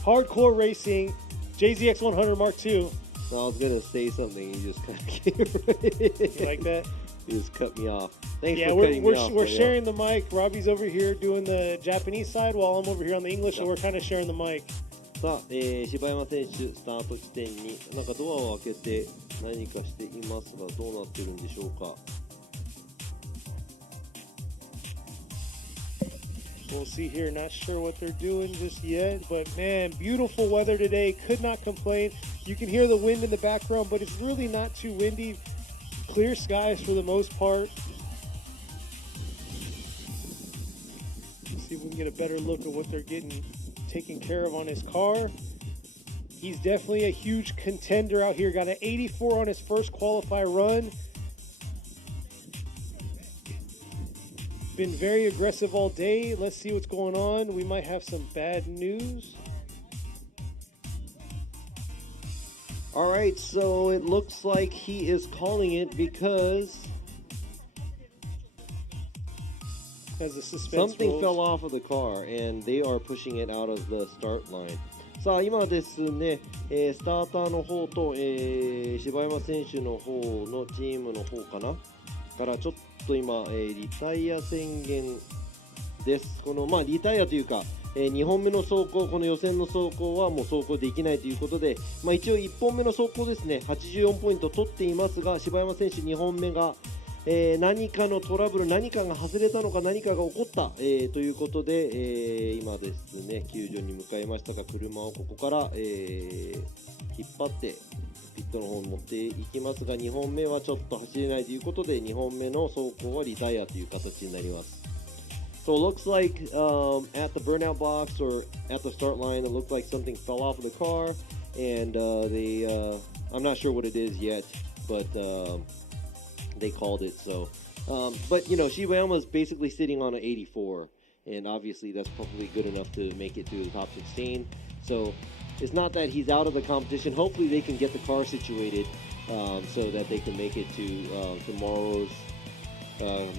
Hardcore Racing JZX100 Mark II. I was going to say something, you just kind of came right. You like that? You just cut me off. Thanks yeah, for cutting me off. We're sharing the mic. Robbie's over here doing the Japanese side while I'm over here on the English, so we're kind of sharing the mic. さあ、柴山選手スタート地点になんかドアを開けて何かしていますがどうなってるんでしょうか。We'll see here. Not sure what they're doing just yet, but man, beautiful weather today. Could not complain. You can hear the wind in the background, but it's really not too windy. Clear skies for the most part. Let's see if we can get a better look at what they're getting taken care of on his car. He's definitely a huge contender out here. Got an 84 on his first qualify run. Been very aggressive all day. Let's see what's going on. We might have some bad news. All right, so it looks like he is calling it because as the suspense something rolls. fell off of the car and they are pushing it out of the start line. さあ今ですね、スターターの方と、柴山選手の方のチームの方かなからちょっと今、リタイア宣言です。このリタイアというか、2本目の走行、この予選の走行はもう走行できないということで、一応1本目の走行ですね、84ポイント取っていますが、柴山選手2本目が何かのトラブル、何かが外れたのか何かが起こった、ということで、今ですね救助に向かいましたが車をここから、引っ張ってピットの方に持っていきますが2本目はちょっと走れないということで2本目の走行はリタイアという形になります。So it looks like at the burnout box or at the start line, it looked like something fell off of the car, and I'm not sure what it is yet, but they called it. So, but you know, Shibayama is basically sitting on an 84, and obviously that's probably good enough to make it to the top 16. So it's not that he's out of the competition. Hopefully they can get the car situated so that they can make it to tomorrow's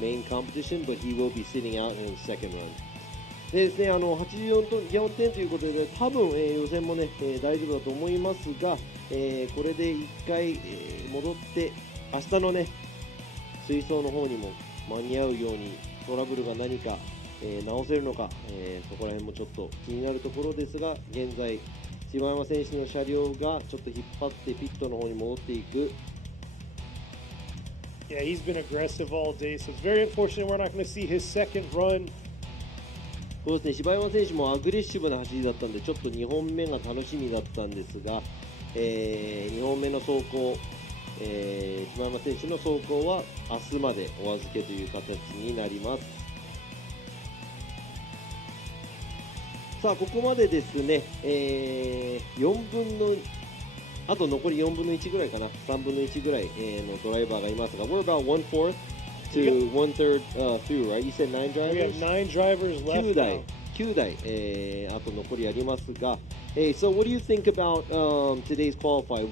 main competition, but he will be sitting out in the second run. でですね、84点ということで、多分、予選もね、大丈夫だと思いますが、これで1回、戻って明日のね水槽の方にも間に合うようにトラブルが何か、直せるのか、そこら辺もちょっと気になるところですが、現在柴山選手の車両がちょっと引っ張ってピットの方に戻っていく。Yeah, he's been aggressive all day, so it's very unfortunate we're not going to see his second run. そうですね、柴山選手もアグレッシブな走りだったんで、ちょっと2本目が楽しみだったんですが、2本目の走行、柴山選手の走行は明日までお預けという形になります。さあ、ここまでですね、あと残り4分の1ぐらいかな、3分の1ぐらい、のドライバーがいますが、We're about 1/4 to 1/3 through, right? You said 9 drivers? We have 9 drivers left. 9台、あと残りありますが、so what do you think about today's qualify?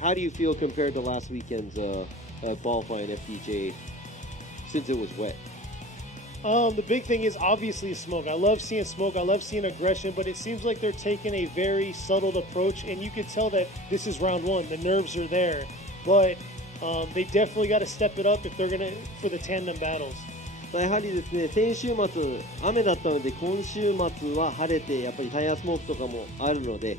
How do you feel compared to last weekend's qualifying FDJ since it was wet? The big thing is obviously smoke. I love seeing smoke. I love seeing aggression, but it seems like they're taking a very subtle approach, and you can tell that this is round one. The nerves are there, but they definitely got to step it up if they're gonna for the tandem battles. やはりですね、先週末雨だったので、今週末は晴れて、やっぱりタイヤスモークとかもあるので、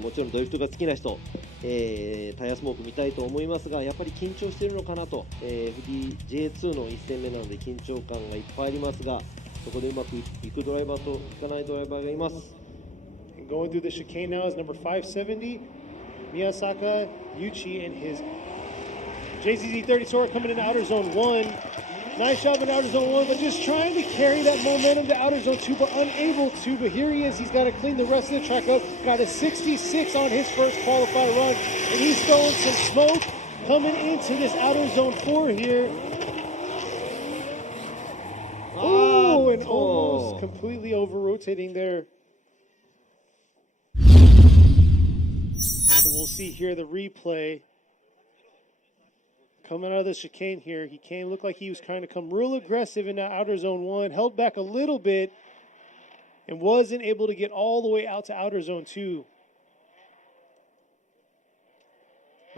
もちろんドリフトが好きな人、タイヤスモーク見たいと思いますが、やっぱり緊張しているのかなと、FDJ2 の1戦目なので緊張感がいっぱいありますが、そこでうまくいくドライバーといかないドライバーがいます。And going through the chicane now is number 570, Miyasaka Yuchi and his JZZ30 Sora coming into outer zone 1. Nice job in outer zone 1, but just trying to carry that momentum to outer zone 2, but unable to. But here he is. He's got to clean the rest of the track up. Got a 66 on his first qualified run, and he's throwing some smoke coming into this outer zone 4 here. Oh, and almost completely over-rotating there. So we'll see here the replay. Coming out of the chicane here, he looked like he was trying to come real aggressive in that outer zone 1, held back a little bit, and wasn't able to get all the way out to outer zone 2.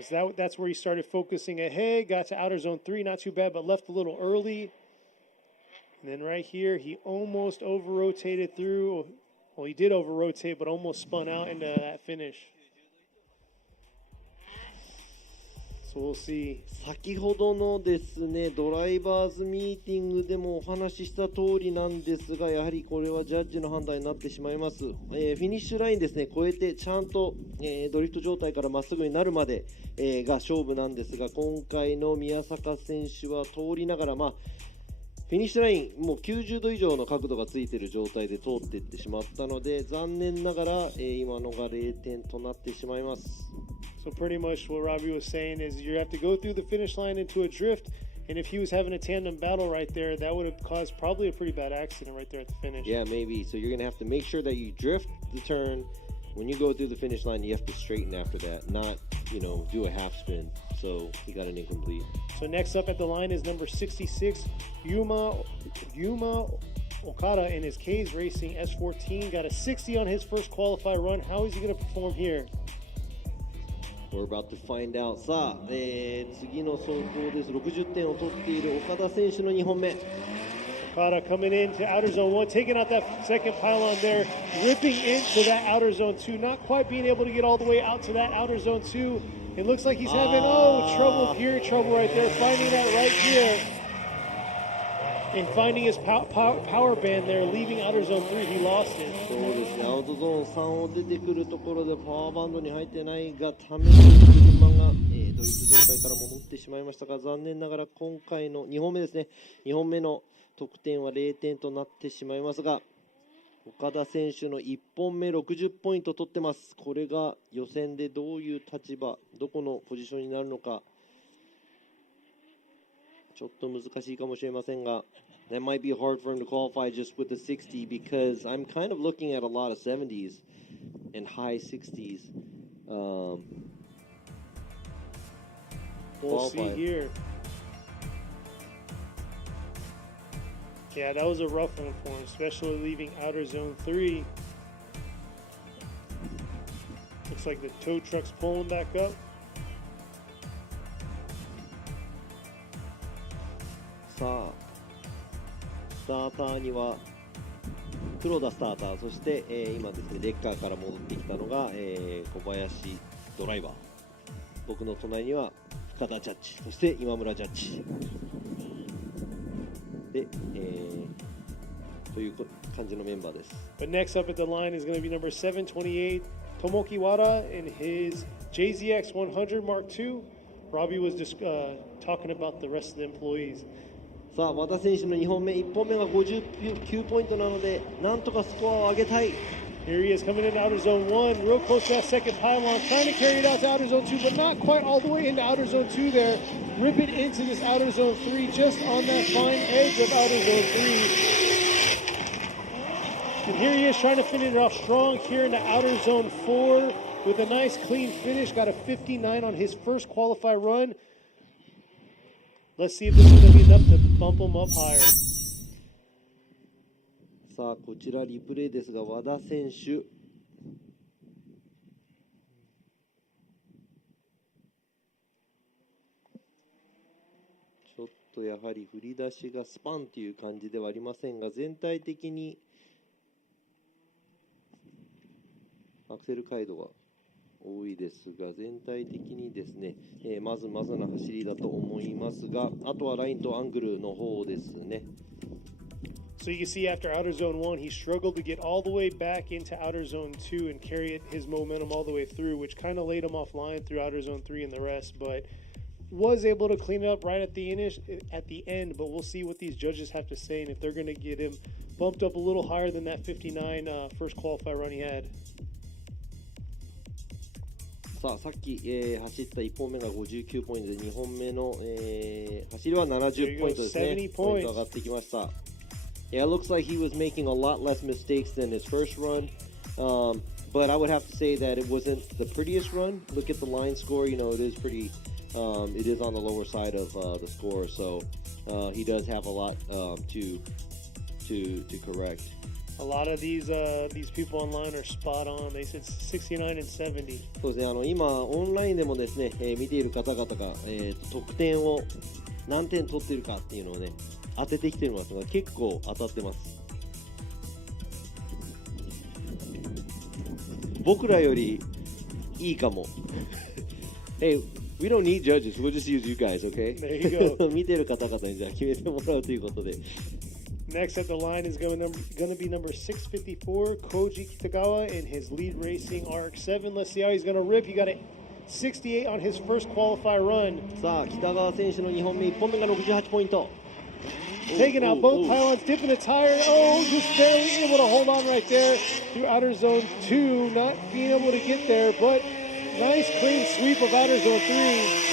So that's where he started focusing ahead, got to outer zone 3, not too bad, but left a little early. And then right here, he almost over-rotated through. Well, he did over-rotate, but almost spun out into that finish. So we'll see. 先ほどのですね、ドライバーズミーティングでもお話しした通りなんですが、やはりこれはジャッジの判断になってしまいます。フィニッシュラインですね、越えてちゃんと、ドリフト状態からまっすぐになるまで、が勝負なんですが、今回の宮坂選手は通りながら、フィニッシュラインもう90度以上の角度がついている状態で通っていってしまったので、残念ながら、今のが0点となってしまいます。So pretty much what Robbie was saying is you have to go through the finish line into a drift, and if he was having a tandem battle right there, that would have caused probably a pretty bad accident right there at the finish. Yeah, maybe. So you're going to have to make sure that you drift the turn. When you go through the finish line, you have to straighten after that, not, do a half spin. So he got an incomplete. So next up at the line is number 66, Yuma Okada in his K's Racing S14. Got a 60 on his first qualified run. How is he going to perform here? We're about to find out. さあ、次の走行です。60点を取っている岡田選手の2本目。Okada coming into outer zone 1, taking out that second pylon there, ripping into that outer zone 2, not quite being able to get all the way out to that outer zone 2. It looks like he's having, trouble right there, finding that right here. And finding his power band there, leaving outer zone 3, he lost it. そうですね、アウトゾーン3を出てくるところでパワーバンドに入ってないがために車が、ドリフト状態から戻ってしまいましたが、残念ながら今回の2本目ですね、2本目の得点は0点となってしまいますが、岡田選手の1本目60ポイント取ってます。これが予選でどういう立場、どこのポジションになるのか、ちょっと難しいかもしれませんが、that might be hard for him to qualify just with the 60 because I'm kind of looking at a lot of 70s and high 60s. We'll see here. Yeah, that was a rough one for him, especially leaving outer zone 3. Looks like the tow truck's pulling back up. さあ、スターターには黒田スターター、そして、今ですね、レッカーから戻ってきたのが、小林ドライバー。僕の隣には深田ジャッジ、そして今村ジャッジ。で、という感じのメンバーです。But next up at the line is going to be number 728, Tomoki Wada in his JZX 100 Mark II. Robbie was just talking about the rest of the employees. さあ、和田選手の2本目、1本目が59ポイントなので、なんとかスコアを上げたい。Here he is coming into outer zone 1, real close to that second pylon, trying to carry it out to outer zone 2, but not quite all the way into outer zone 2 there. Ripping into this outer zone 3, just on that fine edge of outer zone 3. And here he is trying to finish it off strong here into outer zone 4 with a nice clean finish. Got a 59 on his first qualified run. Let's see if this is going to be enough to bump him up higher. さあ、こちらリプレイですが、和田選手。ちょょっとやはり振り出しがスパンという感じではありませんが、全体的にアクセル回路が多いですが、全体的にですね、まずまずな走りだと思いますが、あとはラインとアングルの方ですね。So you can see after outer zone 1, he struggled to get all the way back into outer zone 2 and carry his momentum all the way through, which kind of laid him offline through outer zone 3 and the rest, but was able to clean it up right at the end. But we'll see what these judges have to say and if they're going to get him bumped up a little higher than that 59 first qualify run he had. さっき、走った1本目が59ポイントで、2本目の、走りは70ポイントですね。ポイント上がってきました。Yeah, it looks like he was making a lot less mistakes than his first run. But I would have to say that it wasn't the prettiest run. Look at the line score. You know, it is pretty. It is on the lower side of the score, so he does have a lot to correct. A lot of these people online are spot on. They said 69 and 70. そうですね。今オンラインでもですね、見ている方々が、得点を何点取っているかっていうのをね、当ててきてるのが結構当たってます。僕らよりいいかも。Hey, we don't need judges. We'll just use you guys, okay? There you go. 見てる方々にじゃあ決めてもらうということで。Next at the line is going to be number 654, Koji Kitagawa in his Lead Racing RX-7. Let's see how he's going to rip. He got a 68 on his first qualify run. さあ、北川選手の2本目、1本目が68ポイント。Taking out both pylons, dipping the tire. Oh, just barely able to hold on right there through outer zone 2. Not being able to get there, but nice clean sweep of outer zone 3.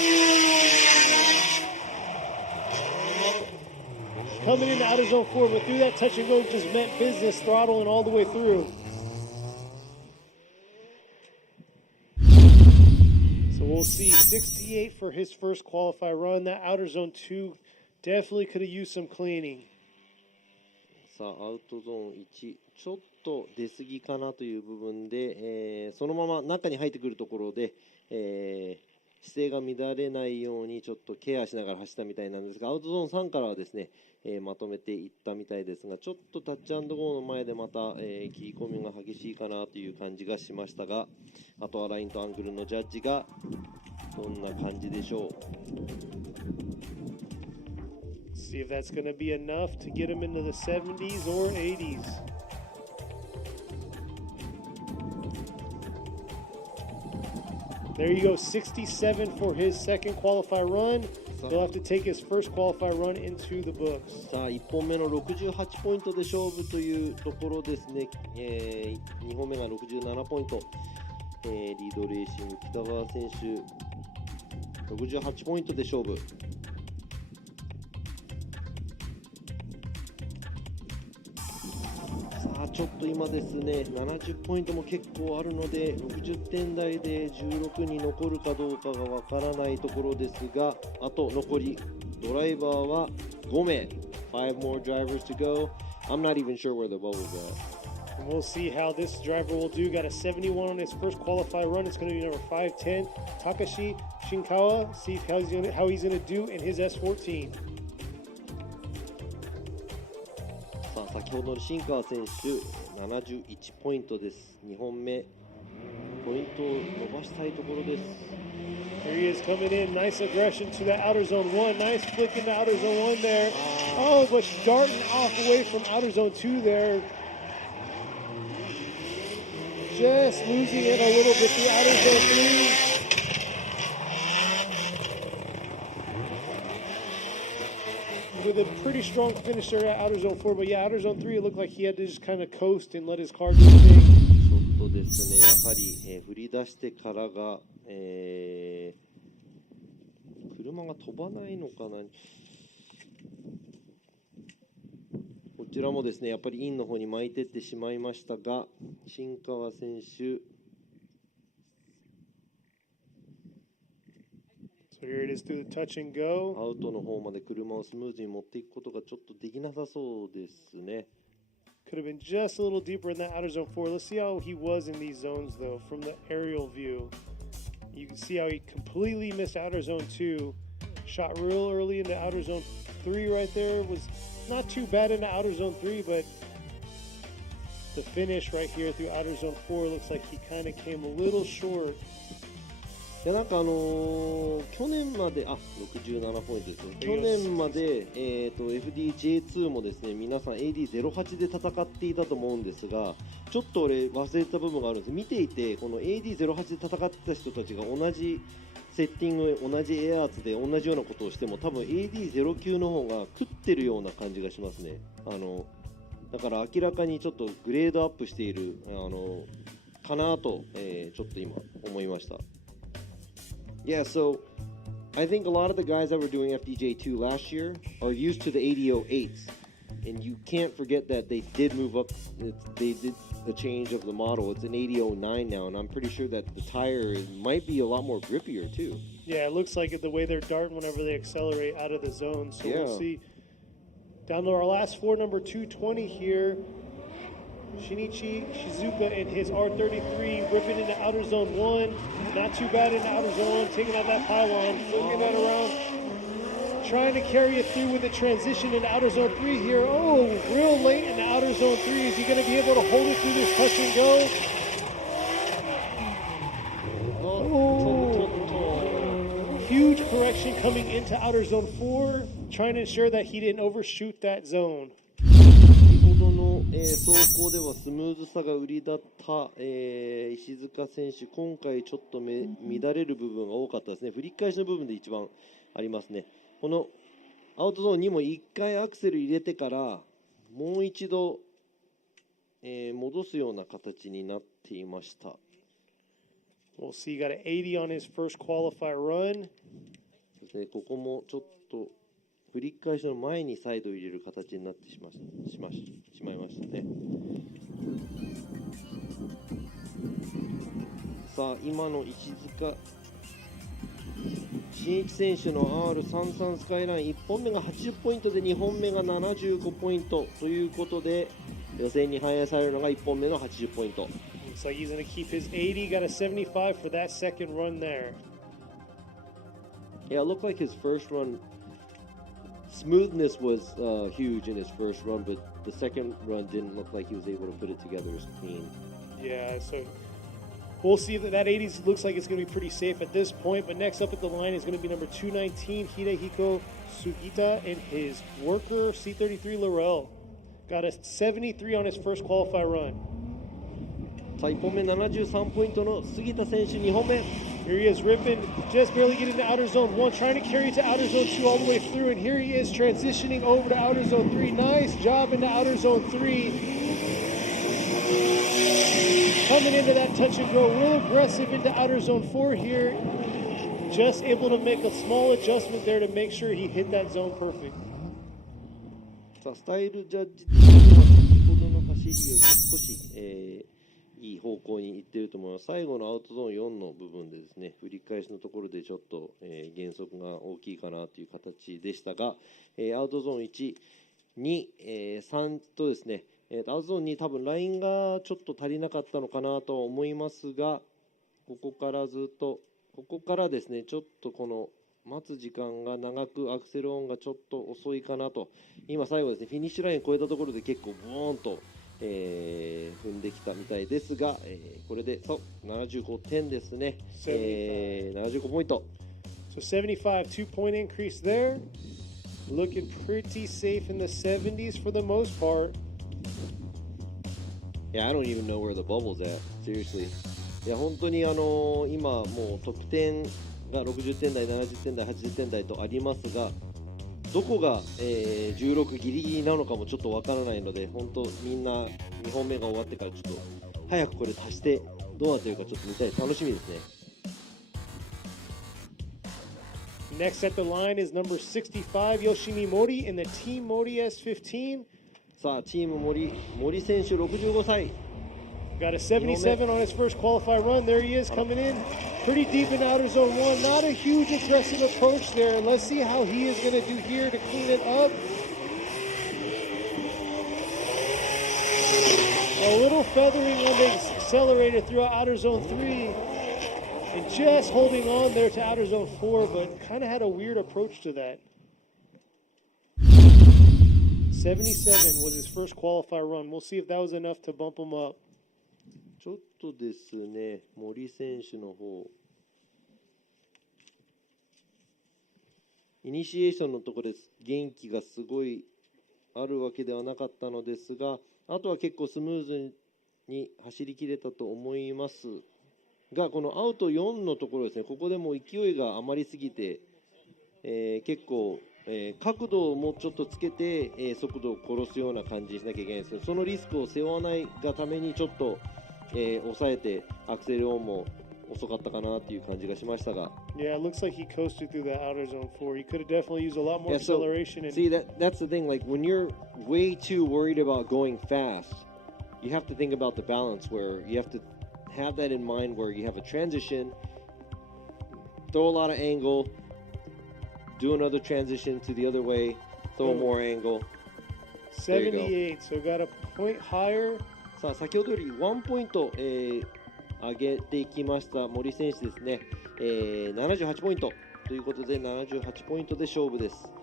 Coming into outer zone 4, but through that touch and go just meant business, throttling all the way through. So we'll see 68 for his first qualify run. That outer zone 2 definitely could have used some cleaning. さあ、アウトゾーン1、ちょっと出過ぎかなという部分で、そのまま中に入ってくるところで、姿勢が乱れないようにちょっとケアしながら走ったみたいなんですが、アウトゾーン3からはですね、まとめていったみたいですが、ちょっとタッチ&ゴーの前でまた、切り込みが激しいかなという感じがしましたが、あとはラインとアングルのジャッジがどんな感じでしょう。See if that's going to be enough to get him into the 70s or 80s. There you go, 67 for his second qualify run. He'll have to take his first qualify run into the books. さあ、1本目の68ポイントで勝負というところですね。2本目が67ポイント。リードレーシング北川選手68ポイントで勝負。さあ、ちょっと今ですね、70ポイントも結構あるので、60点台で16に残るかどうかがわからないところですが、あと残りドライバーは5名。5 more drivers to go. I'm not even sure where the bubble's at. And we'll see how this driver will do. Got a 71 on his first qualify run. It's going to be number 510, Takashi Shinkawa. See how he's going to do in his S14. さあ、先ほどの新川選手71ポイントです。2本目ポイントを伸ばしたいところです。 Here he is coming in, nice aggression to the outer zone 1, nice flick into outer zone 1 there. Oh, but darting off away from outer zone 2 there. Just losing it a little bit through outer zone 3. With a pretty strong finish there at outer zone 4, but yeah, outer zone 3 it looked like he had to just kind of coast and let his car do his thing. ちょっとですね、やはり、振り出してからが、車が飛ばないのかな。こちらもですね、やっぱりインの方に巻いてってしまいましたが、新川選手。So here it is through the touch and go. アウトの方まで車をスムーズに持っていくことがちょっとできなさそうですね。Could have been just a little deeper in that outer zone 4. Let's see how he was in these zones, though, from the aerial view. You can see how he completely missed outer zone 2. Shot real early into outer zone 3 right there. Was not too bad into outer zone 3, but the finish right here through outer zone 4 looks like he kind of came a little short. いやなんか去年まで67ポイントですよ。去年まで、FDJ2 もですね皆さん AD08 で戦っていたと思うんですが、ちょっと俺忘れた部分があるんです。見ていてこの AD08 で戦ってた人たちが同じセッティング、同じエアーツで同じようなことをしても多分 AD09 の方が食ってるような感じがしますね。だから明らかにちょっとグレードアップしているかなと、ちょっと今思いました。Yeah, so I think a lot of the guys that were doing FDJ2 last year are used to the AD08s, and you can't forget that they did move up. They did the change of the model. It's an AD09 now, and I'm pretty sure that the tire might be a lot more grippier too. Yeah, it looks like it the way they're darting whenever they accelerate out of the zone. So we'll see. Down to our last four, number 220 here. Shinichi Shizuka in his R33 ripping into outer zone 1. Not too bad in outer zone 1, taking out that pylon, flipping that around. Trying to carry it through with the transition in outer zone 3 here. Oh, real late in outer zone 3. Is he going to be able to hold it through this touch and go? Oh, huge correction coming into outer zone 4, trying to ensure that he didn't overshoot that zone. 先ほどの、走行ではスムーズさが売りだった、石塚選手、今回ちょっと乱れる部分が多かったですね。振り返しの部分で一番ありますね。このアウトゾーンにも1回アクセル入れてからもう一度、戻すような形になっていました。We'll see, got an 80 on his first qualifier run. そうですね、ここもちょっと振り返しの前にサイドを入れる形になってしまいましたね。さあ今の石塚新一選手の R33 スカイライン1本目が80ポイントで2本目が75ポイントということで予選に反映されるのが1本目の80ポイント。Looks like he's going to keep his 80, got a 75 for that second run there. Yeah, it looked like his first run smoothness was huge in his first run, but the second run didn't look like he was able to put it together as clean. Yeah, so we'll see that 80s looks like it's going to be pretty safe at this point, but next up at the line is going to be number 219, Hidehiko Sugita, and his worker, C33 Laurel. Got a 73 on his first qualifier run. さあ1本目73ポイントの杉田選手2本目。 Here he is ripping, just barely getting to outer zone 1, trying to carry it to outer zone 2 all the way through, and here he is transitioning over to outer zone 3. Nice job into outer zone 3. Coming into that touch and go, real aggressive into outer zone 4 here. Just able to make a small adjustment there to make sure he hit that zone perfect. さあスタイルジャッジ先ほどの走りより少し、いい方向に行っていると思います。最後のアウトゾーン4の部分でですね、振り返しのところでちょっと、減速が大きいかなという形でしたが、アウトゾーン1、2、3とですね、アウトゾーン2多分ラインがちょっと足りなかったのかなと思いますが、ここからですね、ちょっとこの待つ時間が長くアクセルオンがちょっと遅いかなと。今最後ですね、フィニッシュライン超えたところで結構ボーンと踏んできたみたいですが、これで75点ですね、75ポイント。So 75, 2-point increase there. Looking pretty safe in the 70s for the most part. Yeah, I don't even know where the bubble's at. Seriously. いや本当に今もう得点が60点台、70点台、80点台とありますが、どこが、16ギリギリなのかもちょっとわからないので、本当みんな2本目が終わってからちょっと早くこれ足してどうなってるかちょっと見たい、楽しみですね。Next at the line is number 65, Yoshimi Mori in the Team Mori S15. さあチーム森選手65歳。Got a 77 on his first qualifier run. There he is coming in pretty deep in outer zone 1. Not a huge aggressive approach there. Let's see how he is going to do here to clean it up. A little feathering when they accelerated through outer zone 3. And just holding on there to outer zone 4, but kind of had a weird approach to that. 77 was his first qualifier run. We'll see if that was enough to bump him up. ちょっとですね、森選手の方、イニシエーションのところで元気がすごいあるわけではなかったのですが、あとは結構スムーズに走り切れたと思いますが、このアウト4のところですね、ここでもう勢いが余りすぎて、結構、角度をもうちょっとつけて、速度を殺すような感じにしなきゃいけないんですけど、そのリスクを背負わないがためにちょっと、抑えてアクセルオンも遅かったかなっていう感じがしましたが。Yeah, it looks like he coasted through that outer zone 4. He could have definitely used a lot more acceleration. See, that's the thing. Like when you're way too worried about going fast, you have to think about the balance where you have to have that in mind where you have a transition, throw a lot of angle, do another transition to the other way, throw more angle. 78, so got a point higher. さあ先ほどより1ポイント、上げてきました森選手ですね、78ポイントということで78ポイントで勝負です。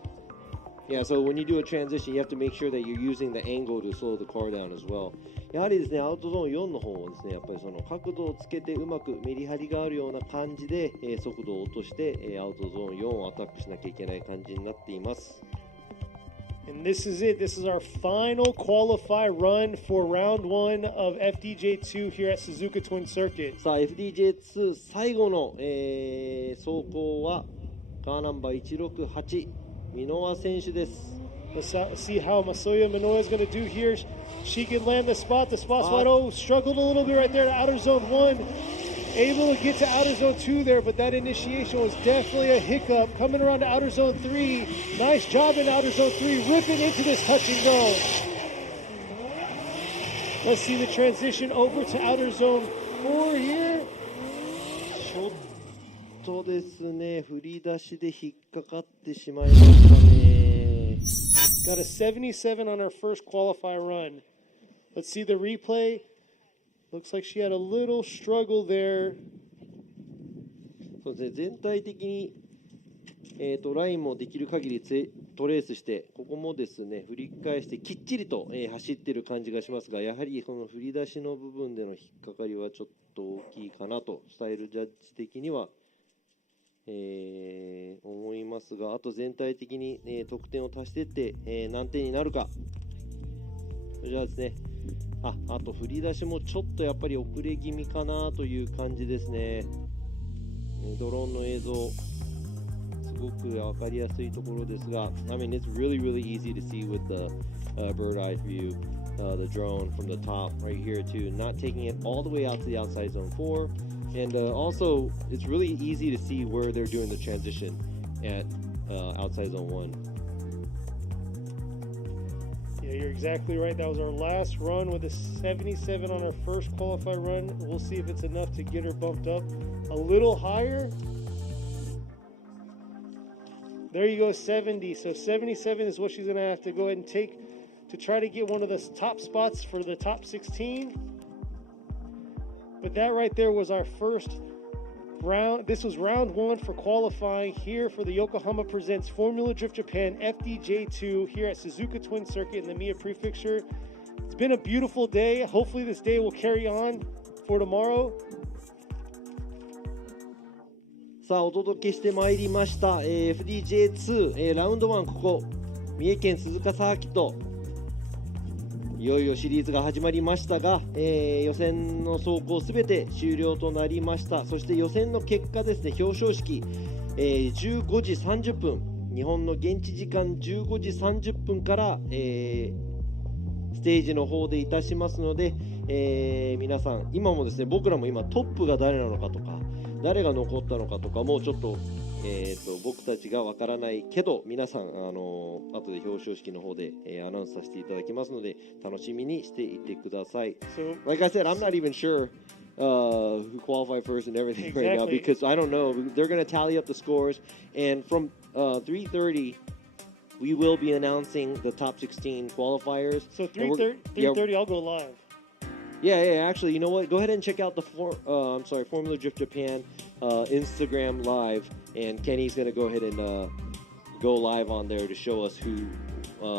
Yeah, so when you do a transition, you have to make sure that you're using the angle to slow the car down as well. やはりですね、アウトゾーン4の方はですね、やっぱりその角度をつけてうまくメリハリがあるような感じで、速度を落として、アウトゾーン4をアタックしなきゃいけない感じになっています。And this is it. This is our final qualify run for round 1 of FDJ2 here at Suzuka Twin Circuit. さあ FDJ2 最後の、走行はカーナンバー168箕輪選手です。Let's see how Masuya Minoya is going to do here. She can land the spot. The spot's wide. Oh, struggled a little bit right there to outer zone 1. Able to get to outer zone 2 there, but that initiation was definitely a hiccup. Coming around to outer zone 3. Nice job in outer zone 3, ripping into this touch and go. Let's see the transition over to outer zone 4 here. ちょっとですね、振り出しで引っかかってしまいましたね。Got a 77 on her first qualifier run. Let's see the replay. Looks like she had a little struggle there. そうですね、全体的に、ラインもできる限りトレースして、ここもですね、振り返してきっちりと、走っている感じがしますが、やはりこの振り出しの部分での引っかかりはちょっと大きいかなと、スタイルジャッジ的には、思いますが、あと全体的に、得点を足していって、何点になるか。それじゃあですね、あと振り出しもちょっとやっぱり遅れ気味かなという感じですね。ドローンの映像すごく分かりやすいところですが、I mean it's really easy to see with the bird eye view, the drone from the top right here too, not taking it all the way out to the outside zone 4, and also it's really easy to see where they're doing the transition at outside zone 1. Yeah, you're exactly right. That was our last run with a 77 on our first qualifier run. We'll see if it's enough to get her bumped up a little higher. There you go, 70. So 77 is what she's going to have to go ahead and take to try to get one of the top spots for the top 16. But that right there was our first round. This was round 1 for qualifying here for the Yokohama Presents Formula Drift Japan FDJ2 here at Suzuka Twin Circuit in the Mie Prefecture. It's been a beautiful day. Hopefully this day will carry on for tomorrow. さあお届けしてまいりました、FDJ2、ラウンド1ここ三重県鈴鹿サーキット、いよいよシリーズが始まりましたが、予選の走行すべて終了となりました。そして予選の結果ですね、表彰式、15時30分日本の現地時間15時30分から、ステージの方でいたしますので、皆さん今もですね、僕らも今トップが誰なのかとか誰が残ったのかとかもちょっと、僕たちがわからないけど、皆さん後で表彰式の方で、アナウンスさせていただきますので楽しみにしていてください。So, like I said, I'm not even sure who qualified first and everything right now because I don't know. They're going to tally up the scores, and from 3:30 we will be announcing the top 16 qualifiers. So 3:30 I'll go live. Yeah. Actually, you know what? Go ahead and check out the Formula Drift Japan Instagram live, and Kenny's gonna go ahead and go live on there to show us who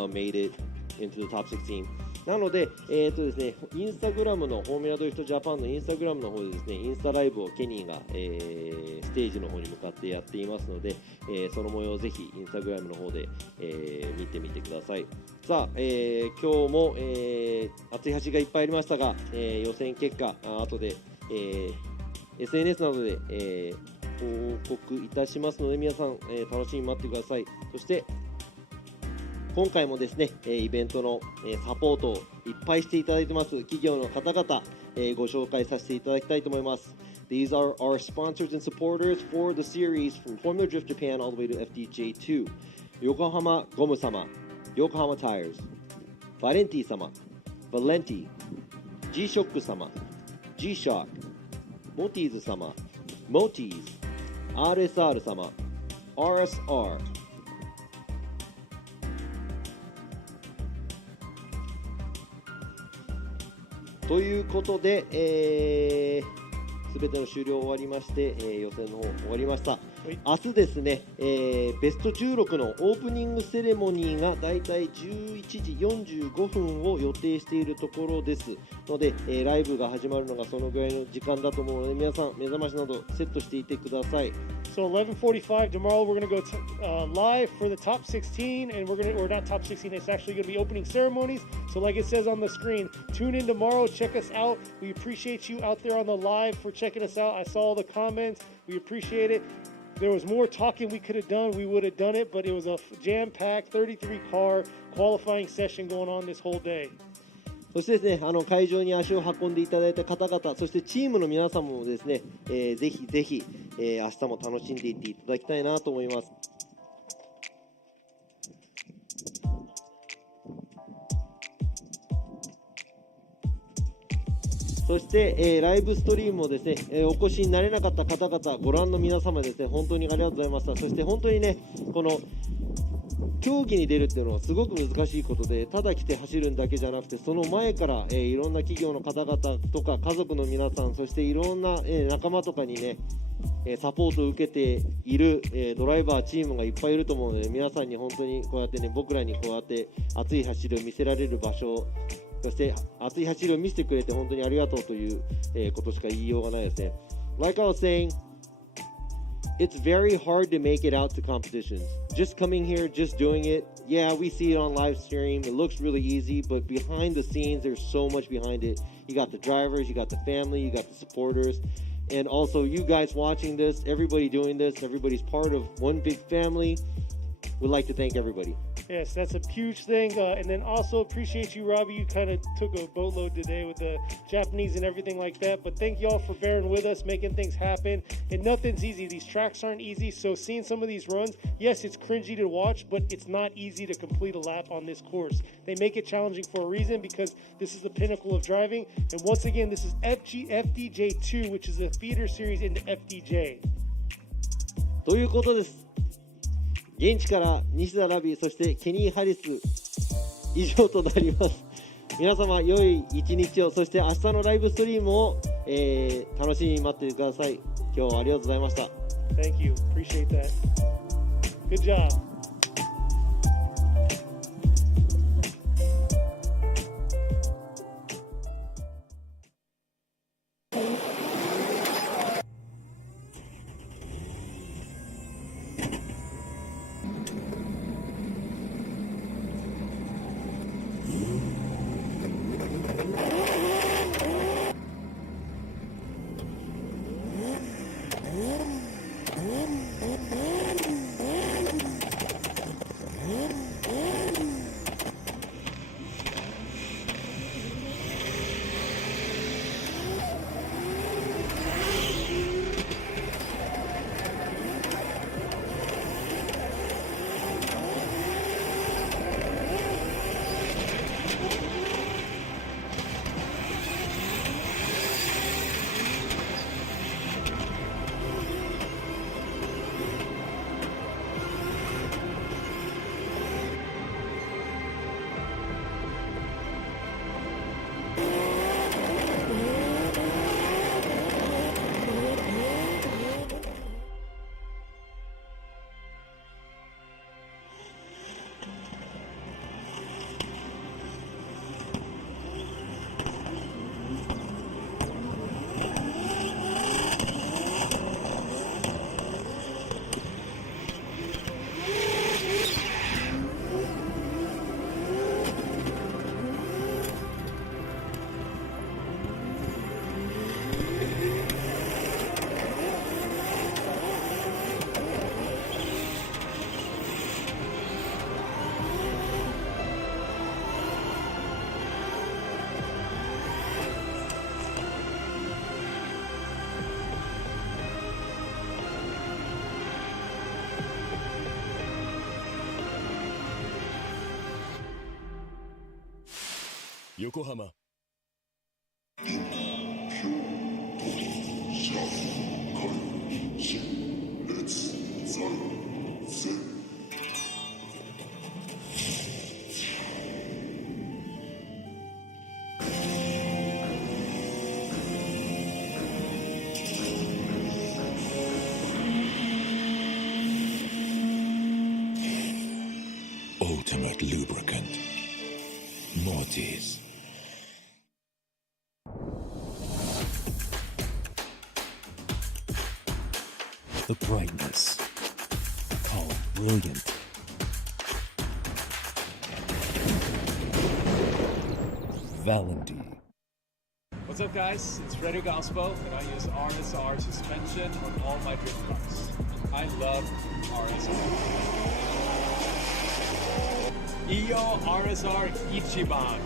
made it into the top 16. なので、ですね、インスタグラムのフォーミュラドリフトジャパンのインスタグラムの方でですね、インスタライブをケニーが、ステージの方に向かってやっていますので、その模様をぜひインスタグラムの方で、見てみてください。さあ、今日も、熱い走りがいっぱいありましたが、予選結果後で、SNS などで、報告いたしますので皆さん、楽しみに待ってください。そして今回もですね、イベントのサポートをいっぱいしていただいてます企業の方々、ご紹介させていただきたいと思います。These are our sponsors and supporters for the series from Formula Drift Japan all the way to FDJ2. 横浜ゴム様、横浜 Tires、バレンティ様、バレンティ、G-SHOCK 様、G-SHOCK、モティーズ様、モティーズ、RSR 様、RSR。ということで、全ての終了終わりまして、予選の方終わりました。明日ですね、ベスト16のオープニングセレモニーがだいたい11時45分を予定しているところですので、ライブが始まるのがそのぐらいの時間だと思うので皆さん目覚ましなどセットしていてください。So 11:45 tomorrow we're going to go live for the top 16 and we're not top 16, it's actually going to be opening ceremonies. So like it says on the screen, tune in tomorrow, check us out. We appreciate you out there on the live for checking us out. I saw all the comments. We appreciate it. There was more talking we could have done. We would have done it, but it was a jam-packed 33-car qualifying session going on this whole day. そしてですね、会場に足を運んでいただいた方々、そしてチームの皆様もですね、ぜひぜひ、明日も楽しんでいっていただきたいなと思います。そして、ライブストリームもですね、お越しになれなかった方々、ご覧の皆様ですね、本当にありがとうございました。そして本当にね、この競技に出るっていうのはすごく難しいことで、ただ来て走るんだけじゃなくて、その前から、いろんな企業の方々とか家族の皆さん、そしていろんな、仲間とかにね、サポートを受けている、ドライバーチームがいっぱいいると思うので、皆さんに本当にこうやってね、僕らにこうやって熱い走りを見せられる場所、そして熱い走りを見せてくれて本当にありがとうという、ことしか言いようがないですね。Like I was saying, it's very hard to make it out to competitions. Just coming here, just doing it. Yeah, we see it on live stream. It looks really easy, but behind the scenes, there's so much behind it. You got the drivers, you got the family, you got the supporters, and also you guys watching this, everybody doing this, everybody's part of one big family. We'd like to thank everybody. Yes, that's a huge thing. And then also appreciate you, Robbie. You kind of took a boatload today with the Japanese and everything like that. But thank you all for bearing with us, making things happen. And nothing's easy. These tracks aren't easy. So seeing some of these runs, yes, it's cringy to watch, but it's not easy to complete a lap on this course. They make it challenging for a reason because this is the pinnacle of driving. And once again, this is FDJ2, which is a feeder series into FDJ. ということです。現地から西田ラビ、そしてケニー・ハリス以上となります。皆様良い一日を、そして明日のライブストリームを、楽しみに待っていてください。今日はありがとうございました。Thank you. Appreciate that. Good job. 横浜 Ultimate lubricant. Mortis. The brightness. Call it brilliant. Valenti. What's up, guys? It's Fredo Gaspo, and I use RSR suspension on all my drift cars. I love RSR. Iyo RSR Ichiban.